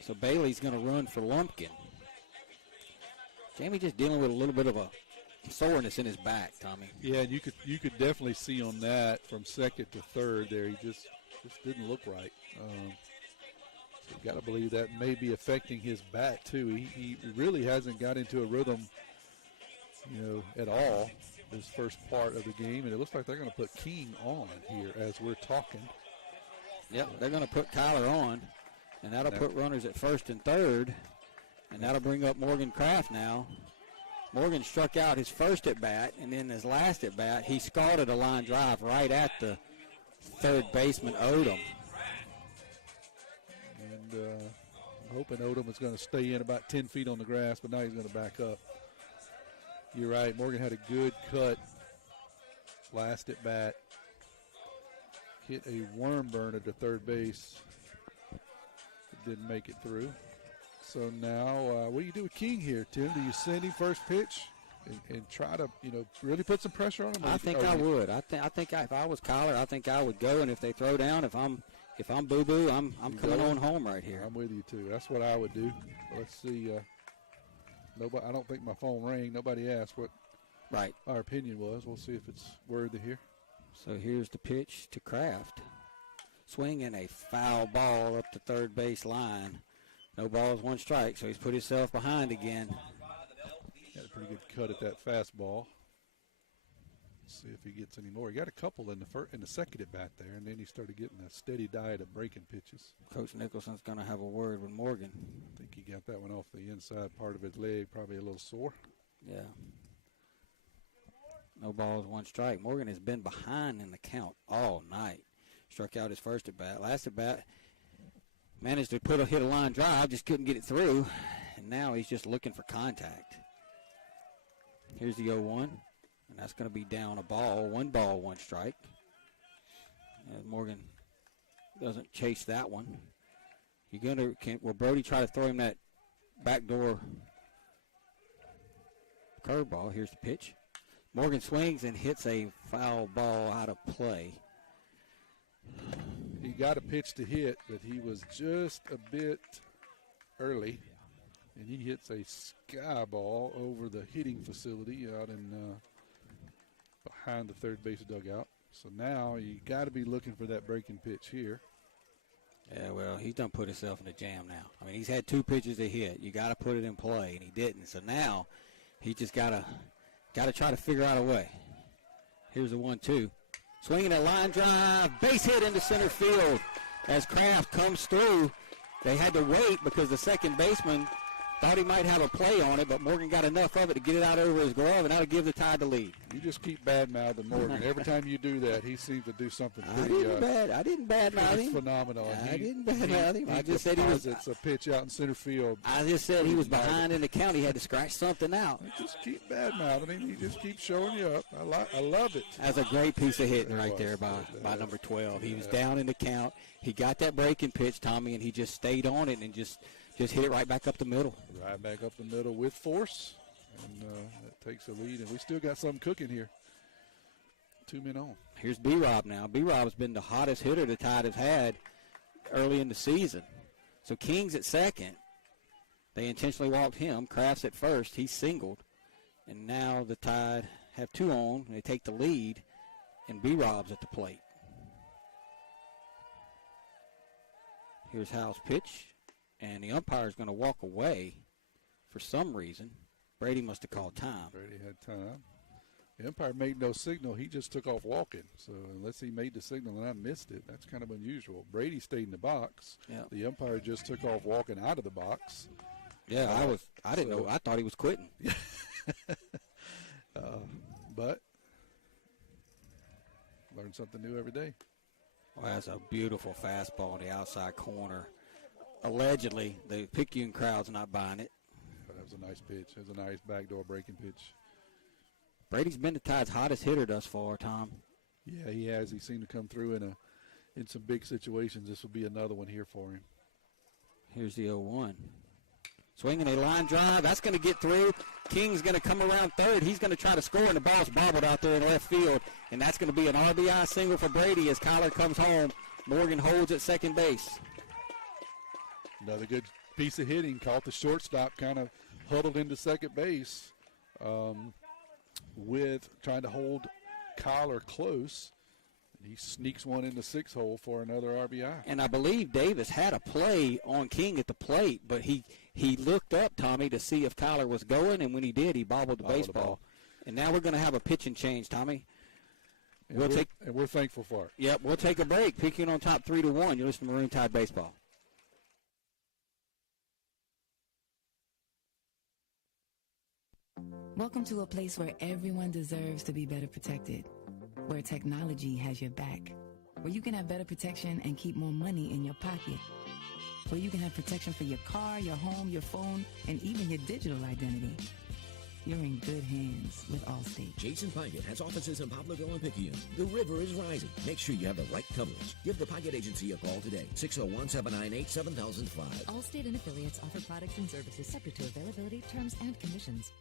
So Bailey's going to run for Lumpkin. Jamie just dealing with a little bit of a soreness in his back, Tommy. Yeah, and you could definitely see on that from second to third there, he just didn't look right. So you got to believe that may be affecting his bat too. He really hasn't got into a rhythm, at all this first part of the game, and it looks like they're going to put King on here as we're talking. Yep, they're going to put Kyler on, and that'll put runners at first and third, and that'll bring up Morgan Kraft now. Morgan struck out his first at bat, and then his last at bat, he scalded a line drive right at the third baseman Odom. And I'm hoping Odom is going to stay in about 10 feet on the grass, but now he's going to back up. You're right. Morgan had a good cut last at bat. Hit a worm burn at the third base. It didn't make it through. So now, what do you do with King here, Tim? Do you send him first pitch and try to, really put some pressure on him? I think I would. I think if I was Kyler, I think I would go. And if they throw down, if I'm boo-boo, I'm coming on home right here. I'm with you too. That's what I would do. Let's see. Nobody. I don't think my phone rang. Nobody asked what our opinion was. We'll see if it's worthy here. So here's the pitch to Kraft. Swinging a foul ball up the third base line. No balls, 1 strike, so he's put himself behind again. Had a pretty good cut at that fastball. Let's see if he gets any more. He got a couple in the second at bat there, and then he started getting a steady diet of breaking pitches. Coach Nicholson's going to have a word with Morgan. I think he got that one off the inside part of his leg, probably a little sore. Yeah. No balls, 1 strike. Morgan has been behind in the count all night. Struck out his first at bat. Last at bat, managed to hit a line drive, just couldn't get it through. And now he's just looking for contact. Here's the 0-1. And that's going to be down a ball. 1 ball, 1 strike. And Morgan doesn't chase that one. Will Brody try to throw him that backdoor curveball? Here's the pitch. Morgan swings and hits a foul ball out of play. He got a pitch to hit, but he was just a bit early. And he hits a sky ball over the hitting facility out in behind the third base dugout. So now you got to be looking for that breaking pitch here. Yeah, well, he's done put himself in a jam now. I mean, he's had 2 pitches to hit. You got to put it in play, and he didn't. So now he just got to try to figure out a way. Here's the 1-2. Swinging a line drive, base hit into center field as Kraft comes through. They had to wait because the second baseman Thought he might have a play on it, but Morgan got enough of it to get it out over his glove, and that'll give the Tide the lead. You just keep bad-mouthing Morgan. Every time you do that, he seems to do something pretty I didn't bad-mouth him. Phenomenal. I didn't bad-mouth him. I just said he was. It's a pitch out in center field. I just said he was behind in the count. He had to scratch something out. You just keep bad-mouthing him. He just keeps showing you up. I love it. That's a great piece of hitting right there by number 12. He was down in the count. He got that breaking pitch, Tommy, and he just stayed on it and just hit it right back up the middle. Right back up the middle with force, and that takes the lead. And we still got something cooking here. 2 men on. Here's B-Rob now. B-Rob's been the hottest hitter the Tide have had early in the season. So King's at second. They intentionally walked him. Kraft's at first. He singled. And now the Tide have 2 on. They take the lead, and B-Rob's at the plate. Here's Howe's pitch, and the umpire's going to walk away for some reason. Brady must have called time. Brady had time. The umpire made no signal. He just took off walking. So unless he made the signal and I missed it, that's kind of unusual. Brady stayed in the box. Yeah. The umpire just took off walking out of the box. Yeah, I didn't know. I thought he was quitting. But learn something new every day. Well, that's a beautiful fastball in the outside corner. Allegedly, the Picayune crowd's not buying it. But that was a nice pitch. It was a nice backdoor breaking pitch. Brady's been the Tide's hottest hitter thus far, Tom. Yeah, he has. He seemed to come through in some big situations. This will be another one here for him. Here's the 0-1. Swinging a line drive. That's going to get through. King's going to come around third. He's going to try to score, and the ball's bobbled out there in left field. And that's going to be an RBI single for Brady as Kyler comes home. Morgan holds at second base. Another good piece of hitting. Caught the shortstop, kind of huddled into second base with trying to hold Kyler close. He sneaks one in the 6-hole for another RBI. And I believe Davis had a play on King at the plate, but he looked up, Tommy, to see if Kyler was going, and when he did, he bobbled the baseball. And now we're going to have a pitch and change, Tommy. And we're thankful for it. Yep, we'll take a break. Picayune on top 3-1. You listen to Maroon Tide Baseball. Welcome to a place where everyone deserves to be better protected, where technology has your back, where you can have better protection and keep more money in your pocket, where you can have protection for your car, your home, your phone, and even your digital identity. You're in good hands with Allstate. Jason Pyatt has offices in Poplarville and Picayune. The river is rising. Make sure you have the right coverage. Give the Pyatt Agency a call today. 601-798-7005. Allstate and affiliates offer products and services subject to availability, terms, and conditions.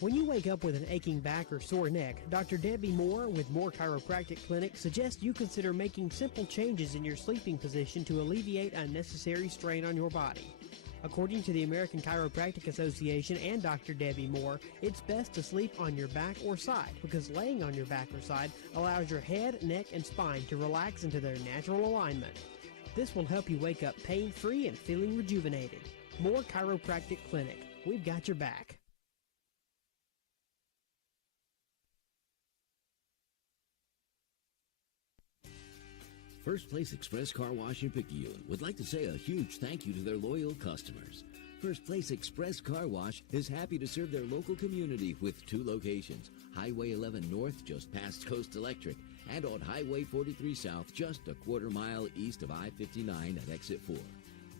When you wake up with an aching back or sore neck, Dr. Debbie Moore with Moore Chiropractic Clinic suggests you consider making simple changes in your sleeping position to alleviate unnecessary strain on your body. According to the American Chiropractic Association and Dr. Debbie Moore, it's best to sleep on your back or side because laying on your back or side allows your head, neck, and spine to relax into their natural alignment. This will help you wake up pain-free and feeling rejuvenated. Moore Chiropractic Clinic. We've got your back. First Place Express Car Wash in Picayune would like to say a huge thank you to their loyal customers. First Place Express Car Wash is happy to serve their local community with 2 locations, Highway 11 North just past Coast Electric and on Highway 43 South just a quarter-mile east of I-59 at Exit 4.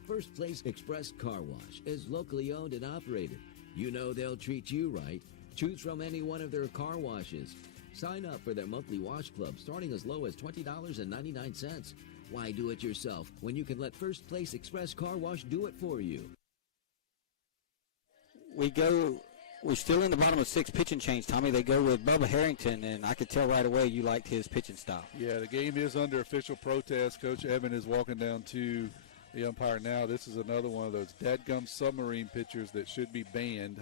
First Place Express Car Wash is locally owned and operated. You know they'll treat you right. Choose from any one of their car washes. Sign up for their monthly wash club starting as low as $20.99. Why do it yourself when you can let First Place Express Car Wash do it for you? We're still in the bottom of 6 pitch and change, Tommy. They go with Bubba Harrington, and I could tell right away you liked his pitching style. Yeah, the game is under official protest. Coach Evan is walking down to the umpire now. This is another one of those dadgum submarine pitchers that should be banned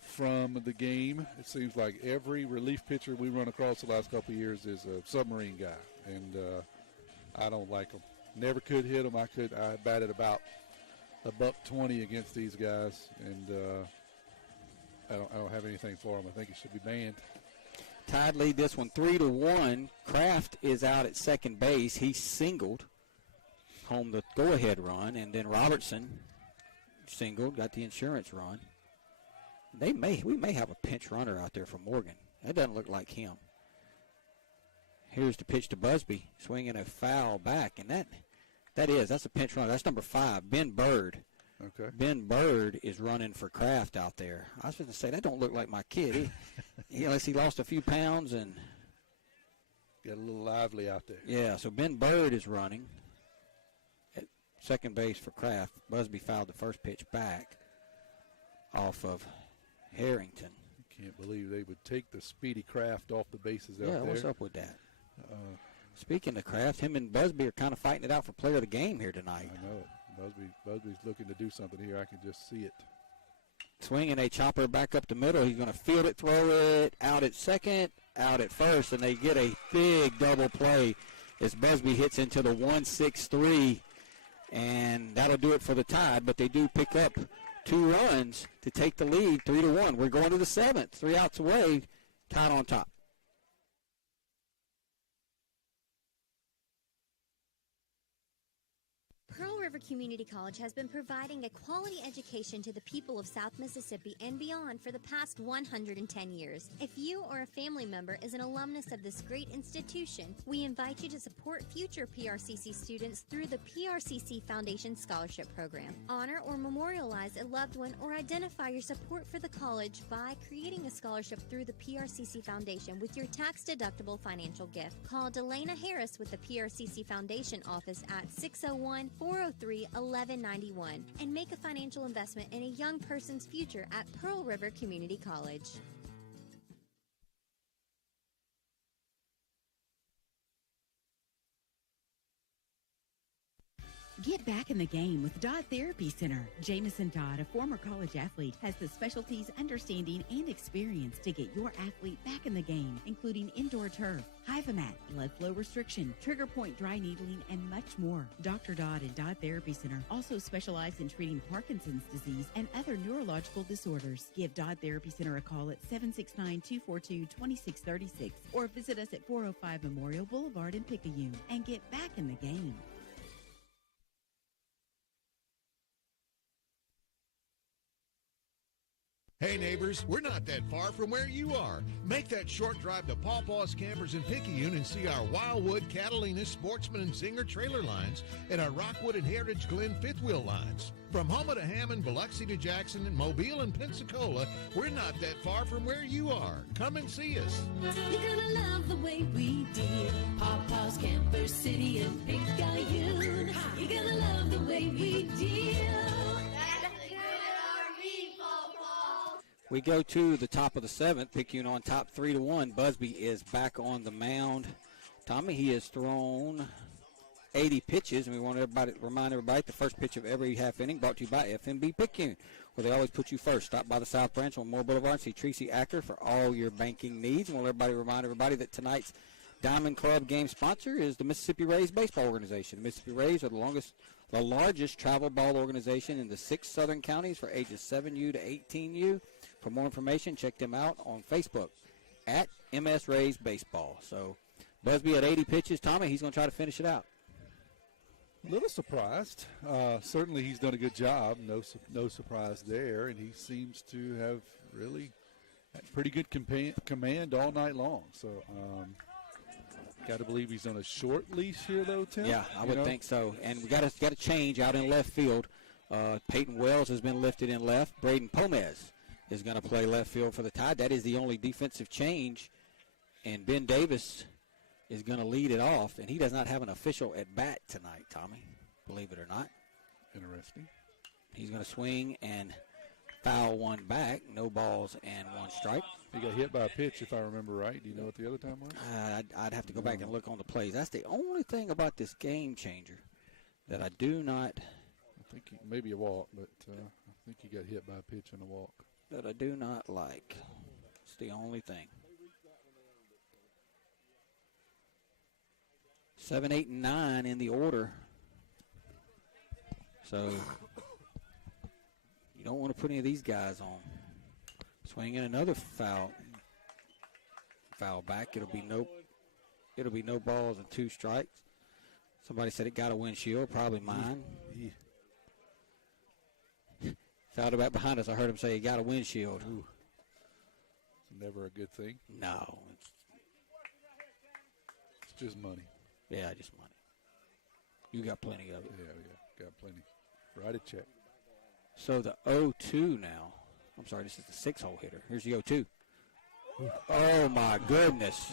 from the game. It seems like every relief pitcher we run across the last couple of years is a submarine guy, and I don't like them. Never could hit them. I batted about $120 against these guys, and I don't have anything for them. I think it should be banned. Tide lead this one 3-1. Kraft is out at second base. He singled. home the go-ahead run, and then Robertson singled, got the insurance run. We may have a pinch runner out there for Morgan. That doesn't look like him. Here's the pitch to Busby, swinging a foul back, and that's a pinch runner. That's number 5, Ben Bird. Okay. Ben Bird is running for Kraft out there. I was going to say, that don't look like my kid. He lost a few pounds and got a little lively out there. Yeah, so Ben Bird is running at second base for Kraft. Busby fouled the first pitch back off of Harrington. Can't believe they would take the speedy Kraft off the bases out there. Yeah, what's up with that? Speaking of Kraft, him and Busby are kind of fighting it out for player of the game here tonight. I know it. Busby's looking to do something here. I can just see it. Swinging a chopper back up the middle. He's going to field it, throw it out at second, out at first, and they get a big double play as Busby hits into the 1-6-3, and that'll do it for the Tide, but they do pick up 2 runs to take the lead 3-1. We're going to the 7th, 3 outs away, Tide on top. Pearl River Community College has been providing a quality education to the people of South Mississippi and beyond for the past 110 years. If you or a family member is an alumnus of this great institution, we invite you to support future PRCC students through the PRCC Foundation Scholarship Program. Honor or memorialize a loved one or identify your support for the college by creating a scholarship through the PRCC Foundation with your tax-deductible financial gift. Call Delana Harris with the PRCC Foundation office at 601-403-1191 and make a financial investment in a young person's future at Pearl River Community College. Get back in the game with Dodd Therapy Center. Jamison Dodd, a former college athlete, has the specialties, understanding, and experience to get your athlete back in the game, including indoor turf, Hyvamat, blood flow restriction, trigger point dry needling, and much more. Dr. Dodd and Dodd Therapy Center also specialize in treating Parkinson's disease and other neurological disorders. Give Dodd Therapy Center a call at 769-242-2636 or visit us at 405 Memorial Boulevard in Picayune and get back in the game. Hey neighbors, we're not that far from where you are. Make that short drive to Paw Paw's Campers in Picayune and see our Wildwood, Catalina, Sportsman, and Singer trailer lines and our Rockwood and Heritage Glen fifth wheel lines. From Houma to Hammond, Biloxi to Jackson, and Mobile and Pensacola, we're not that far from where you are. Come and see us. You're gonna love the way we deal. Paw Paw's Campers City and Picayune. You're gonna love the way we deal. We go to the top of the 7th. Picayune on top 3-1. Busby is back on the mound. Tommy, he has thrown 80 pitches, and we want to remind everybody the first pitch of every half inning brought to you by FMB Picayune, where they always put you first. Stop by the South Branch on Moore Boulevard and see Tracy Acker for all your banking needs. And we'll remind everybody that tonight's Diamond Club game sponsor is the Mississippi Rays Baseball Organization. The Mississippi Rays are the largest travel ball organization in the 6 southern counties for ages 7U to 18U. For more information, check them out on Facebook at MS Rays Baseball. So Busby at 80 pitches. Tommy, he's going to try to finish it out. A little surprised. Certainly he's done a good job. No surprise there. And he seems to have really had pretty good command all night long. So got to believe he's on a short leash here, though, Tim. Yeah, I would think so. And we got a change out in left field. Peyton Wells has been lifted in left. Braden Pomez is going to play left field for the Tide. That is the only defensive change. And Ben Davis is going to lead it off. And he does not have an official at bat tonight, Tommy, believe it or not. Interesting. He's going to swing and foul one back. No balls and 1 strike. He got hit by a pitch, if I remember right. Do you know what the other time was? I'd have to go back and look on the plays. That's the only thing about this game changer that I do not. I think maybe a walk, but I think he got hit by a pitch and a walk. That I do not like. It's the only thing. 7, 8, and 9 in the order. So you don't want to put any of these guys on. Swinging another foul back. It'll be no balls and 2 strikes. Somebody said it got a windshield, probably mine. Fouled back behind us. I heard him say he got a windshield. Ooh. It's never a good thing. No. It's just money. Yeah, just money. You got plenty of it. Yeah, got plenty. Write a check. So the 0-2 now. I'm sorry, this is the 6-hole hitter. Here's the 0-2. Oh, my goodness.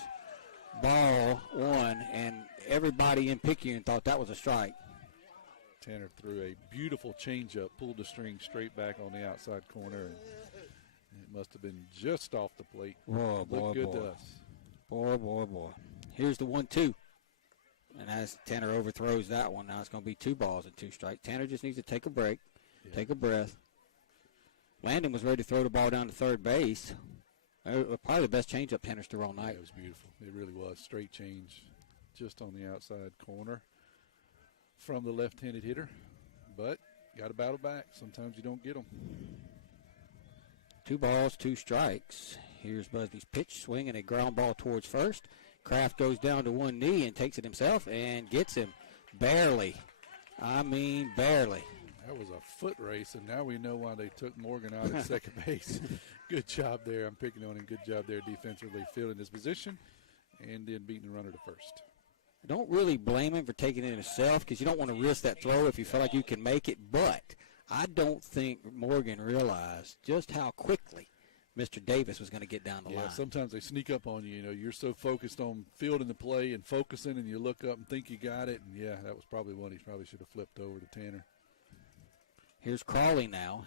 Ball one, and everybody in Picayune thought that was a strike. Tanner threw a beautiful changeup, pulled the string straight back on the outside corner, and it must have been just off the plate. Boy, Looked good boy. to us. Boy. Here's the 1-2. And as Tanner overthrows that one, now it's going to be 2 balls and 2 strikes. Tanner just needs to take a break, take a breath. Landon was ready to throw the ball down to third base. Probably the best changeup Tanner's threw all night. It was beautiful. It really was. Straight change just on the outside corner from the left-handed hitter. But got to battle back. Sometimes you don't get them. 2 balls, 2 strikes. Here's Busby's pitch, swing, and a ground ball towards first. Kraft goes down to one knee and takes it himself and gets him barely. I mean, barely. That was a foot race, and now we know why they took Morgan out at second base. Good job there. I'm picking on him. Good job there defensively, filling his position, and then beating the runner to first. I don't really blame him for taking it himself because you don't want to risk that throw if you feel like you can make it, but I don't think Morgan realized just how quickly Mr. Davis was going to get down the line. Sometimes they sneak up on you. You know, you're so focused on fielding the play and focusing, and you look up and think you got it, and, that was probably one he probably should have flipped over to Tanner. Here's Crawley now.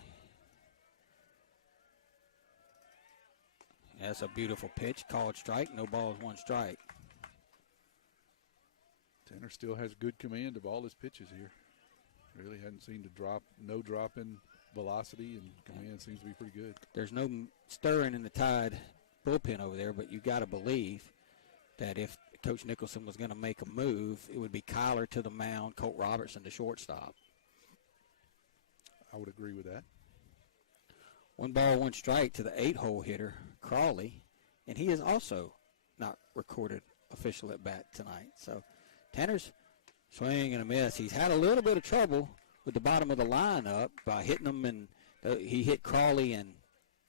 That's a beautiful pitch. Called strike. No balls, 1 strike. Tanner still has good command of all his pitches here. Really hadn't seen no drop in velocity, and command seems to be pretty good. There's no stirring in the Tide bullpen over there, but you got to believe that if Coach Nicholson was going to make a move, it would be Kyler to the mound, Colt Robertson to shortstop. I would agree with that. 1 ball, 1 strike to the 8-hole hitter, Crawley, and he is also not recorded official at bat tonight. So Tanner's swing and a miss. He's had a little bit of trouble with the bottom of the lineup by hitting them, and he hit Crawley and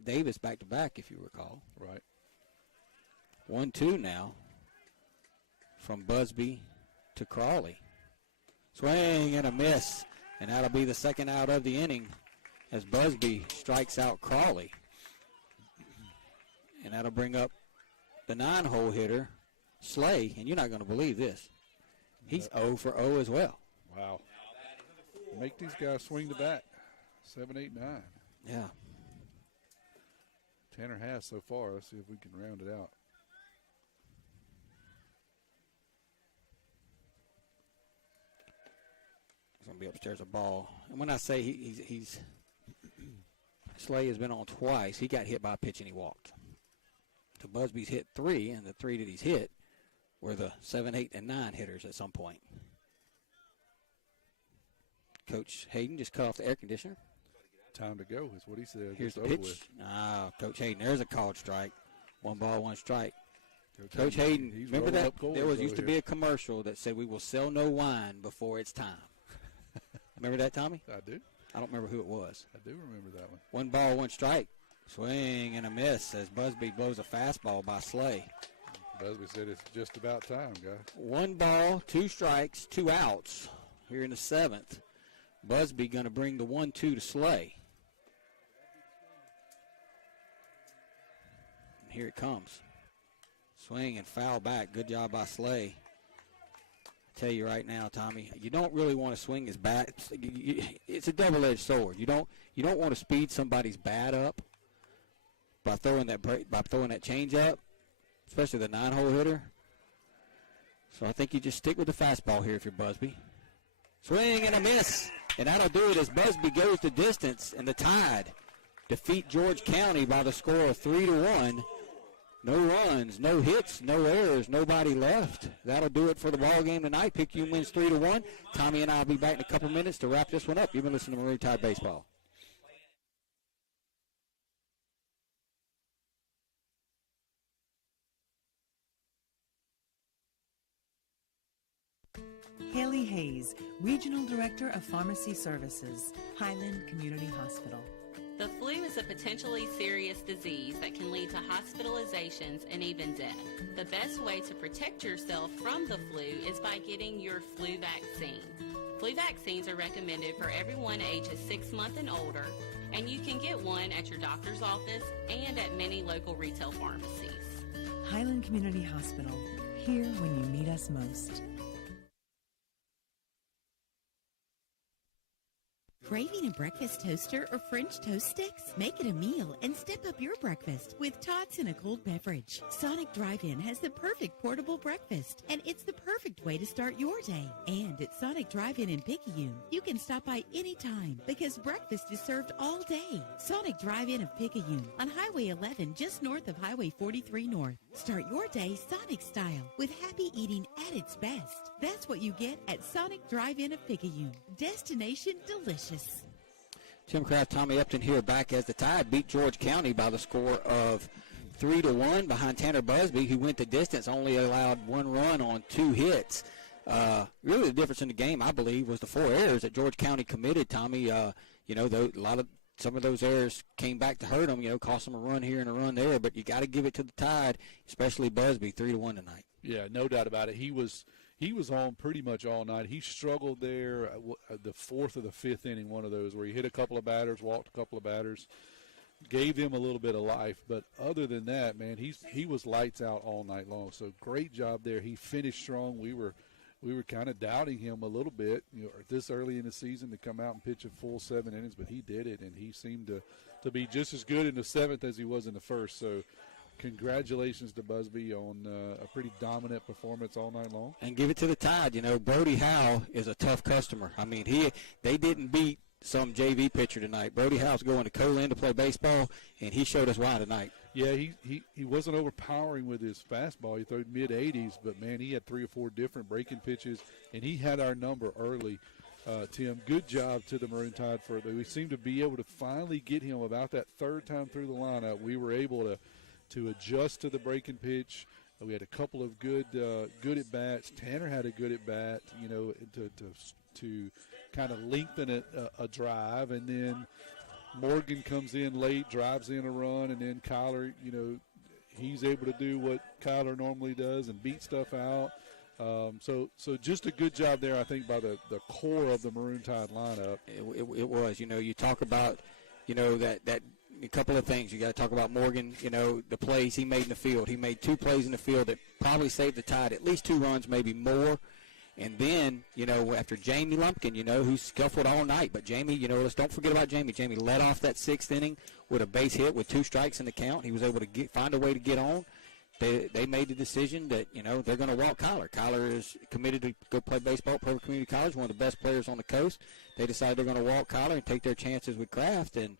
Davis back-to-back, if you recall. Right. 1-2 now from Busby to Crawley. Swing and a miss, and that'll be the second out of the inning as Busby strikes out Crawley. And that'll bring up the 9-hole hitter, Slay, and you're not going to believe this. He's 0 for 0 as well. Wow. Make these guys swing the bat. 7, 8, 9. Yeah. Tanner has so far. Let's see if we can round it out. He's going to be upstairs a ball. And when I say he's Slay has been on twice, he got hit by a pitch and he walked. So Busby's hit 3, and the 3 that he's hit were the 7, 8, and 9 hitters at some point. Coach Hayden just cut off the air conditioner. Time to go is what he said. Here's the over pitch. with. Coach Hayden, there's a called strike. 1 ball, 1 strike. Coach Hayden, remember that? There used to be a commercial that said, "We will sell no wine before it's time." Remember that, Tommy? I do. I don't remember who it was. I do remember that one. 1 ball, 1 strike. Swing and a miss as Busby blows a fastball by Slay. Busby said it's just about time, guys. 1 ball, 2 strikes, 2 outs here in the 7th. Busby going to bring the 1-2 to Slay. And here it comes. Swing and foul back. Good job by Slay. I tell you right now, Tommy, you don't really want to swing his bat. It's a double-edged sword. You don't want to speed somebody's bat up by throwing that change up, especially the 9-hole hitter. So I think you just stick with the fastball here if you're Busby. Swing and a miss. And that'll do it as Busby goes the distance, and the Tide defeat George County by the score of 3-1. No runs, no hits, no errors, nobody left. That'll do it for the ball game tonight. Picayune wins 3-1. Tommy and I will be back in a couple minutes to wrap this one up. You've been listening to Maroon Tide Baseball. Haley Hayes, Regional Director of Pharmacy Services, Highland Community Hospital. The flu is a potentially serious disease that can lead to hospitalizations and even death. The best way to protect yourself from the flu is by getting your flu vaccine. Flu vaccines are recommended for everyone ages 6 months and older, and you can get one at your doctor's office and at many local retail pharmacies. Highland Community Hospital, here when you need us most. Craving a breakfast toaster or French toast sticks? Make it a meal and step up your breakfast with tots and a cold beverage. Sonic Drive-In has the perfect portable breakfast, and it's the perfect way to start your day. And at Sonic Drive-In in Picayune, you can stop by anytime because breakfast is served all day. Sonic Drive-In of Picayune on Highway 11 just north of Highway 43 North. Start your day Sonic style with happy eating at its best. That's what you get at Sonic Drive-In of Picayune. Destination delicious. Tim Kraft, Tommy Upton here back as the Tide beat George County by the score of 3-1 behind Tanner Busby, who went the distance, only allowed one run on 2 hits. Really the difference in the game, I believe, was the 4 errors that George County committed, Tommy. Some of those errors came back to hurt them, cost them a run here and a run there, but you got to give it to the Tide, especially Busby, 3-1 tonight. Yeah, no doubt about it. He was on pretty much all night. He struggled there the 4th or the 5th inning, one of those, where he hit a couple of batters, walked a couple of batters, gave them a little bit of life. But other than that, man, he was lights out all night long. So great job there. He finished strong. We were kind of doubting him a little bit, this early in the season to come out and pitch a full 7 innings, but he did it, and he seemed to be just as good in the 7th as he was in the 1st. So congratulations to Busby on a pretty dominant performance all night long. And give it to the Tide. Brody Howe is a tough customer. I mean, they didn't beat some JV pitcher tonight. Brody Howe's going to Colin to play baseball, and he showed us why tonight. Yeah, he wasn't overpowering with his fastball. He threw mid-80s, but, man, he had 3 or 4 different breaking pitches, and he had our number early. Tim, good job to the Maroon Tide. We seemed to be able to finally get him about that 3rd time through the lineup. We were able to adjust to the breaking pitch. We had a couple of good at-bats. Tanner had a good at-bat, to kind of lengthen a drive. And then Morgan comes in late, drives in a run, and then Kyler, he's able to do what Kyler normally does and beat stuff out. So just a good job there, I think, by the core of the Maroon Tide lineup. It was. You talk about, that a couple of things. You got to talk about Morgan, the plays he made in the field. He made 2 plays in the field that probably saved the Tide, at least 2 runs, maybe more. And then, after Jamie Lumpkin, who scuffled all night. But Jamie, let's don't forget about Jamie. Jamie led off that 6th inning with a base hit with 2 strikes in the count. He was able to find a way to get on. They made the decision that, they're going to walk Kyler. Kyler is committed to go play baseball at Public Community College, one of the best players on the coast. They decided they're going to walk Kyler and take their chances with Kraft and,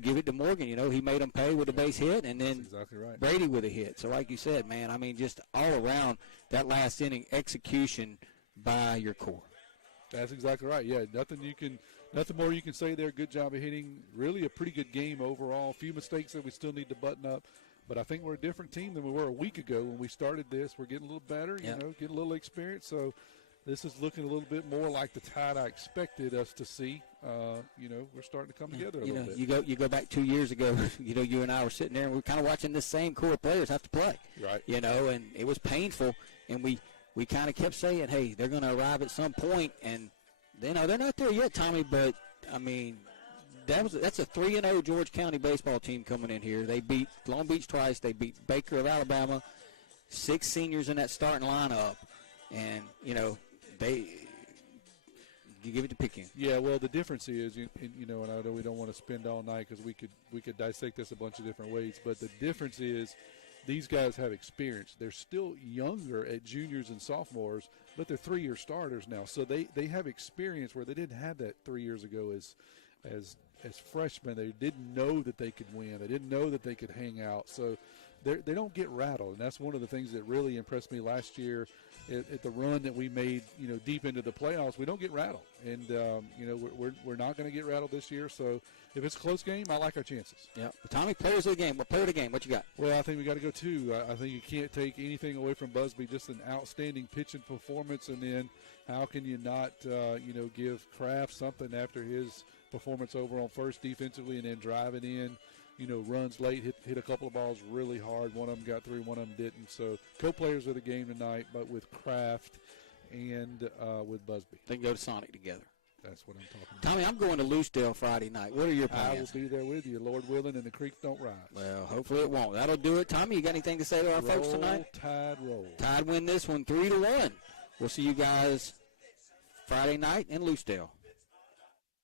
give it to Morgan. He made them pay with a base hit, and then exactly right. Brady with a hit. So like you said, man, I mean, just all around that last inning execution by your core. That's exactly right. Yeah, nothing more you can say there. Good job of hitting. Really a pretty good game overall. A few mistakes that we still need to button up. But I think we're a different team than we were a week ago when we started this. We're getting a little better, getting a little experience. So this is looking a little bit more like the Tide I expected us to see. We're starting to come together a little bit. You go back 2 years ago, you and I were sitting there and we were kind of watching this same core of players have to play. Right. And it was painful. And we kind of kept saying, hey, they're going to arrive at some point. And, they're not there yet, Tommy. But, I mean, that's a 3-0 George County baseball team coming in here. They beat Long Beach twice. They beat Baker of Alabama. 6 seniors in that starting lineup. And, you give it to Picayune. Yeah, well, the difference is, and I know we don't want to spend all night because we could dissect this a bunch of different ways, but the difference is these guys have experience. They're still younger at juniors and sophomores, but they're 3-year starters now. So they have experience where they didn't have that 3 years ago as freshmen. They didn't know that they could win. They didn't know that they could hang out. So they don't get rattled, and that's one of the things that really impressed me last year. at the run that we made, deep into the playoffs, we don't get rattled. And, we're not going to get rattled this year. So if it's a close game, I like our chances. Yeah. Tommy, players of the game. What player of the game? What you got? Well, I think we got to go two. I think you can't take anything away from Busby. Just an outstanding pitching performance. And then how can you not, give Kraft something after his performance over on first defensively and then driving in, runs late, hit a couple of balls really hard. One of them got through, one of them didn't. So co-players of the game tonight, but with Kraft and with Busby. They can go to Sonic together. That's what I'm talking about. Tommy, I'm going to Loosedale Friday night. What are your plans? I will be there with you, Lord willing, and the creek don't rise. Well, hopefully it won't. That'll do it. Tommy, you got anything to say to our folks tonight? Tide roll. Tide win this one 3-1. We'll see you guys Friday night in Loosedale.